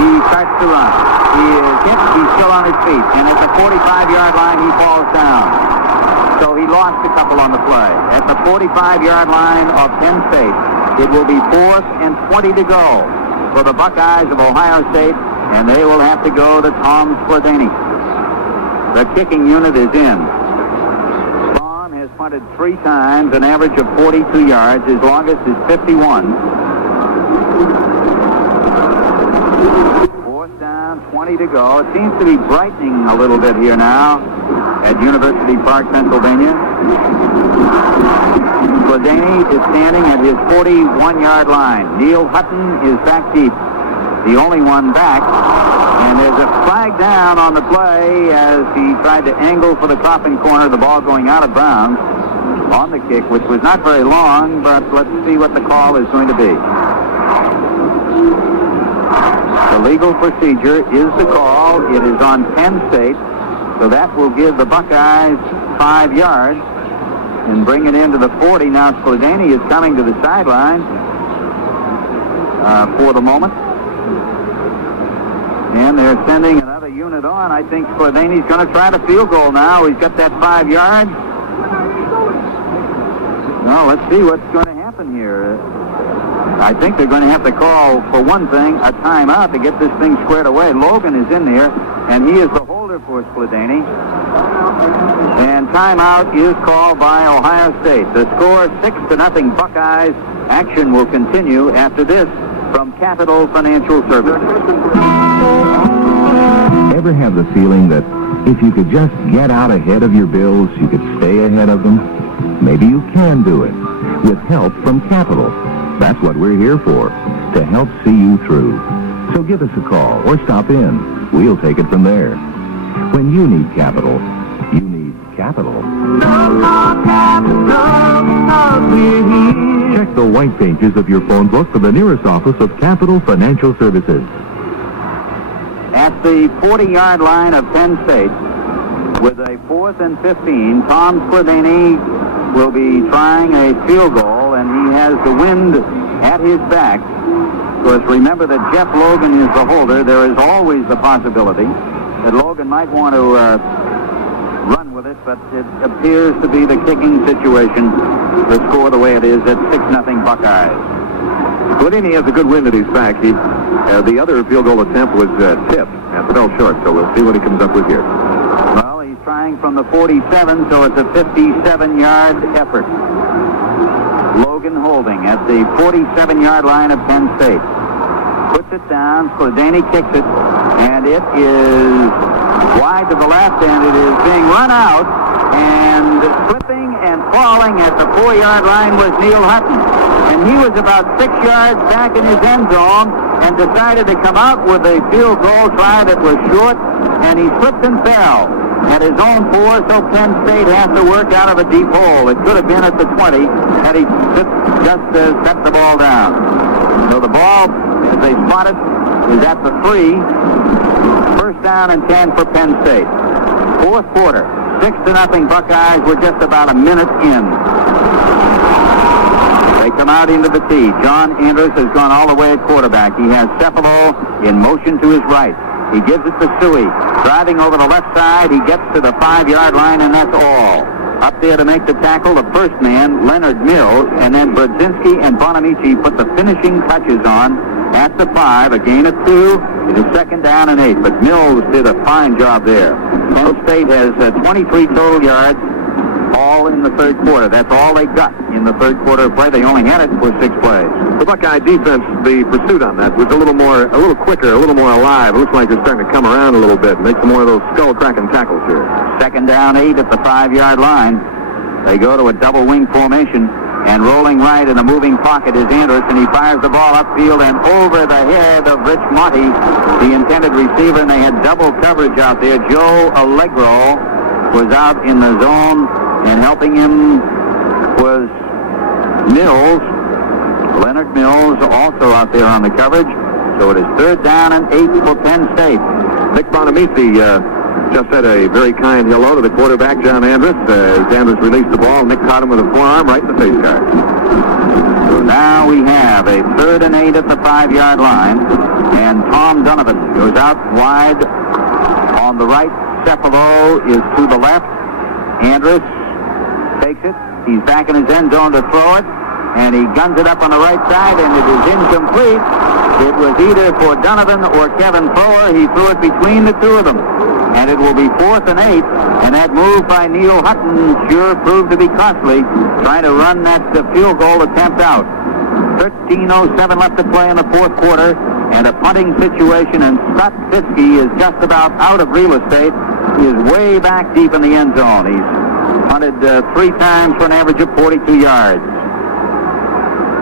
He starts to run. He is hit. He's still on his feet. And at the 45-yard line, he falls down. So he lost a couple on the play. At the 45-yard line of Penn State, it will be 4th and 20 to go for the Buckeyes of Ohio State, and they will have to go to Tom Spladany. The kicking unit is in. Vaughn has punted 3 times, an average of 42 yards. His longest is 51. 4th down, 20 to go. It seems to be brightening a little bit here now at University Park, Pennsylvania. Spladany is standing at his 41-yard line. Neil Hutton is back deep, the only one back. And there's a flag down on the play as he tried to angle for the Coffin corner, the ball going out of bounds on the kick, which was not very long, but let's see what the call is going to be. The legal procedure is the call. It is on Penn State. So that will give the Buckeyes 5 yards and bring it into the 40. Now Spladany is coming to the sideline for the moment. And they're sending another unit on. I think Spladany's going to try the field goal now. He's got that 5 yards. Well, let's see what's going to happen here. I think they're going to have to call, for one thing, a timeout to get this thing squared away. Logan is in there, and he is the holder for Spladany. And timeout is called by Ohio State. The score 6-0 Buckeyes. Action will continue after this from Capital Financial Services. Ever have the feeling that if you could just get out ahead of your bills, you could stay ahead of them? Maybe you can do it with help from Capital. That's what we're here for, to help see you through. So give us a call or stop in. We'll take it from there. When you need capital, you need Capital. Check the white pages of your phone book for the nearest office of Capital Financial Services. At the 40-yard line of Penn State, with a 4th and 15, Tom Spladany will be trying a field goal, and he has the wind at his back. Of course, remember that Jeff Logan is the holder. There is always the possibility that Logan might want to run with it, but it appears to be the kicking situation, the score the way it is at 6-0 Buckeyes. Spladany has a good wind at his back. The other field goal attempt was tipped and fell short, so we'll see what he comes up with here. Well, he's trying from the 47, so it's a 57-yard effort. Logan holding at the 47-yard line of Penn State. Puts it down, Spladany kicks it, and it is wide to the left, and it is being run out, and slipping and falling at the 4-yard line was Neil Hutton. And he was about 6 yards back in his end zone and decided to come out with a field goal try that was short, and he slipped and fell. at his own 4, so Penn State has to work out of a deep hole. It could have been at the 20 had he just set the ball down. So the ball, as they spotted, is at the 3. First down and 10 for Penn State. Fourth quarter, 6-0 Buckeyes. We're just about a minute in. They come out into the tee. John Andrews has gone all the way at quarterback. He has Cephalo in motion to his right. He gives it to Suey. Driving over the left side, he gets to the 5-yard line, and that's all. Up there to make the tackle, the first man, Leonard Mills, and then Brodzinski and Bonamici put the finishing touches on at the 5, a gain of 2. It is second down and 8, but Mills did a fine job there. Penn State has 23 total yards, all in the third quarter. That's all they got in the third quarter of play. They only had it for 6 plays. The Buckeye defense, the pursuit on that was a little quicker, a little more alive. It looks like they're starting to come around a little bit, make some more of those skull-cracking tackles here. Second down 8 at the 5-yard line. They go to a double wing formation, and rolling right in a moving pocket is Andrews, and he fires the ball upfield and over the head of Rich Monty, the intended receiver, and they had double coverage out there. Joe Allegro was out in the zone, and helping him was Mills. Leonard Mills also out there on the coverage. So it is third down and 8 for Penn State. Nick Bonamici just said a very kind hello to the quarterback, John Andrews. As Andrews released the ball, Nick caught him with a forearm right in the face guard. So now we have a third and 8 at the 5-yard line. And Tom Donovan goes out wide on the right. Cephalo is to the left. Andrews takes it. He's back in his end zone to throw it. And he guns it up on the right side, and it is incomplete. It was either for Donovan or Kevin Thrower. He threw it between the two of them. And it will be 4th and 8. And that move by Neil Hutton sure proved to be costly, trying to run that field goal attempt out. 13:07 left to play in the fourth quarter, and a punting situation, and Scott Fiske is just about out of real estate. He is way back deep in the end zone. He's punted 3 times for an average of 42 yards.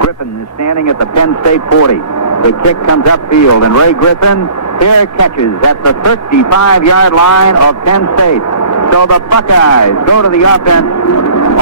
Griffin is standing at the Penn State 40. The kick comes upfield, and Ray Griffin fair catches at the 35-yard line of Penn State. So the Buckeyes go to the offense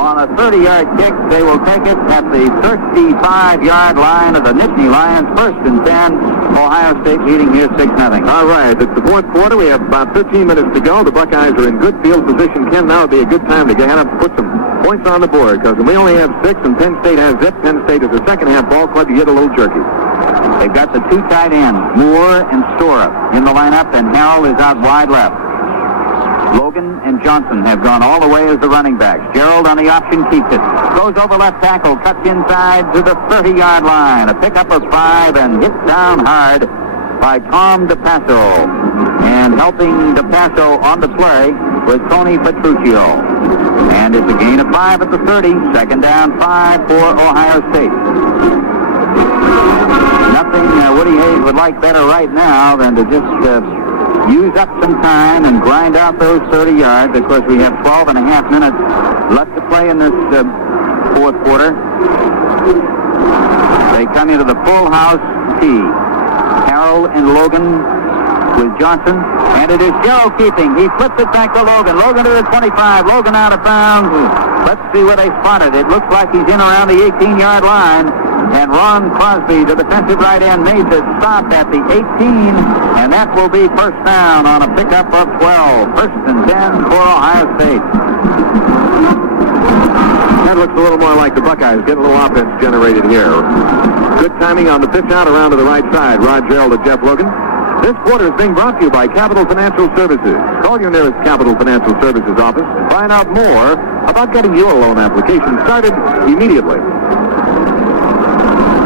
on a 30-yard kick. They will take it at the 35-yard line of the Nittany Lions. First and 10. Ohio State leading here 6-0. All right, it's the fourth quarter. We have about 15 minutes to go. The Buckeyes are in good field position. Ken, now would be a good time to get up and put some points on the board, because we only have 6 and Penn State has it. Penn State is a second-half ball club. You get a little jerky. They've got the 2 tight ends, Moore and Stora, in the lineup, and Harrell is out wide left. Logan and Johnson have gone all the way as the running backs. Gerald on the option keeps it. Goes over left tackle, cuts inside to the 30-yard line. A pickup of 5 and hit down hard by Tom DePasso. And helping DePasso on the play was Tony Petruccio. And it's a gain of 5 at the 30. Second down 5 for Ohio State. Nothing Woody Hayes would like better right now than to just use up some time and grind out those 30 yards. Of course, we have 12 and a half minutes left to play in this fourth quarter. They come into the full house tee. Harrell and Logan with Johnson, and it is Joe keeping. He flips it back to Logan. Logan to the 25. Logan out of bounds. Let's see where they spotted. It looks like he's in around the 18-yard line. And Ron Crosby, the defensive right end, made the stop at the 18, and that will be first down on a pickup of 12. First and 10 for Ohio State. That looks a little more like the Buckeyes getting a little offense generated here. Good timing on the pitch out around to the right side. Rod Gerald to Jeff Logan. This quarter is being brought to you by Capital Financial Services. Call your nearest Capital Financial Services office and find out more about getting your loan application started immediately.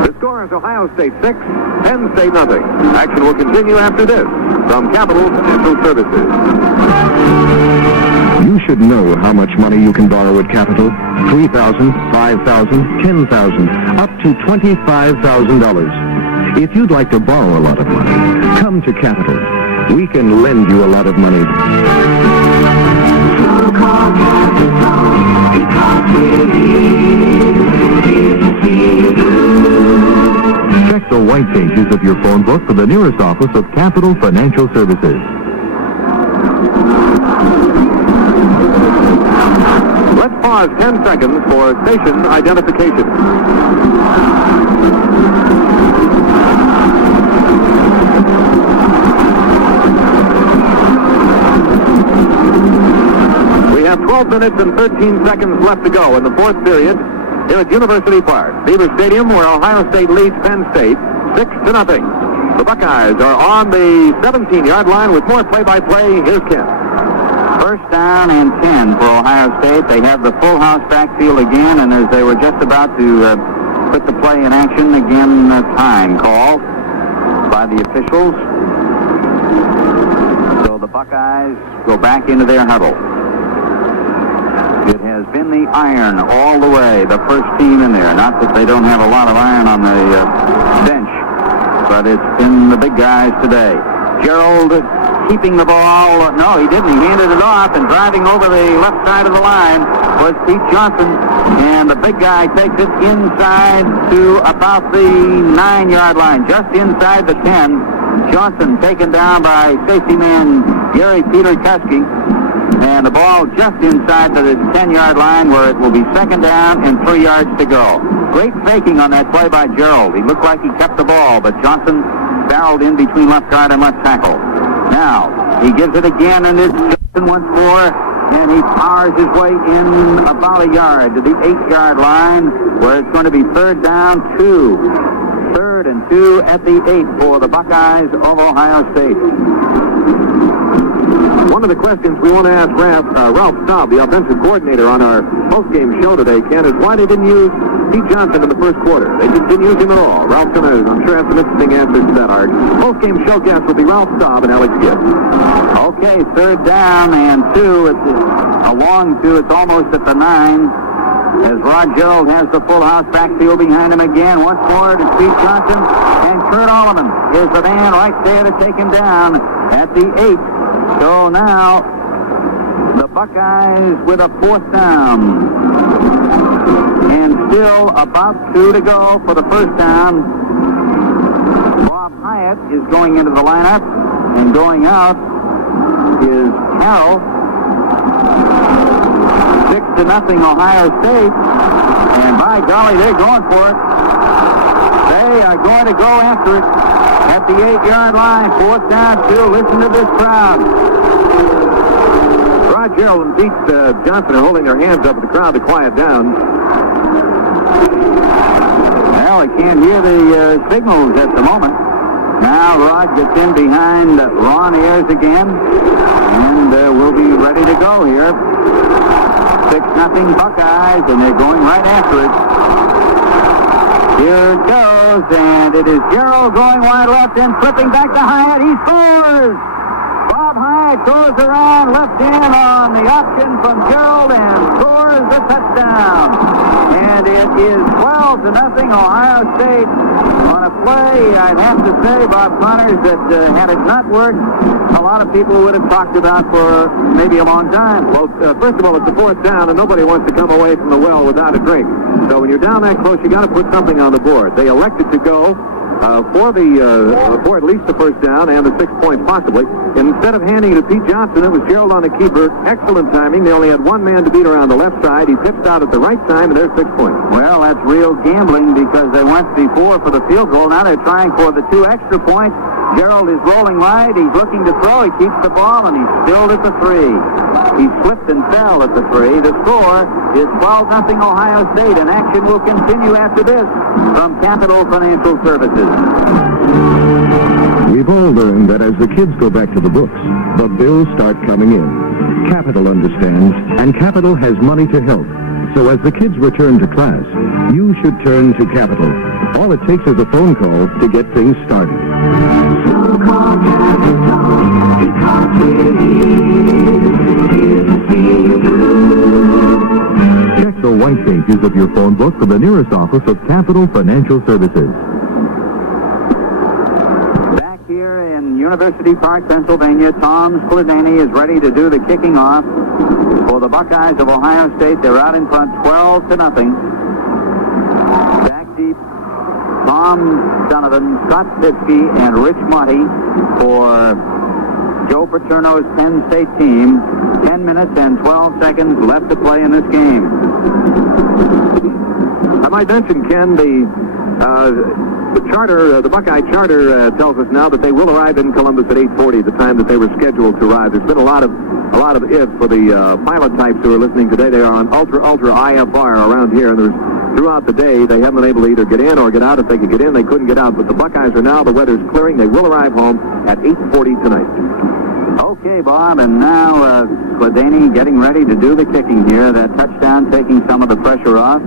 The score is Ohio State 6, Penn State nothing. Action will continue after this from Capital Financial Services. You should know how much money you can borrow at Capital. $3,000, $5,000, $10,000, up to $25,000. If you'd like to borrow a lot of money, come to Capital. We can lend you a lot of money. So call Capital because we're here to see you through. Check the white pages of your phone book for the nearest office of Capital Financial Services. Let's pause 10 seconds for station identification. We have 12 minutes and 13 seconds left to go in the fourth period here at University Park, Beaver Stadium, where Ohio State leads Penn State 6-0. The Buckeyes are on the 17-yard line with more play-by-play. Here's Ken. First down and 10 for Ohio State. They have the full house backfield again, and as they were just about to put the play in action, again, time call by the officials. So the Buckeyes go back into their huddle. It has been the iron all the way, the first team in there. Not that they don't have a lot of iron on the bench, but it's been the big guys today. Gerald keeping the ball. No, he didn't. He handed it off, and driving over the left side of the line was Pete Johnson, and the big guy takes it inside to about the 9-yard line, just inside the 10. Johnson taken down by safety man Gary Peter Kuski, and the ball just inside the 10-yard line, where it will be second down and 3 yards to go. Great faking on that play by Gerald. He looked like he kept the ball, but Johnson barreled in between left guard and left tackle. Now, he gives it again, and it's Johnson once more, and he powers his way in about a yard to the 8-yard line, where it's going to be third down 2. 3rd and 2 at the 8 for the Buckeyes of Ohio State. One of the questions we want to ask Ralph Staub, the offensive coordinator, on our post-game show today, Ken, is why they didn't use Pete Johnson in the first quarter. They just didn't use him at all. Ralph's going to, I'm sure, have some interesting answers to that, Art. Post-game show guests will be Ralph Staub and Alex Gibbs. Okay, third down and 2. It's a long 2. It's almost at the 9. As Rod Gerald has the full house backfield behind him again. Once more to Pete Johnson. And Kurt Alleman is the man right there to take him down at the 8. So now, the Buckeyes with a fourth down. And still about 2 to go for the first down. Bob Hyatt is going into the lineup. And going out is Carroll. 6-0 Ohio State. And by golly, they're going for it. They are going to go after it at the 8-yard line. Fourth down 2. Listen to this crowd. Rod Gerald and Pete Johnson are holding their hands up at the crowd to quiet down. Well, I can't hear the signals at the moment. Now Rod gets in behind Ron Ayers again, and we'll be ready to go here. 6-0 Buckeyes, and they're going right after it. Here it goes, and it is Gerald going wide left and flipping back to Hyatt. He scores! Bob Hyatt goes around left in on the option from Gerald and scores the touchdown. And it is 12-0 Ohio State on a play, I'd have to say, Bob Connors, that had it not worked, a lot of people would have talked about for maybe a long time. Well, first of all, it's the fourth down, and nobody wants to come away from the well without a drink. So when you're down that close, you got to put something on the board. They elected to go for at least the first down and the 6 points possibly. Instead of handing it to Pete Johnson, it was Gerald on the keeper. Excellent timing. They only had one man to beat around the left side. He pitched out at the right time, and there's 6 points. Well, that's real gambling because they went before for the field goal. Now they're trying for the 2 extra points. Gerald is rolling right. He's looking to throw. He keeps the ball, and he's stilled at the 3. He slipped and fell at the 3. The score is 12-0 Ohio State, and action will continue after this from Capital Financial Services. We've all learned that as the kids go back to the books, the bills start coming in. Capital understands, and Capital has money to help. So as the kids return to class, you should turn to Capital. All it takes is a phone call to get things started. So call Capital, because we're here to see you through. Check the white pages of your phone book for the nearest office of Capital Financial Services. Back here in University Park, Pennsylvania, Tom Skladany is ready to do the kicking off for the Buckeyes of Ohio State. They're out in front 12-0. Back deep, Tom Donovan, Scott Pitzke, and Rich Monty for Joe Paterno's Penn State team. 10 minutes and 12 seconds left to play in this game. I might mention, Ken, the charter, the Buckeye charter tells us now that they will arrive in Columbus at 8:40, the time that they were scheduled to arrive. There's been a lot of ifs for the pilot types who are listening today. They are on ultra IFR around here, and throughout the day they haven't been able to either get in or get out. If they could get in, they couldn't get out. But the Buckeyes are now, the weather's clearing. They will arrive home at 8:40 tonight. Okay, Bob, and now Skladany getting ready to do the kicking here. That touchdown taking some of the pressure off.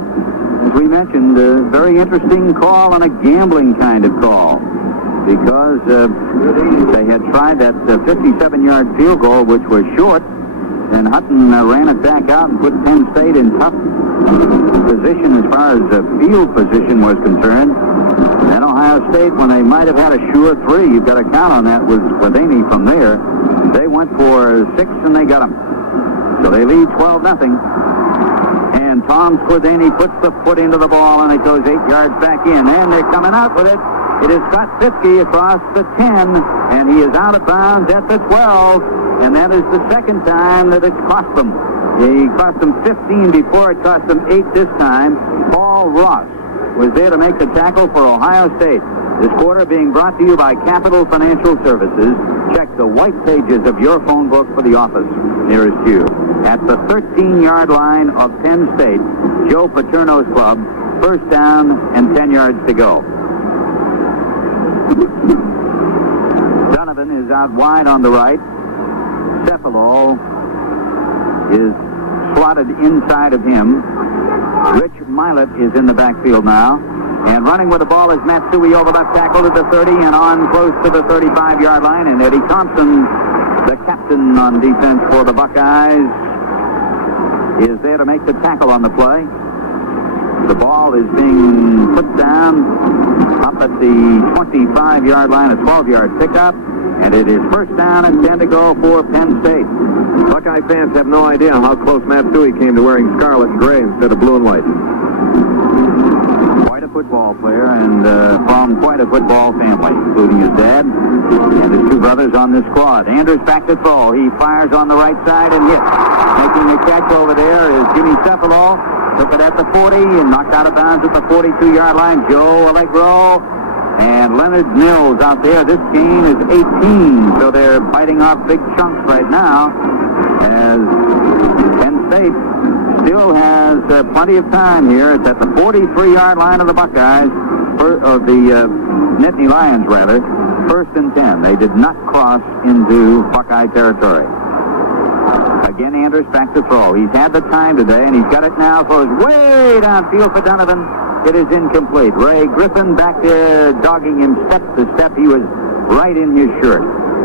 As we mentioned, a very interesting call and a gambling kind of call, because they had tried that 57-yard field goal, which was short, and Hutton ran it back out and put Penn State in tough position as far as field position was concerned. And Ohio State, when they might have had a sure three, you've got to count on that with Skladany from there, they went for 6 and they got them. So they lead 12-0. And Tom Skladany puts the foot into the ball, and it goes 8 yards back in. And they're coming out with it. It is Scott Fitzke across the 10, and he is out of bounds at the 12. And that is the second time that it's cost them. He cost them 15 before, it cost them 8 this time. Paul Ross was there to make the tackle for Ohio State. This quarter being brought to you by Capital Financial Services. Check the white pages of your phone book for the office nearest you. At the 13-yard line of Penn State, Joe Paterno's club, first down and 10 yards to go. Donovan is out wide on the right. Cephalo is slotted inside of him. Rich Milet is in the backfield now. And running with the ball is Matsui over left tackle to the 30 and on close to the 35-yard line. And Eddie Thompson, the captain on defense for the Buckeyes, is there to make the tackle on the play. The ball is being put down up at the 25-yard line, a 12-yard pickup. And it is first down and 10 to go for Penn State. Buckeye fans have no idea how close Matsui came to wearing scarlet and gray instead of blue and white. Quite a football player, and from quite a football family, including his dad and his 2 brothers on this squad. Andrews back to throw. He fires on the right side and hits. Making the catch over there is Jimmy Cephalo. Took it at the 40 and knocked out of bounds at the 42-yard line. Joe Allegro and Leonard Mills out there. This game is 18, so they're biting off big chunks right now, as Penn State still has plenty of time here. It's at the 43-yard line of the Buckeyes, of the Nittany Lions, rather. First and 10. They did not cross into Buckeye territory. Again, Andrews back to throw. He's had the time today, and he's got it now. Throws way downfield for Donovan. It is incomplete. Ray Griffin back there dogging him step to step. He was right in his shirt.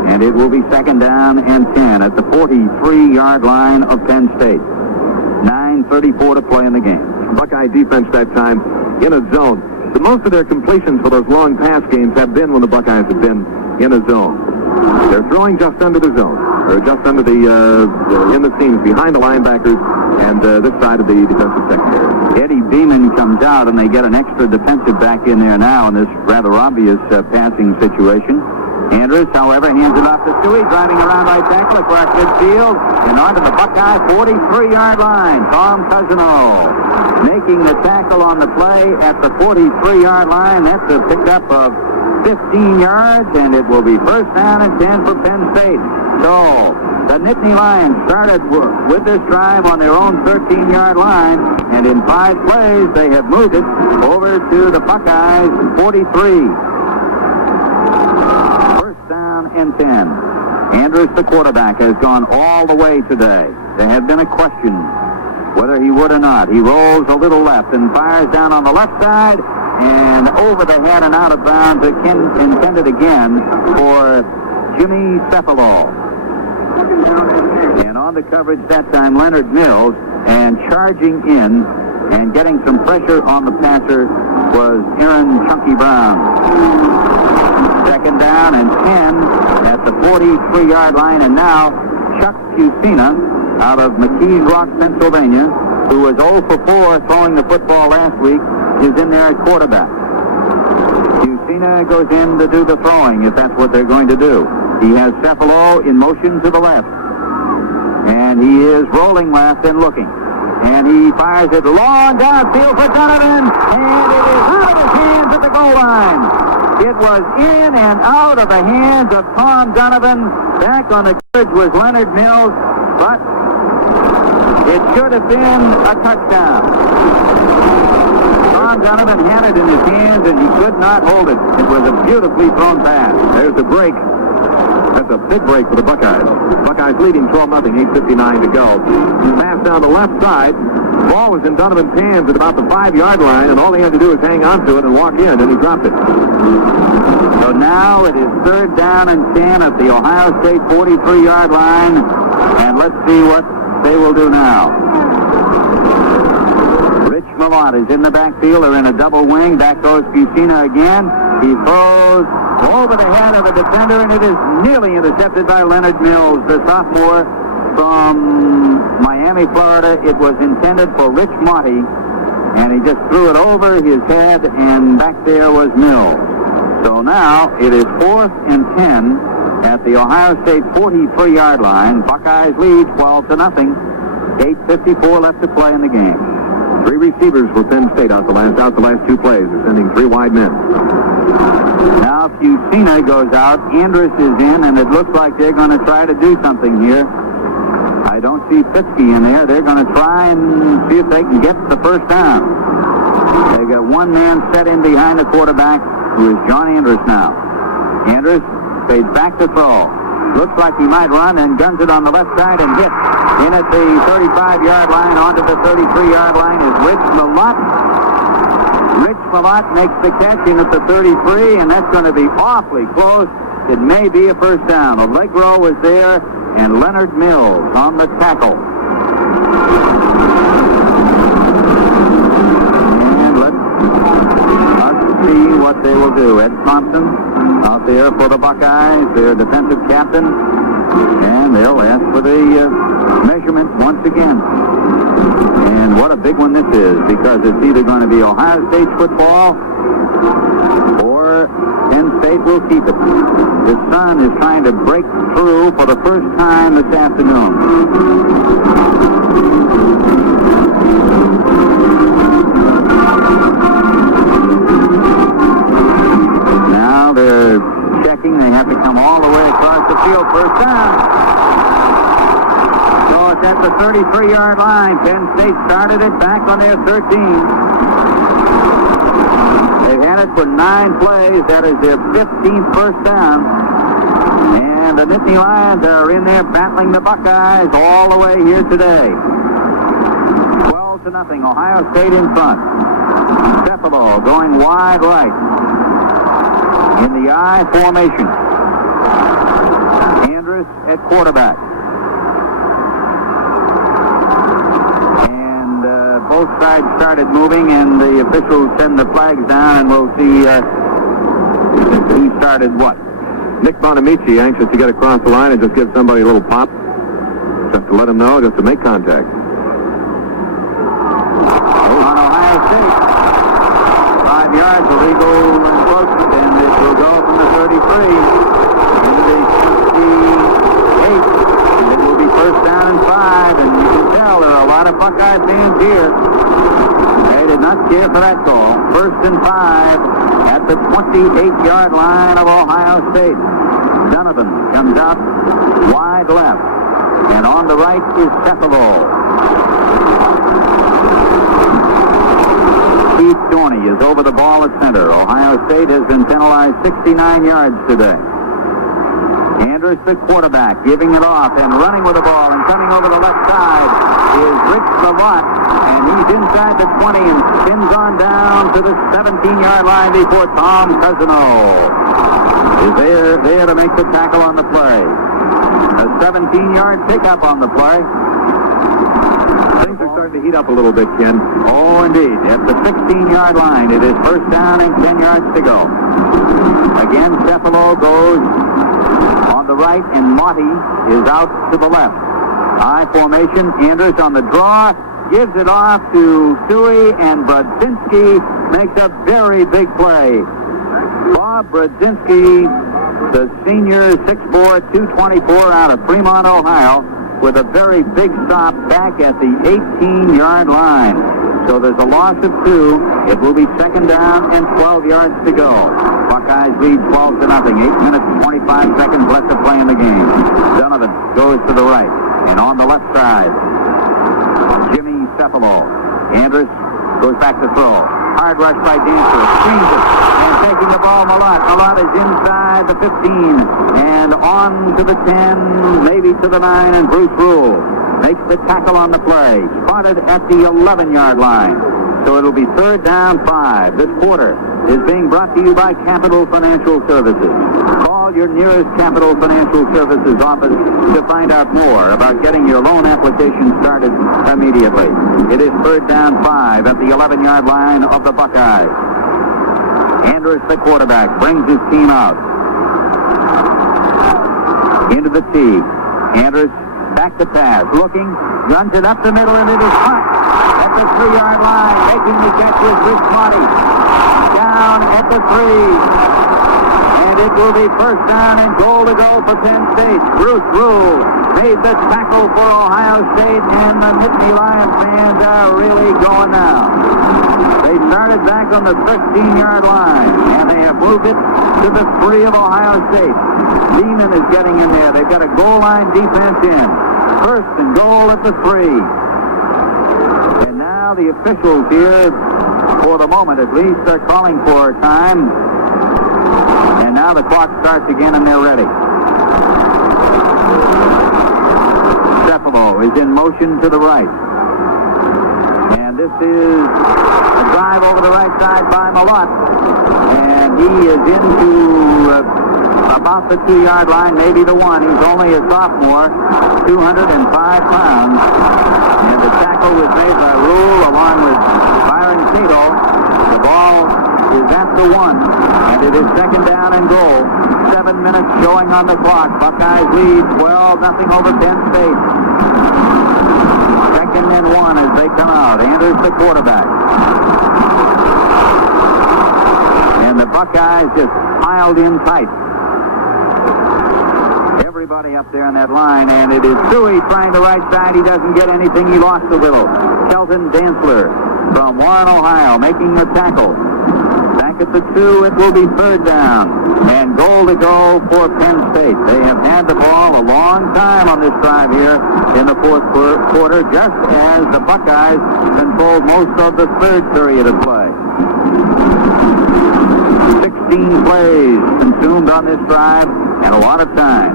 And it will be second down and 10 at the 43-yard line of Penn State. 9:34 to play in the game. Buckeye defense that time in a zone. The most of their completions for those long pass games have been when the Buckeyes have been in a zone. They're throwing just under the zone, or just under the in the seams behind the linebackers and this side of the defensive secondary. Eddie Beeman comes out, and they get an extra defensive back in there now in this rather obvious passing situation. Andrews, however, hands it off to Stewie, driving around right tackle across midfield and onto the Buckeye 43-yard line. Tom Cousino making the tackle on the play at the 43-yard line. That's a pickup of 15 yards, and it will be first down and 10 for Penn State. So the Nittany Lions started with this drive on their own 13-yard line, and in 5 plays they have moved it over to the Buckeyes 43. And 10. Andrews, the quarterback, has gone all the way today. There had been a question whether he would or not. He rolls a little left and fires down on the left side and over the head and out of bounds, intended again for Jimmy Cephalo. And on the coverage that time, Leonard Mills, and charging in and getting some pressure on the passer was Aaron Chunky Brown. Second down and 10 at the 43-yard line, and now Chuck Fusina out of McKees Rock, Pennsylvania, who was 0 for 4 throwing the football last week, is in there at quarterback. Fusina goes in to do the throwing, if that's what they're going to do. He has Cephalo in motion to the left. And he is rolling left and looking. And he fires it long downfield for Donovan. And it is out of his hands at the goal line. It was in and out of the hands of Tom Donovan. Back on the bridge was Leonard Mills. But it should have been a touchdown. Tom Donovan had it in his hands, and he could not hold it. It was a beautifully thrown pass. There's the break. That's a big break for the Buckeyes. Buckeyes leading 12-0, 8:59 to go. Pass down the left side. Ball was in Donovan's hands at about the 5-yard line, and all he had to do was hang on to it and walk in, and he dropped it. So now it is 3rd down and 10 at the Ohio State 43-yard line, and let's see what they will do now. Rich Malott is in the backfield. They're in a double wing. Back goes Bucina again. He throws over the head of a defender, and it is nearly intercepted by Leonard Mills, the sophomore from Miami, Florida. It was intended for Rich Monty, and he just threw it over his head, and back there was Mills. So now it is 4th and 10 at the Ohio State 43-yard line. Buckeyes lead 12-0. 8:54 left to play in the game. 3 receivers for Penn State out the last 2 plays. They're sending 3 wide men. Now Bucina goes out. Andrus is in, and it looks like they're going to try to do something here. I don't see Fitzke in there. They're going to try and see if they can get the first down. They've got one man set in behind the quarterback, who is John Andrus now. Andrus fades back to throw. Looks like he might run and guns it on the left side and hit. In at the 35-yard line, onto the 33-yard line is Rich Malott. Rich Malott makes the catch in at the 33, and that's going to be awfully close. It may be a first down. Allegro was there, and Leonard Mills on the tackle. And let's see what they will do. Ed Thompson out there for the Buckeyes, their defensive captain, and they'll ask for the measurement once again. And what a big one this is, because it's either going to be Ohio State's football or Penn State will keep it. The sun is trying to break through for the first time this afternoon. Now they're checking. They have to come all the way across the field. First down. So it's at the 33-yard line. Penn State started it back on their 13. They've had it for 9 plays. That is their 15th first down. And the Nittany Lions are in there battling the Buckeyes all the way here today. 12-0. Ohio State in front. Cephalo going wide right. In the I formation. Andrus at quarterback. And both sides started moving, and the officials send the flags down, and we'll see who started what. Nick Bonamici anxious to get across the line and just give somebody a little pop. Just to let him know, just to make contact. On Ohio State. 5 yards, illegal encroachment, and it will go from the 33 into the 58. And it will be first down and 5, and you can tell there are a lot of Buckeye fans here. They did not care for that call. First and 5 at the 28-yard line of Ohio State. Donovan comes out wide left, and on the right is Cephalo. Keith Dorney is over the ball at center. Ohio State has been penalized 69 yards today. Andrus, the quarterback, giving it off and running with the ball, and coming over the left side is Rich Malott, and he's inside the 20 and spins on down to the 17-yard line before Tom Cousino is there to make the tackle on the play. A 17-yard pickup on the play. Things are starting to heat up a little bit, Ken. Oh, indeed. At the 16-yard line, it is first down and 10 yards to go. Again, Cephalo goes on the right, and Monty is out to the left. I formation. Andrus on the draw. Gives it off to Suey, and Brodzinski makes a very big play. Bob Brodzinski The senior 6'4", 224 out of Fremont, Ohio, with a very big stop back at the 18-yard line. So there's a loss of 2. It will be second down and 12 yards to go. Buckeyes lead 12-0. 8 minutes and 25 seconds left to play in the game. Donovan goes to the right. And on the left side, Jimmy Cephalo. Andrus goes back to throw. Hard rush by Dancer. Screens it. And taking the ball, Malott. Malott is inside the 15. And on to the 10, maybe to the 9, and Bruce Rule makes the tackle on the play. Spotted at the 11-yard line. So it'll be third down 5. This quarter is being brought to you by Capital Financial Services. Call your nearest Capital Financial Services office to find out more about getting your loan application started immediately. It is third down 5 at the 11-yard line of the Buckeyes. Andrus, the quarterback, brings his team out. Into the tee. Andrus back to pass. Looking, runs it up the middle, and it is caught at the 3-yard line. Making the catch is Rich Monty. Down at the 3. And it will be first down and goal to go for Penn State. Bruce Rule made the tackle for Ohio State, and the Nittany Lions fans are really going now. They started back on the 13-yard line, and they have moved it to the 3 of Ohio State. Lehman is getting in there. They've got a goal line defense in. First and goal at the 3. And now the officials here, for the moment at least, are calling for time. And now the clock starts again, and they're ready. Cephalo is in motion to the right. And this is a drive over the right side by Malott. And he is into about the 2-yard line, maybe the 1. He's only a sophomore, 205 pounds. And the tackle was made by Rule along with Byron Cato. The ball is at the 1, and it is second down and goal. 7 minutes showing on the clock. Buckeyes lead 12-0 over Penn State. Second and 1 as they come out. Andrus, the quarterback. And the Buckeyes just piled in tight. Everybody up there on that line, and it is Suey trying the right side. He doesn't get anything. He lost a little. Kelton Dantzler from Warren, Ohio, making the tackle. Back at the 2, it will be third down. And goal to go for Penn State. They have had the ball a long time on this drive here in the fourth quarter, just as the Buckeyes controlled most of the third period of play. 16 plays consumed on this drive, and a lot of time.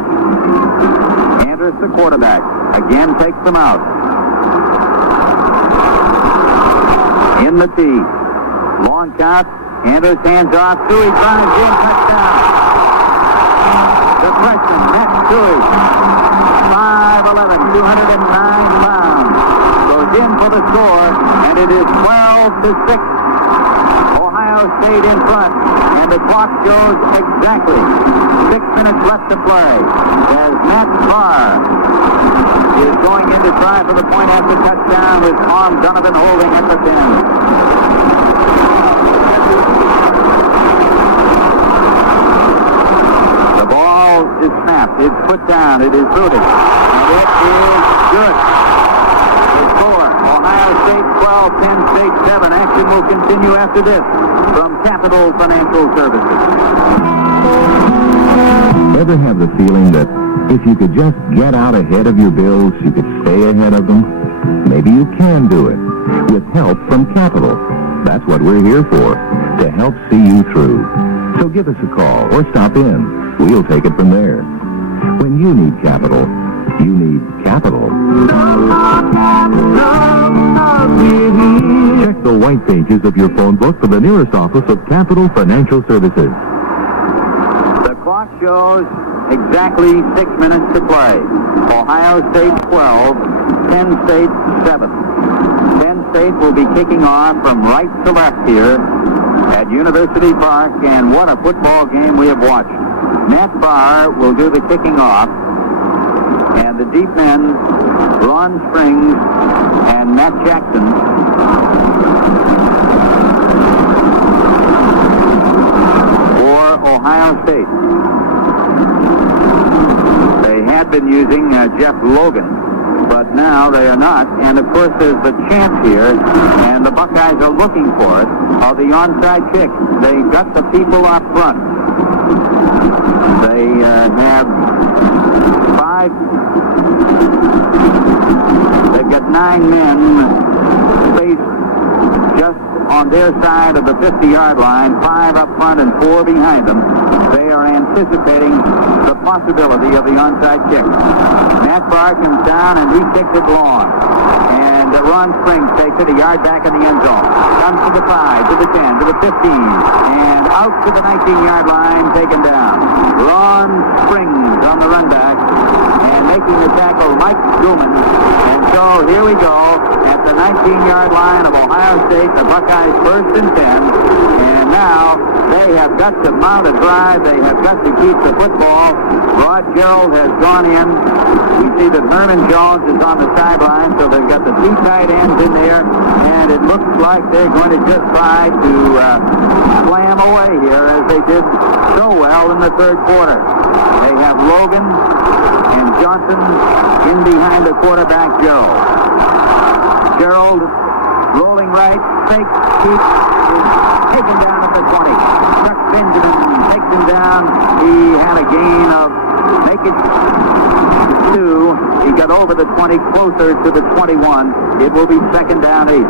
Andrus, the quarterback, again takes them out. In the tee. Long count. Andrus hands off. Suey drives in. Touchdown. The freshman, Matt Suey, 5'11", 209 pounds, goes in for the score, and it is 12-6. Ohio State in front, and the clock shows exactly 6 minutes left to play as Matt Carr is going in to try for the point after touchdown with Tom Donovan holding at the 10. The ball is snapped. It's put down. It is booted. And it is good. The score, Ohio State 12, Penn State 7. Action will continue after this from Capital Financial Services. Ever have the feeling that if you could just get out ahead of your bills, you could stay ahead of them? Maybe you can do it with help from Capital. That's what we're here for, to help see you through. So give us a call or stop in. We'll take it from there. When you need capital, you need Capital. Check the white pages of your phone book for the nearest office of Capital Financial Services. The clock shows exactly 6 minutes to play. Ohio State 12, Penn State 7. Penn State will be kicking off from right to left here at University Park, and what a football game we have watched. Matt Barr will do the kicking off, and the deep men, Ron Springs and Matt Jackson, for Ohio State. They had been using Jeff Logan, but now they are not. And, of course, there's the chance here, and the Buckeyes are looking for it, of the onside kick. They got the people up front. They have 5. They've got 9 men spaced just on their side of the 50-yard line, 5 up front and 4 behind them. They are anticipating the possibility of the onside kick. Matt Barr comes down and he kicks it long. And Ron Springs takes it a yard back in the end zone. Comes to the 5, to the 10, to the 15, and out to the 19-yard line, taken down. Ron Springs on the run back, and making the tackle, Mike Truman. And so here we go at the 19-yard line of Ohio State, the Buckeyes first and 10. And now they have got to mount a drive. They have got to keep the football. Rod Gerald has gone in. We see that Herman Jones is on the sideline, so they've got the 2 tight ends in there, and it looks like they're going to just try to slam away here as they did so well in the third quarter. They have Logan and Johnson in behind the quarterback, Gerald. Gerald rolling right, fake, keep, is taken down at the 20. Chuck Benjamin takes him down. He had a gain of, make it 2. He got over the 20, closer to the 21. It will be second down 8.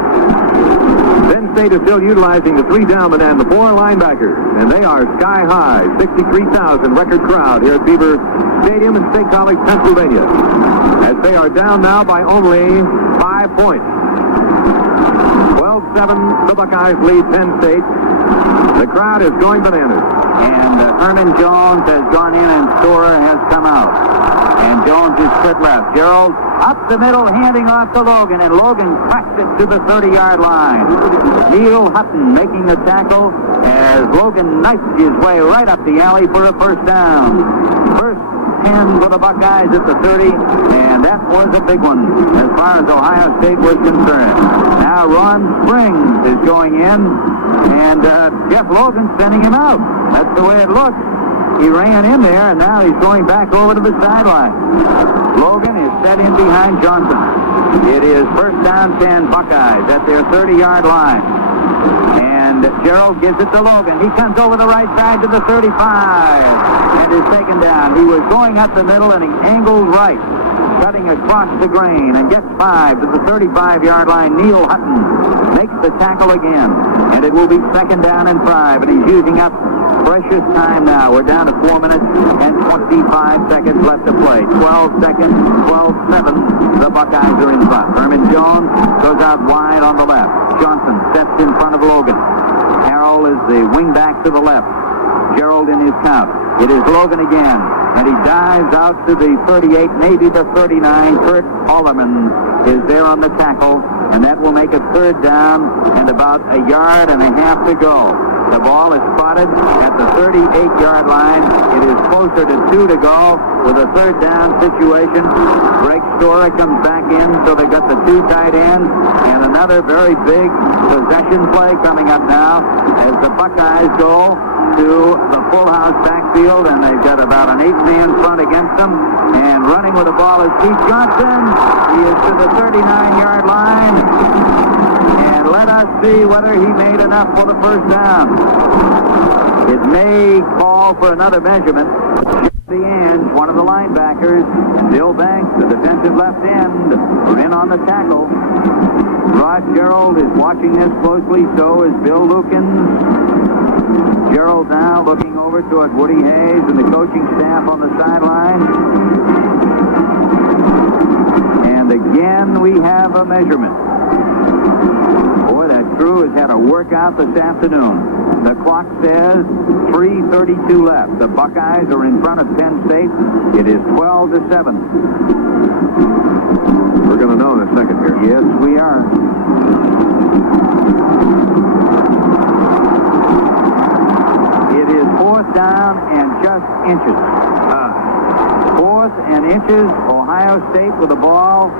Penn State is still utilizing the 3 downmen and the 4 linebackers, and they are sky high. 63,000 record crowd here at Beaver Stadium in State College, Pennsylvania, as they are down now by only 5 points. 12-7, the Buckeyes lead Penn State. The crowd is going bananas. And Herman Jones has gone in and Storer has come out. And Jones is split left. Gerald up the middle, handing off to Logan, and Logan cracks it to the 30-yard line. Neil Hutton making the tackle as Logan knifes his way right up the alley for a first down. First 10 for the Buckeyes at the 30, and that was a big one as far as Ohio State was concerned. Now Ron Springs is going in, and Jeff Logan's sending him out. That's the way it looks. He ran in there, and now he's going back over to the sideline. Logan is set in behind Johnson. It is first down 10 Buckeyes at their 30-yard line. And Gerald gives it to Logan. He comes over the right side to the 35 and is taken down. He was going up the middle, and he angled right, cutting across the grain, and gets 5 to the 35-yard line. Neil Hutton makes the tackle again, and it will be second down and 5, and he's using up precious time now. We're down to 4 minutes and 25 seconds left to play. 12 seconds, 12-7. The Buckeyes are in front. Herman Jones goes out wide on the left. Johnson steps in front of Logan. Harrell is the wingback to the left. Gerald in his count. It is Logan again, and he dives out to the 38, maybe the 39. Kurt Hollerman is there on the tackle, and that will make it third down and about a yard and a half to go. The ball is spotted at the 38-yard line. It is closer to 2 to go with a third down situation. Greg Storer comes back in, so they've got the 2 tight ends, and another very big possession play coming up now as the Buckeyes go to the full house backfield, and they've got about an 8-man front against them. And running with the ball is Keith Johnson. He is to the 39-yard line. And let us see whether he made enough for the first down. It may call for another measurement. The end, one of the linebackers, Bill Banks, the defensive left end, are in on the tackle. Rod Gerald is watching this closely, so is Bill Lukens. Gerald now looking over toward Woody Hayes and the coaching staff on the sideline. And again, we have a measurement. Boy, that crew has had a workout this afternoon. The clock says 3:32 left. The Buckeyes are in front of Penn State. It is 12-7. We're going to know in a second here. Yes, we are. It is fourth down and just inches. Fourth and inches. Ohio State with the ball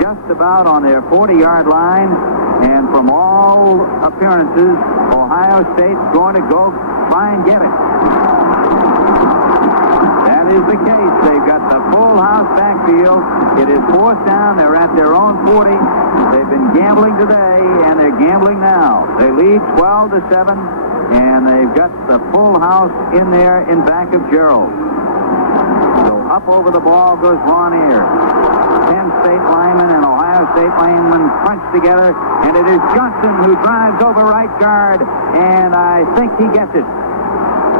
just about on their 40-yard line. And from all appearances, Ohio State's going to go try and get it. That is the case. They've got the full house backfield. It is fourth down. They're at their own 40. They've been gambling today, and they're gambling now. They lead 12-7, and they've got the full house in there in back of Gerald. So up over the ball goes Ron Ayers. Penn State lineman and Ohio State lineman crunch together, and it is Johnson who drives over right guard, and I think he gets it.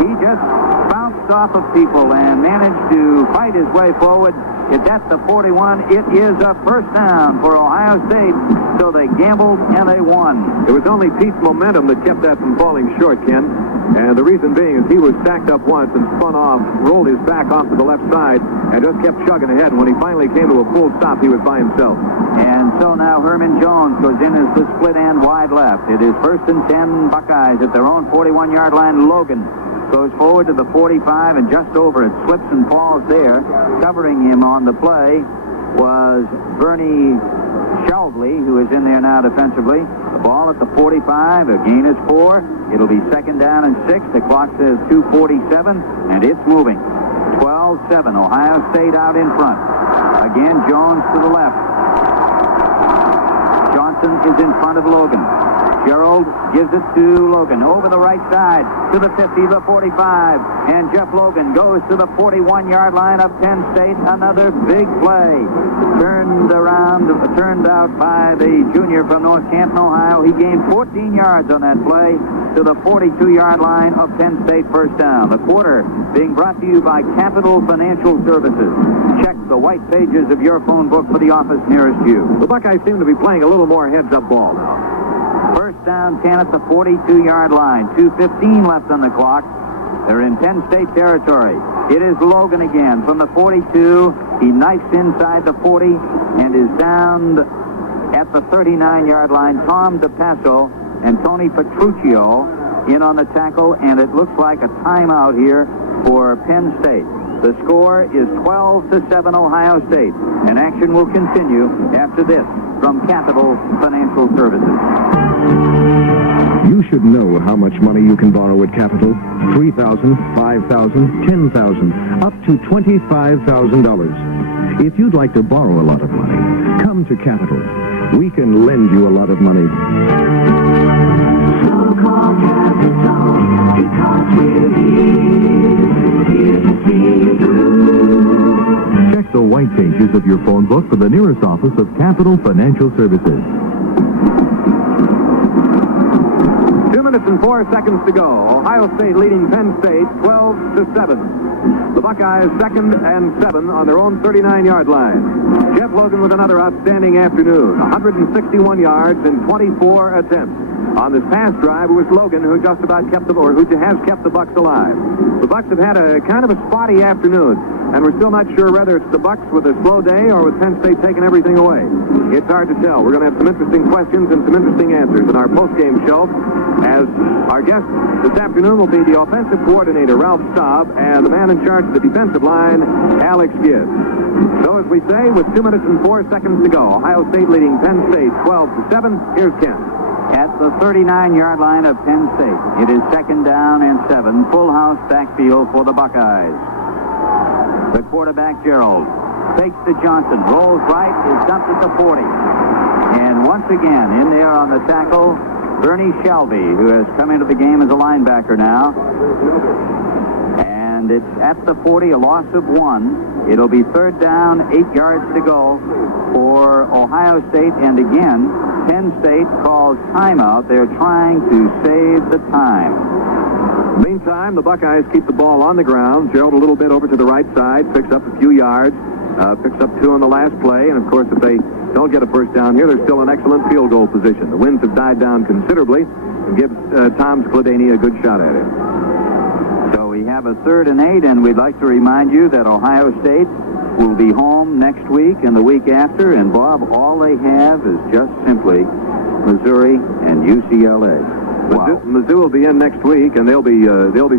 He just bounced off of people and managed to fight his way forward. It's at the 41. It is a first down for Ohio State, so they gambled and they won. It was only Pete's momentum that kept that from falling short, Ken. And the reason being is he was stacked up once and spun off, rolled his back off to the left side, and just kept chugging ahead. And when he finally came to a full stop, he was by himself. And so now Herman Jones goes in as the split end wide left. It is 1st and 10 Buckeyes at their own 41-yard line. Logan goes forward to the 45 and just over it. Slips and falls there. Covering him on the play was Bernie Shelvey, who is in there now defensively. The ball at the 45. A gain is 4. It'll be 2nd down and 6. The clock says 2:47, and it's moving. 12-7. Ohio State out in front. Again, Jones to the left. Johnson is in front of Logan. Gerald gives it to Logan over the right side to the 50, the 45, and Jeff Logan goes to the 41-yard line of Penn State. Another big play. Turned out by the junior from North Canton, Ohio. He gained 14 yards on that play to the 42-yard line of Penn State, first down. The quarter being brought to you by Capital Financial Services. Check the white pages of your phone book for the office nearest you. The Buckeyes seem to be playing a little more heads-up ball now. First down, 10 at the 42-yard line. 2:15 left on the clock. They're in Penn State territory. It is Logan again from the 42. He knifes inside the 40 and is down at the 39-yard line. Tom DePasso and Tony Petruccio in on the tackle, and it looks like a timeout here for Penn State. The score is 12-7 Ohio State, and action will continue after this from Capital Financial Services. You should know how much money you can borrow at Capital. $3,000, $5,000, $10,000, up to $25,000. If you'd like to borrow a lot of money, come to Capital. We can lend you a lot of money. So call Capital because we're here to see you through. Check the white pages of your phone book for the nearest office of Capital Financial Services. 2 minutes and 4 seconds to go. Ohio State leading Penn State 12-7. The Buckeyes 2nd and 7 on their own 39-yard line. Jeff Logan with another outstanding afternoon. 161 yards in 24 attempts. On this pass drive, it was Logan who just about kept them, or who has kept the Bucks alive. The Bucks have had a kind of a spotty afternoon, and we're still not sure whether it's the Bucks with a slow day or with Penn State taking everything away. It's hard to tell. We're going to have some interesting questions and some interesting answers in our post-game show, as our guest this afternoon will be the offensive coordinator, Ralph Staub, and the man in charge of the defensive line, Alex Gibbs. So, as we say, with 2 minutes and 4 seconds to go, Ohio State leading Penn State 12-7. Here's Ken. At the 39-yard line of Penn State, it is 2nd down and 7. Full house backfield for the Buckeyes. The quarterback, Gerald, fakes to Johnson, rolls right, is dumped at the 40. And once again, in there on the tackle, Bernie Shelvey, who has come into the game as a linebacker now. And it's at the 40, a loss of 1. It'll be 3rd down, 8 yards to go for Ohio State. And again, Penn State calls timeout. They're trying to save the time. Meantime, the Buckeyes keep the ball on the ground. Gerald a little bit over to the right side, picks up a few yards, picks up 2 on the last play. And, of course, if they don't get a first down here, they're still in excellent field goal position. The winds have died down considerably and gives Tom Skladany a good shot at it. So we have a 3rd and 8, and we'd like to remind you that Ohio State will be home next week and the week after. And, Bob, all they have is just simply Missouri and UCLA. Wow. Mizzou will be in next week, and they'll be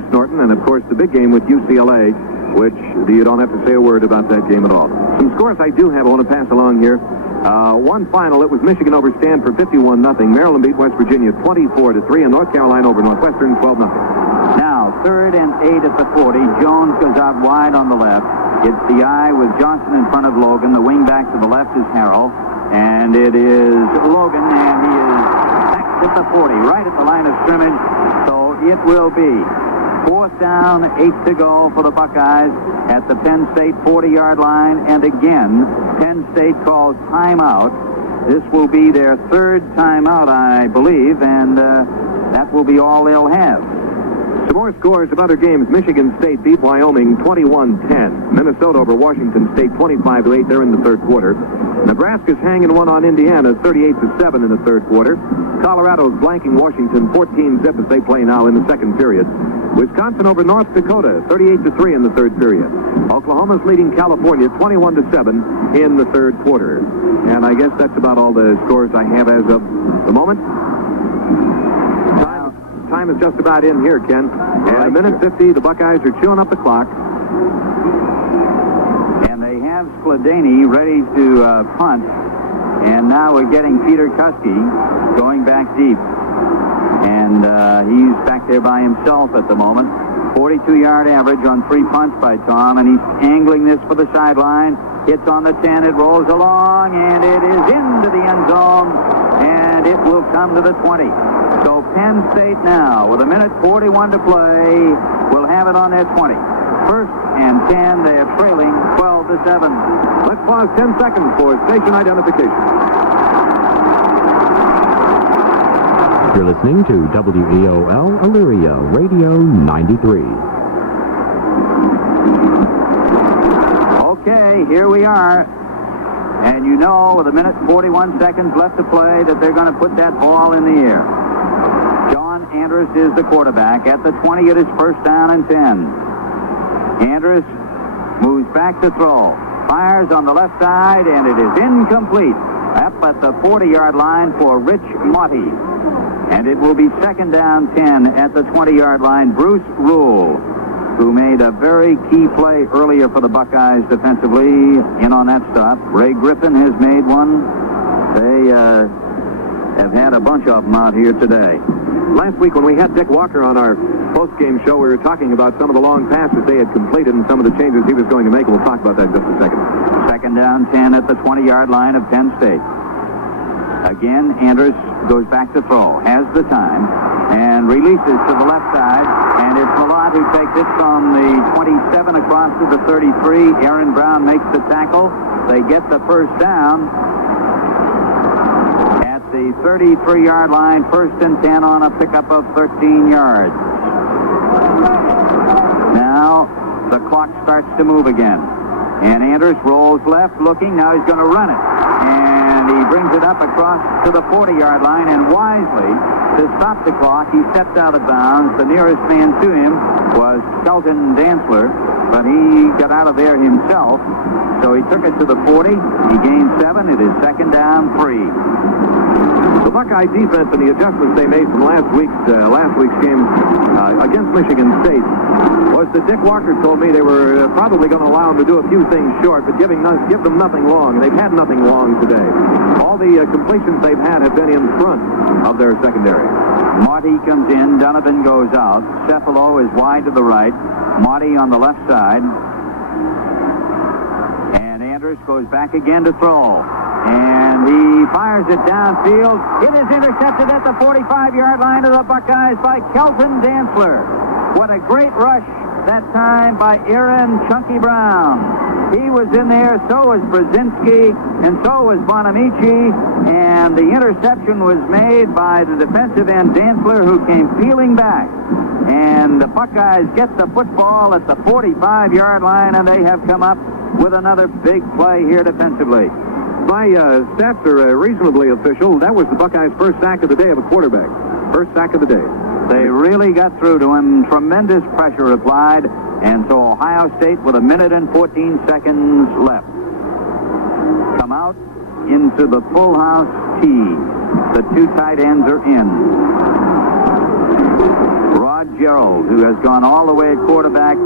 snorting. And, of course, the big game with UCLA, which you don't have to say a word about that game at all. Some scores I do have I want to pass along here. One final, it was Michigan over Stanford 51-0. Maryland beat West Virginia 24-3, and North Carolina over Northwestern 12-0. Now, 3rd and 8 at the 40. Jones goes out wide on the left. It's the I with Johnson in front of Logan. The wing back to the left is Harrell. And it is Logan, and he is back at the 40, right at the line of scrimmage. So it will be 4th down, 8 to go for the Buckeyes at the Penn State 40-yard line. And again, Penn State calls timeout. This will be their 3rd timeout, I believe, and that will be all they'll have. Some more scores of other games. Michigan State beat Wyoming 21-10. Minnesota over Washington State 25-8. They're in the 3rd quarter. Nebraska's hanging one on Indiana 38-7 in the 3rd quarter. Colorado's blanking Washington 14-zip as they play now in the 2nd period. Wisconsin over North Dakota 38-3 in the 3rd period. Oklahoma's leading California 21-7 in the 3rd quarter. And I guess that's about all the scores I have as of the moment. Time is just about in here, Ken. And a minute 50, the Buckeyes are chewing up the clock. And they have Skladany ready to punt. And now we're getting Peter Kuski going back deep. And he's back there by himself at the moment. 42-yard average on 3 punts by Tom. And he's angling this for the sideline. Hits on the 10. It rolls along. And it is into the end zone. And it will come to the 20. So Penn State now, with a minute 41 to play, will have it on their 20. 1st and 10, they're trailing 12-7. Let's pause 10 seconds for station identification. You're listening to WEOL Elyria Radio 93. Okay, here we are. And you know, with a minute 41 seconds left to play, that they're going to put that ball in the air. John Andrus is the quarterback. At the 20, it is 1st down and 10. Andrus moves back to throw. Fires on the left side, and it is incomplete. Up at the 40-yard line for Rich Monty. And it will be 2nd down 10 at the 20-yard line. Bruce Rule, who made a very key play earlier for the Buckeyes defensively, in on that stop. Ray Griffin has made one. They have had a bunch of them out here today. Last week when we had Dick Walker on our post-game show, we were talking about some of the long passes they had completed and some of the changes he was going to make. We'll talk about that in just a second. 2nd down 10 at the 20-yard line of Penn State. Again, Andrus goes back to throw, has the time, and releases to the left side, and it's Malott who takes it from the 27 across to the 33. Aaron Brown makes the tackle. They get the 1st down at the 33-yard line, 1st and 10 on a pickup of 13 yards. Now the clock starts to move again, and Andrus rolls left looking. Now he's going to run it, and he brings it up across to the 40-yard line, and wisely, to stop the clock, he stepped out of bounds. The nearest man to him was Kelton Dantzler, but he got out of there himself, so he took it to the 40. He gained 7. It is 2nd down 3. The Buckeye defense and the adjustments they made from last week's game against Michigan State was that Dick Walker told me they were probably going to allow them to do a few things short, but give them nothing long. And they've had nothing long today. All the completions they've had have been in front of their secondary. Marty comes in. Donovan goes out. Cephalo is wide to the right. Marty on the left side. And Andrus goes back again to throw. And he fires it downfield. It is intercepted at the 45-yard line of the Buckeyes by Kelton Dantzler. What a great rush that time by Aaron Chunky Brown. He was in there, so was Brzezinski, and so was Bonamici, and the interception was made by the defensive end Dantzler, who came peeling back. And the Buckeyes get the football at the 45-yard line, and they have come up with another big play here defensively. My stats are reasonably official. That was the Buckeyes' first sack of the day of a quarterback. First sack of the day. They really got through to him. Tremendous pressure applied. And so Ohio State, with a minute and 14 seconds left, come out into the full house tee. The 2 tight ends are in. Rod Gerald, who has gone all the way at quarterback,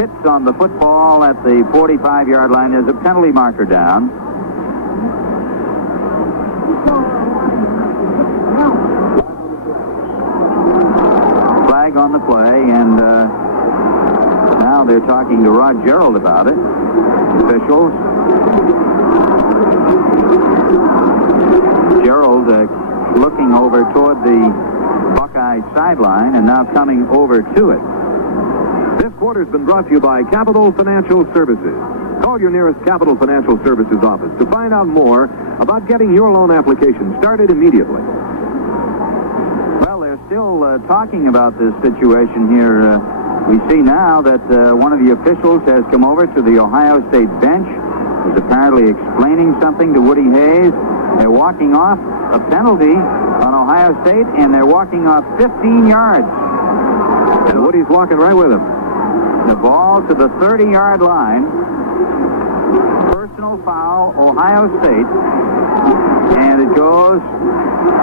sits on the football at the 45-yard line. There's a penalty marker down. Flag flag on the play, and now they're talking to Rod Gerald about it. Officials. Gerald looking over toward the Buckeye sideline and now coming over to it. This quarter's been brought to you by Capital Financial Services. Call your nearest Capital Financial Services office to find out more about getting your loan application started immediately. Well, they're still talking about this situation here. We see now that one of the officials has come over to the Ohio State bench. He's apparently explaining something to Woody Hayes. They're walking off a penalty on Ohio State, and they're walking off 15 yards. And Woody's walking right with him. The ball to the 30-yard line. Personal foul, Ohio State. And it goes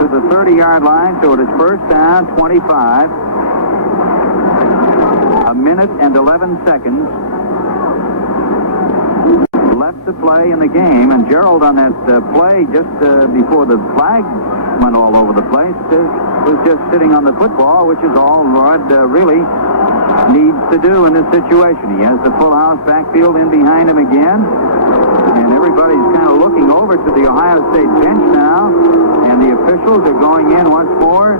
to the 30-yard line, so it is first down, 25. A minute and 11 seconds left to play in the game, and Gerald on that play just before the flag went all over the place was just sitting on the football, which is all Rod really needs to do in this situation. He has the full house backfield in behind him again, and everybody's kind of looking over to the Ohio State bench now, and the officials are going in once more,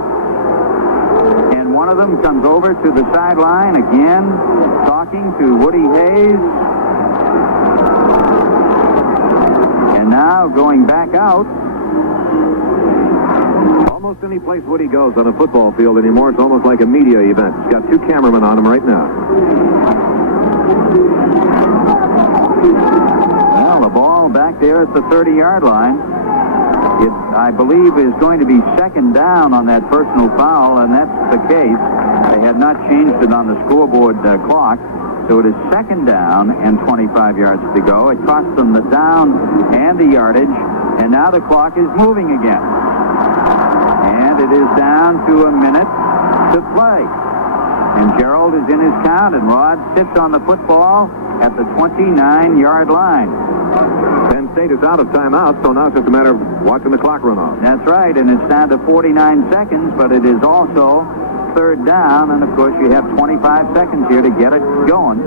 and one of them comes over to the sideline again, talking to Woody Hayes, and now going back out. Almost any place Woody goes on a football field anymore, it's almost like a media event. He's got two cameramen on him right now. Well, the ball back there at the 30-yard line. It, I believe, is going to be second down on that personal foul, and that's the case. They had not changed it on the scoreboard clock, so it is second down and 25 yards to go. It cost them the down and the yardage, and now the clock is moving again. And it is down to a minute to play. And Gerald is in his count, and Rod sits on the football at the 29-yard line. Penn State is out of timeout, so now it's just a matter of watching the clock run off. That's right, and it's down to 49 seconds, but it is also third down, and of course you have 25 seconds here to get it going.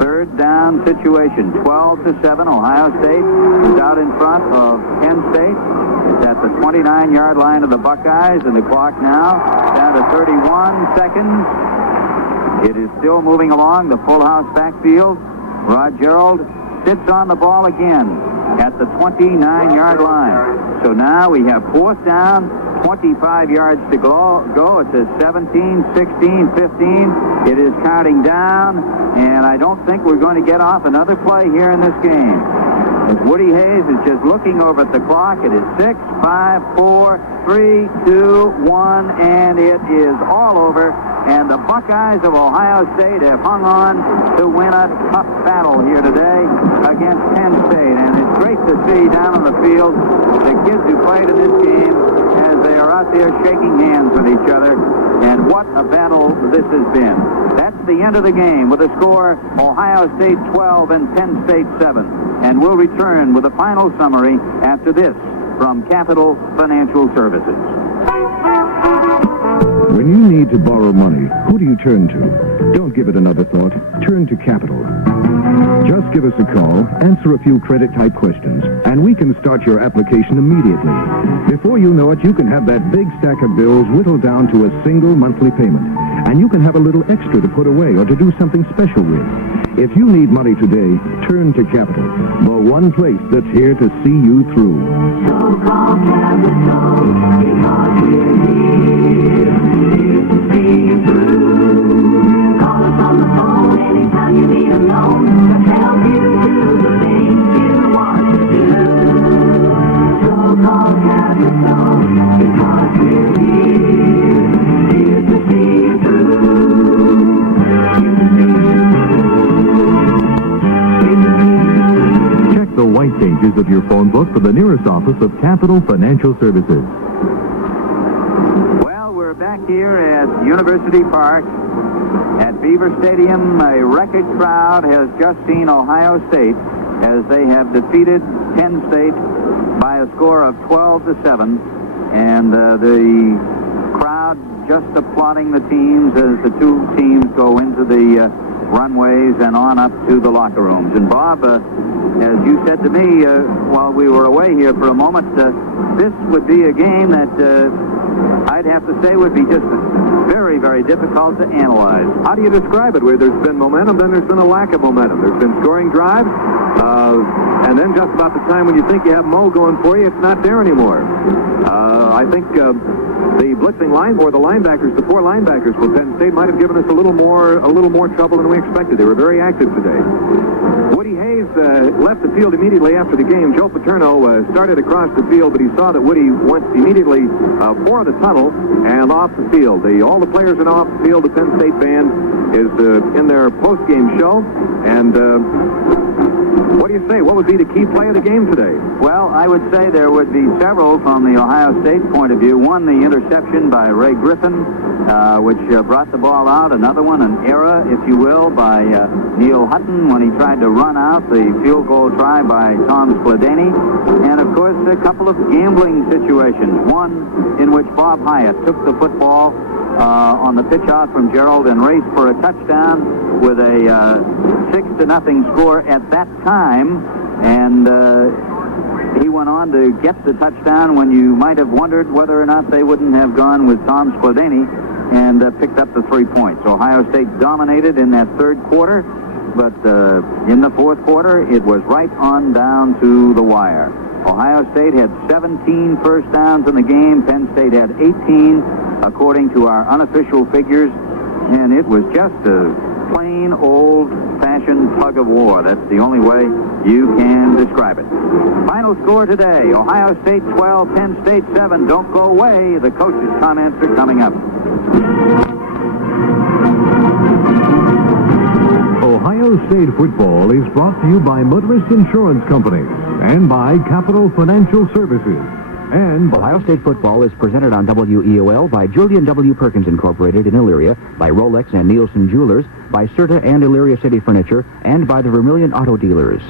Third down situation, 12-7. Ohio State is out in front of Penn State. It's at the 29-yard line of the Buckeyes, and the clock now down to 31 seconds. It is still moving along the full house backfield. Rod Gerald sits on the ball again at the 29-yard line. So now we have fourth down, 25 yards to go. It says 17, 16, 15. It is counting down, and I don't think we're going to get off another play here in this game. As Woody Hayes is just looking over at the clock, it is 6, 5, 4, 3, 2, 1, and it is all over. And the Buckeyes of Ohio State have hung on to win a tough battle here today against Penn State. And it's great to see down on the field the kids who played in this game as they are out there shaking hands with each other. And what a battle this has been. That's the end of the game with a score Ohio State 12 and Penn State 7. And we'll return with a final summary after this from Capital Financial Services. When you need to borrow money, who do you turn to? Don't give it another thought. Turn to Capital. Just give us a call, answer a few credit-type questions, and we can start your application immediately. Before you know it, you can have that big stack of bills whittled down to a single monthly payment, and you can have a little extra to put away or to do something special with. If you need money today, turn to Capital, the one place that's here to see you through. So call Capital, because we're here to see you through. Call us on the phone anytime you need a loan to help you do the things you want to do. So call Capital, because we're here to see you through. Check the white pages of your phone book for the nearest office of Capital Financial Services. Well, we're back here at University Park at Beaver Stadium. A record crowd has just seen Ohio State as they have defeated Penn State by a score of 12-7. And the crowd crowd just applauding the teams as the two teams go into the runways and on up to the locker rooms. And Bob, as you said to me while we were away here for a moment, this would be a game that I'd have to say would be just very, very difficult to analyze. How do you describe it? Where there's been momentum, then there's been a lack of momentum. There's been scoring drives, and then just about the time when you think you have Mo going for you, it's not there anymore. I think the blitzing line, or the linebackers, the four linebackers for Penn State might have given us a little more trouble than we expected. They were very active today. Woody Hayes left the field immediately after the game. Joe Paterno started across the field, but he saw that Woody went immediately for the tunnel and off the field. All the players are now off the field. The Penn State band is in their post-game show. And what do you say? What would be the key play of the game today? Well, I would say there would be several from the Ohio State point of view. One, the interception by Ray Griffin, which brought the ball out. Another one, an error, if you will, by Neil Hutton when he tried to run out. The field goal try by Tom Skladany. And, of course, a couple of gambling situations. One in which Bob Hyatt took the football on the pitch out from Gerald and raced for a touchdown with a 6-0 score at that time. And he went on to get the touchdown when you might have wondered whether or not they wouldn't have gone with Tom Skladany and picked up the 3 points. Ohio State dominated in that third quarter, but in the fourth quarter, it was right on down to the wire. Ohio State had 17 first downs in the game. Penn State had 18, according to our unofficial figures, and it was just a plain old-fashioned tug of war. That's the only way you can describe it. Final score today, Ohio State 12, Penn State 7. Don't go away. The coach's comments are coming up. Ohio State football is brought to you by Motorist Insurance Company and by Capital Financial Services. And Ohio State football is presented on WEOL by Julian W. Perkins Incorporated in Elyria, by Rolex and Nielsen Jewelers, by Serta and Elyria City Furniture, and by the Vermilion Auto Dealers.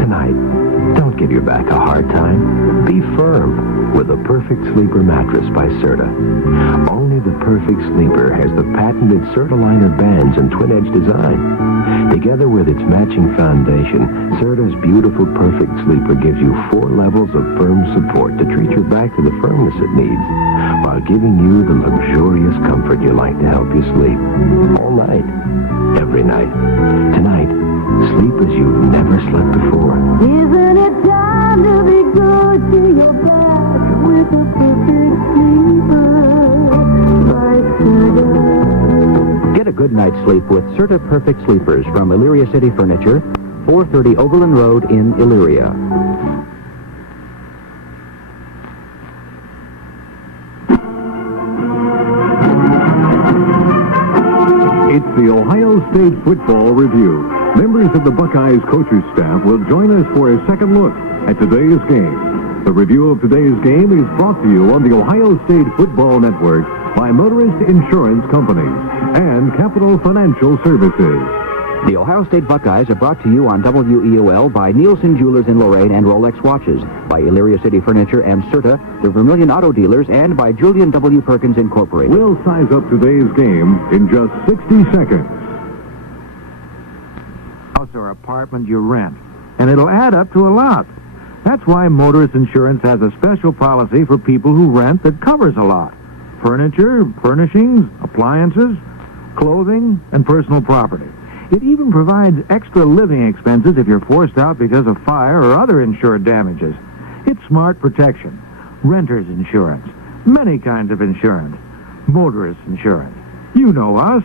Tonight, don't give your back a hard time. Be firm with the Perfect Sleeper mattress by Serta. Only the Perfect Sleeper has the patented Serta liner bands and twin-edge design. Together with its matching foundation, Serta's beautiful Perfect Sleeper gives you 4 levels of firm support to treat your back to the firmness it needs, while giving you the luxurious comfort you like to help you sleep. All night. Every night. Tonight, sleep as you've never slept before. Isn't it time to be good to your back with a perfect sleeper like Serta? Get a good night's sleep with Serta Perfect Sleepers from Elyria City Furniture, 430 Overland Road in Elyria. it's the Ohio State Football Review. Members of the Buckeyes coaches staff will join us for a second look at today's game. The review of today's game is brought to you on the Ohio State Football Network by Motorist Insurance Companies and Capital Financial Services. The Ohio State Buckeyes are brought to you on WEOL by Nielsen Jewelers in Lorraine and Rolex Watches, by Elyria City Furniture and Serta, the Vermilion Auto Dealers, and by Julian W. Perkins Incorporated. We'll size up today's game in just 60 seconds. House or apartment you rent, and it'll add up to a lot. That's why Motorist Insurance has a special policy for people who rent that covers a lot. Furniture, furnishings, appliances, clothing, and personal property. It even provides extra living expenses if you're forced out because of fire or other insured damages. It's smart protection. Renter's insurance. Many kinds of insurance. Motorist insurance. You know us.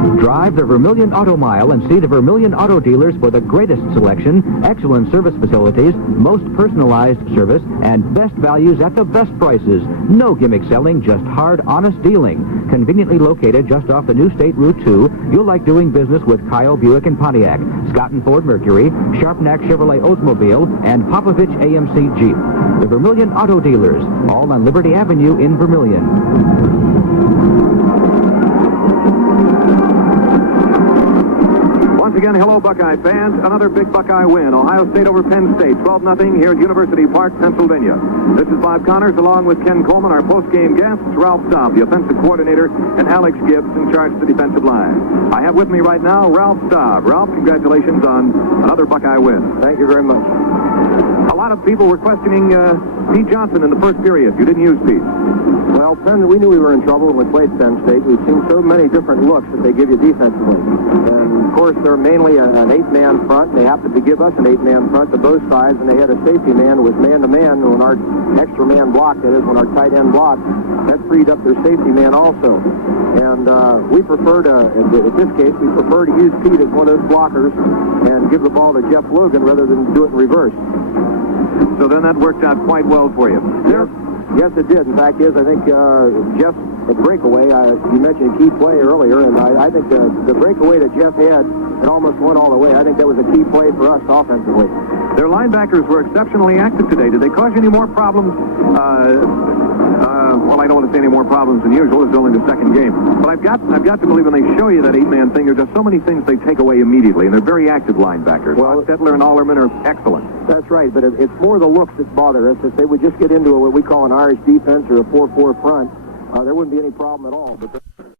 Drive the Vermilion Auto Mile and see the Vermilion Auto dealers for the greatest selection, excellent service facilities, most personalized service, and best values at the best prices. No gimmick selling, just hard, honest dealing. Conveniently located just off the new State Route 2, you'll like doing business with Kyle Buick and Pontiac, Scott and Ford Mercury, Sharpnack Chevrolet Oldsmobile, and Popovich AMC Jeep. The Vermilion Auto dealers, all on Liberty Avenue in Vermilion. Once again, hello, Buckeye fans. Another big Buckeye win. Ohio State over Penn State, 12-0 here at University Park, Pennsylvania. This is Bob Connors along with Ken Coleman, our post-game guests, Ralph Staub, the offensive coordinator, and Alex Gibbs in charge of the defensive line. I have with me right now Ralph Staub. Ralph, congratulations on another Buckeye win. Thank you very much. A lot of people were questioning Pete Johnson in the first period. You didn't use Pete. Well, Penn, we knew we were in trouble when we played Penn State. We've seen so many different looks that they give you defensively. And, of course, they're mainly an 8-man front. They happened to give us an 8-man front to both sides, and they had a safety man who was man-to-man when our extra man blocked, that is, when our tight end blocked. That freed up their safety man also. And we prefer to, in this case, we prefer to use Pete as one of those blockers and give the ball to Jeff Logan rather than do it in reverse. So then that worked out quite well for you. Yes, it did. In fact, I think Jeff, a breakaway, you mentioned a key play earlier, and I think the breakaway that Jeff had, it almost went all the way. I think that was a key play for us offensively. Their linebackers were exceptionally active today. Did they cause you any more problems? Well, I don't want to say any more problems than usual. It's only the second game. But I've got to believe when they show you that 8-man thing, there's just so many things they take away immediately, and they're very active linebackers. Well, Settler and Allerman are excellent. That's right, but it's more the looks that bother us. If they would just get into what we call an Irish defense or a 4-4 front, there wouldn't be any problem at all. But